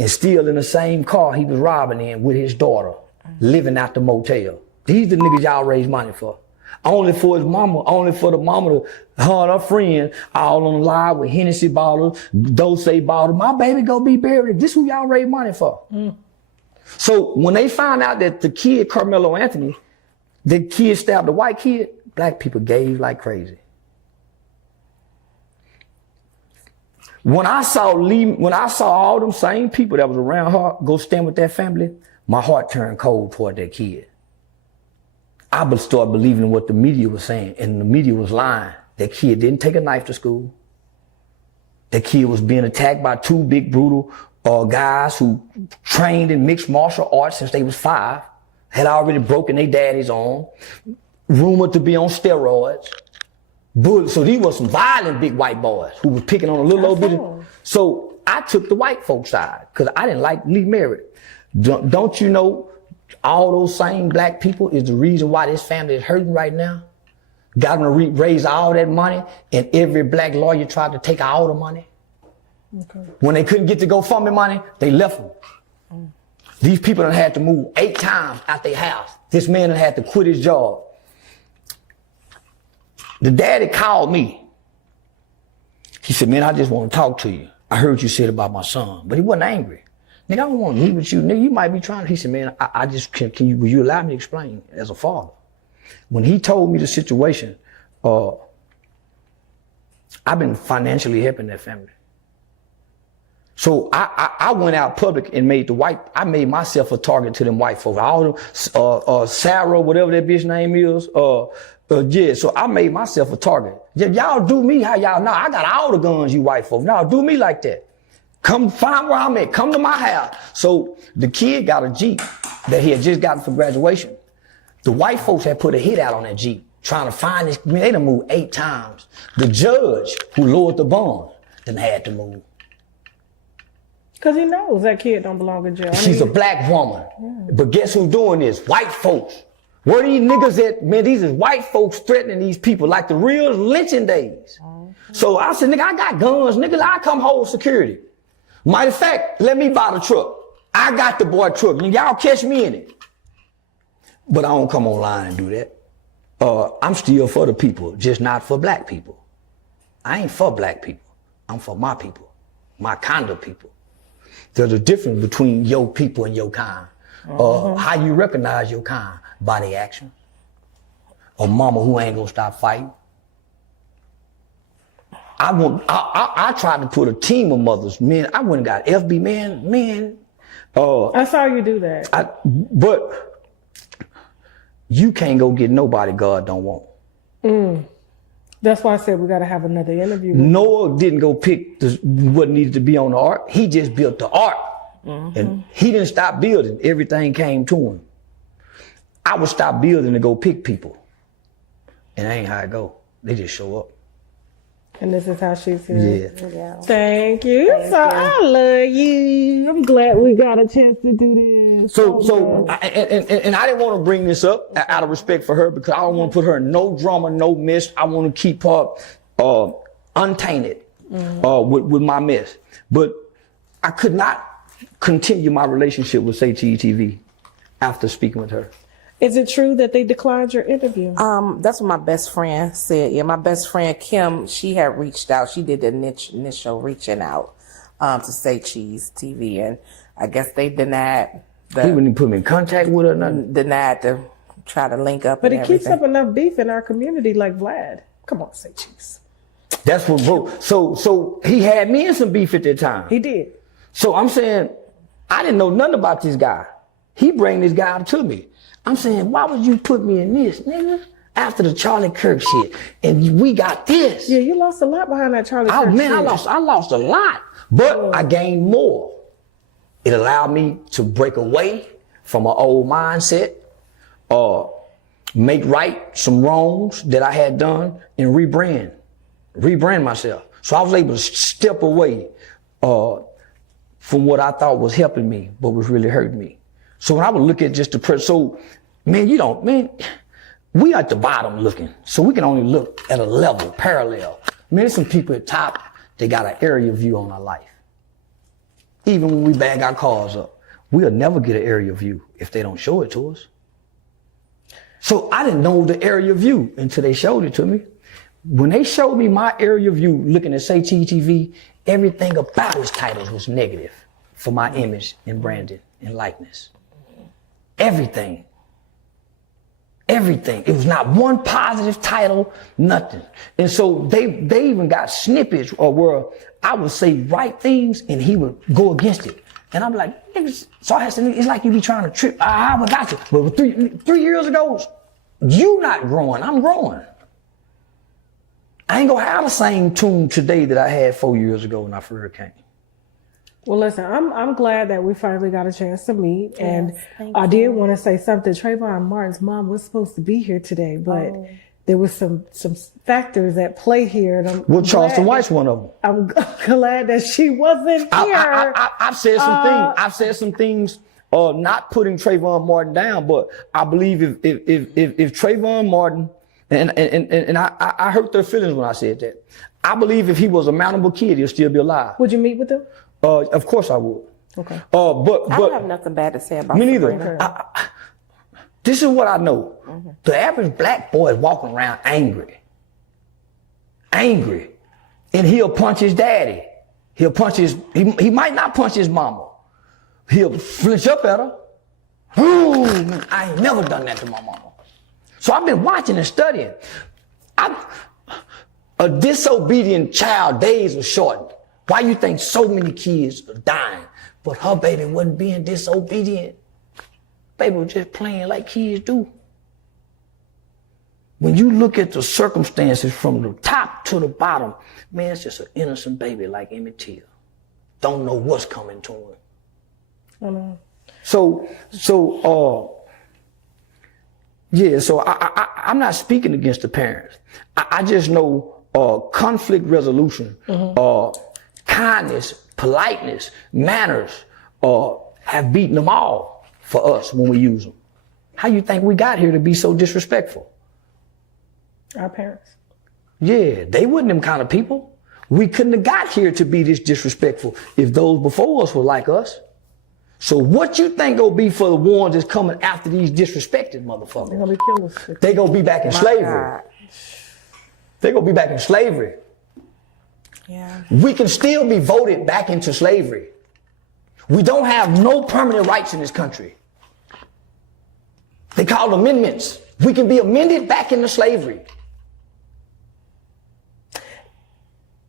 And still in the same car he was robbing in with his daughter, living at the motel. These the niggas y'all raise money for. Only for his mama, only for the mama to her and her friend, all on the line with Hennessy bottles, Dose bottles. My baby go be buried. This who y'all raise money for. Mm. So when they found out that the kid, Carmelo Anthony, the kid stabbed the white kid, black people gave like crazy. When I saw all them same people that was around her go stand with that family, my heart turned cold toward that kid. I would start believing what the media was saying, and the media was lying. That kid didn't take a knife to school. That kid was being attacked by two big brutal guys who trained in mixed martial arts since they was 5, had already broken their daddy's arm, rumored to be on steroids. So these were some violent big white boys who was picking on a little old bit. So I took the white folks side because I didn't like Lee Merritt. Don't you know all those same black people is the reason why this family is hurting right now? Got them to raise all that money, and every black lawyer tried to take all the money. Okay. When they couldn't get the GoFundMe money, they left them. Mm. These people done had to move 8 times out their house. This man done had to quit his job. The daddy called me. He said, man, I just want to talk to you. I heard you said about my son, but he wasn't angry. Nigga, I don't want to meet with you. Nigga, you might be trying to. He said, man, I just, will you allow me to explain as a father? When he told me the situation, I've been financially helping that family. So I went out public and I made myself a target to them white folks. All them, Sarah, whatever that bitch name is, so I made myself a target. Y'all do me how y'all know. I got all the guns, you white folks. Now do me like that. Come find where I'm at. Come to my house. So the kid got a Jeep that he had just gotten for graduation. The white folks had put a hit out on that Jeep trying to find this. I mean, they done moved 8 times. The judge who lowered the bond then had to move. Because he knows that kid don't belong in jail. She's a black woman. Yeah. But guess who's doing this? White folks. Where these niggas at? Man, these is white folks threatening these people like the real lynching days. Mm-hmm. So I said, nigga, I got guns. Nigga, I come hold security. Matter of fact, let me buy the truck. I got the boy truck. Y'all catch me in it. But I don't come online and do that. I'm still for the people, just not for black people. I ain't for black people. I'm for my people, my kind of people. There's a difference between your people and your kind. How you recognize your kind? By their actions. A mama who ain't gonna stop fighting. I tried to put a team of mothers, men. I went and got FB, man. I saw you do that. But you can't go get nobody God don't want. Mm. That's why I said we got to have another interview. Noah didn't go pick what needed to be on the ark. He just built the ark. Mm-hmm. And he didn't stop building. Everything came to him. I would stop building to go pick people. And that ain't how it go. They just show up. And this is how she's here. Yeah. Thank you. I love you. I'm glad we got a chance to do this. And I didn't want to bring this up out of respect for her because I don't want to put her in no drama, no mess. I want to keep her untainted with my mess. But I could not continue my relationship with Say TV after speaking with her. Is it true that they declined your interview? That's what my best friend said. Yeah, my best friend Kim, she had reached out. She did the initial reaching out to Say Cheese TV, and I guess they denied. He wouldn't even put me in contact with her or nothing. Denied to try to link up. But and it keeps everything. up enough beef in our community, like Vlad. Come on, Say Cheese. That's what broke. So he had me in some beef at that time. He did. So I'm saying, I didn't know nothing about this guy. He bring this guy to me. I'm saying, why would you put me in this, nigga? After the Charlie Kirk shit, and we got this. Yeah, you lost a lot behind that Charlie Kirk shit. I lost a lot, but I gained more. It allowed me to break away from an old mindset, make right some wrongs that I had done, and rebrand myself. So I was able to step away from what I thought was helping me, but was really hurting me. So when I would look at just the person, so man, we at the bottom looking, so we can only look at a level parallel. Man, there's some people at top, they got an area view on our life. Even when we bag our cars up, we'll never get an area view if they don't show it to us. So I didn't know the area view until they showed it to me. When they showed me my area view looking at Say Cheese TV, everything about his titles was negative for my image and branding and likeness. Everything. It was not one positive title, nothing. And so they even got snippets or where I would say right things and he would go against it. And I'm like, so I said, it's like you be trying to trip. I got you. But 3 years ago, you not growing, I'm growing. I ain't gonna have the same tune today that I had 4 years ago when I first came. Well, listen, I'm glad that we finally got a chance to meet. Yes, and I did want to say something. Trayvon Martin's mom was supposed to be here today, but there was some factors at play here. And well, Charleston White's one of them. I'm glad that she wasn't here. I've said some things. I've said some things. Not putting Trayvon Martin down, but I believe if Trayvon Martin and I hurt their feelings when I said that. I believe if he was a mountable kid, he'll still be alive. Would you meet with him? Of course I would. Okay. But I don't have nothing bad to say about me neither. Sabrina. This is what I know. Mm-hmm. The average black boy is walking around angry, and he'll punch his daddy. He'll punch he might not punch his mama. He'll flinch up at her. Ooh, man, I ain't never done that to my mama. So I've been watching and studying. A disobedient child days are shortened. Why you think so many kids are dying? But her baby wasn't being disobedient. Baby was just playing like kids do. When you look at the circumstances from the top to the bottom, man, it's just an innocent baby like Emmett Till. Don't know what's coming to him. I know. So I'm not speaking against the parents. I just know conflict resolution, kindness, politeness, manners have beaten them all for us when we use them. How you think we got here to be so disrespectful? Our parents. Yeah, they wasn't them kind of people. We couldn't have got here to be this disrespectful if those before us were like us. So what you think gonna be for the ones that's coming after these disrespected motherfuckers? They're gonna be killers. They gonna be back in slavery. God. They gonna be back in slavery. Yeah. We can still be voted back into slavery. We don't have no permanent rights in this country. They call amendments. We can be amended back into slavery.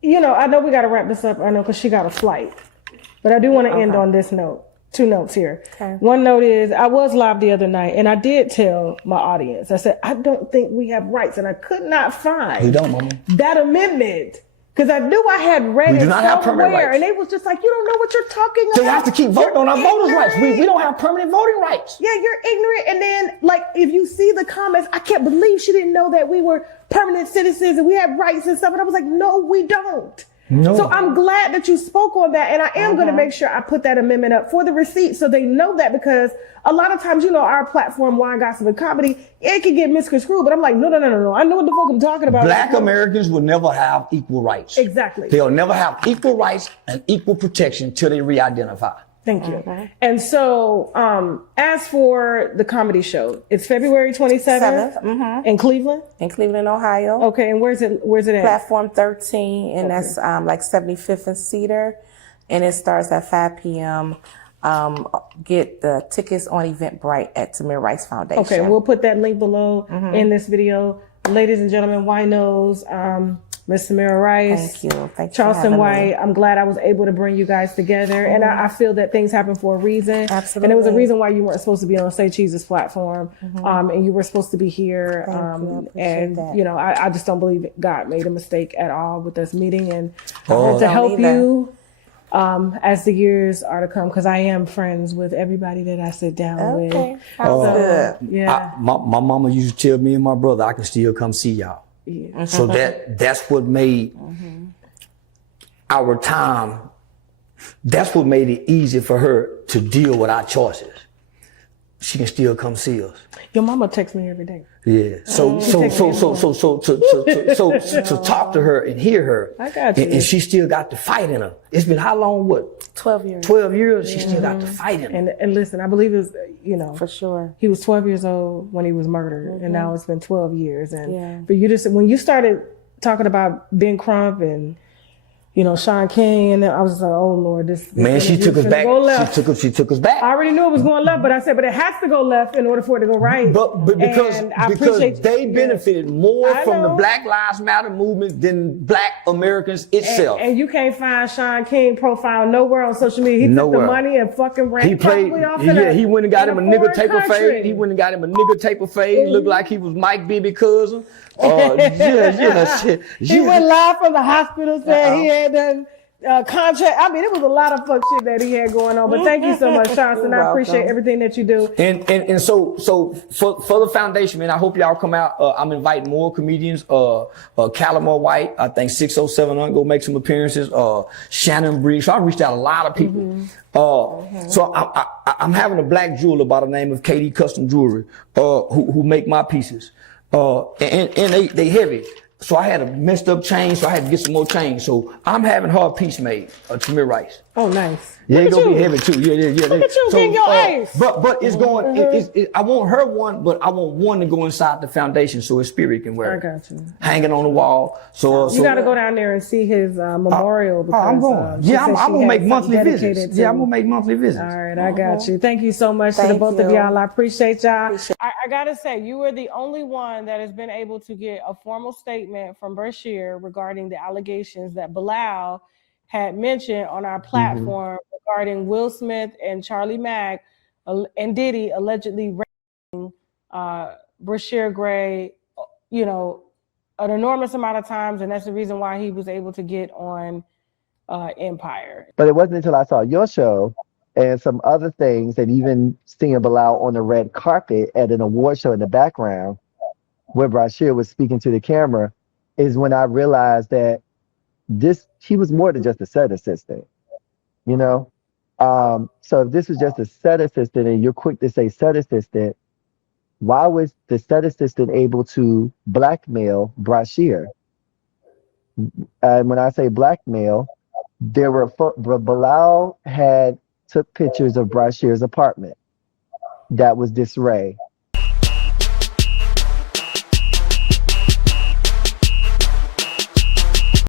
You know, I know we got to wrap this up. I know because she got a flight, but I do want to end on this note. 2 notes here. Okay. One note is I was live the other night and I did tell my audience, I said, I don't think we have rights, and I could not find that amendment because I knew I had read it somewhere, and they was just like, you don't know what you're talking about. They have to keep voting on our voters' rights. We don't have permanent voting rights. Yeah, you're ignorant. And then, like, if you see the comments, I can't believe she didn't know that we were permanent citizens and we have rights and stuff. And I was like, no, we don't. No. So I'm glad that you spoke on that, and I am going to make sure I put that amendment up for the receipt so they know that, because a lot of times, you know, our platform, Wine, Gossip, and Comedy, it can get misconstrued, but I'm like, no. I know what the fuck I'm talking about. Black Americans will never have equal rights. Exactly. They'll never have equal rights and equal protection till they re-identify. Thank you. And so, as for the comedy show, it's February 27th in Cleveland. In Cleveland, Ohio. Okay, and where's it at? Platform 13, and that's like 75th and Cedar, and it starts at 5 p.m. Get the tickets on Eventbrite at Tamir Rice Foundation. Okay, we'll put that link below in this video. Ladies and gentlemen, winos, Miss Tamir Rice. Thank you. Thank you. Charleston White. I'm glad I was able to bring you guys together. And I feel that things happen for a reason. Absolutely. And there was a reason why you weren't supposed to be on Say Cheese's platform. And you were supposed to be here. And, you know, I just don't believe God made a mistake at all with us meeting. And to help you as the years are to come, because I am friends with everybody that I sit down with. Good. Yeah. My mama used to tell me and my brother, I can still come see y'all. Yeah. So that's what made our time, that's what made it easy for her to deal with our choices. She can still come see us. Your mama texts me every day. Yeah. So to talk to her and hear her. I got you. And she still got the fight in her. It's been how long? What? 12 years. 12 years. She still got the fight in her. And listen, I believe it's, you know, For sure. he was 12 years old when he was murdered, and now it's been 12 years. And for you to, when you started talking about Ben Crump and, you know, Shawn King, and I was just like, oh Lord, this Man, she took us back. She took us back. I already knew it was going left, but I said, but it has to go left in order for it to go right. But because they benefited more from the Black Lives Matter movement than Black Americans itself. And you can't find Shawn King profile nowhere on social media. He took the money and fucking ran probably off he went and got him a nigger taper fade. He went and got him a nigger taper fade. Looked like he was Mike Bibby cousin. He went live from the hospital, said he had done contract. I mean, it was a lot of fuck shit that he had going on. But thank you so much, Charleston. I appreciate everything that you do. And so for the foundation, man, I hope y'all come out. I'm inviting more comedians. Calamar White, I think 607 go make some appearances. Shannon Briggs. So I reached out a lot of people. So I'm having a black jeweler by the name of KD Custom Jewelry, who make my pieces. And they heavy. So I had a messed up chain, so I had to get some more chains. So I'm having her a piece made, Tamir Rice. Oh, nice. Yeah, it's gonna be heavy too. Yeah. Look at you getting your ace. But it's going. I want her one, but I want one to go inside the foundation so his spirit can wear it. I got you. Hanging on the wall. So you got to go down there and see his memorial. Because, I'm going. I'm gonna make monthly visits. Yeah, I'm gonna make monthly visits. All right, I got you. Thank you so much to the both of y'all. I appreciate y'all. I gotta say, you were the only one that has been able to get a formal statement from Brashear regarding the allegations that Bilal had mentioned on our platform regarding Will Smith and Charlie Mack and Diddy allegedly raping Brashear Gray, you know, an enormous amount of times, and that's the reason why he was able to get on Empire. But it wasn't until I saw your show and some other things, and even seeing Bilal on the red carpet at an award show in the background where Brashear was speaking to the camera, is when I realized that he was more than just a set assistant, you know? So if this was just a set assistant and you're quick to say set assistant, why was the set assistant able to blackmail Brashear? And when I say blackmail, Bilal took pictures of Brashear's apartment that was disarray.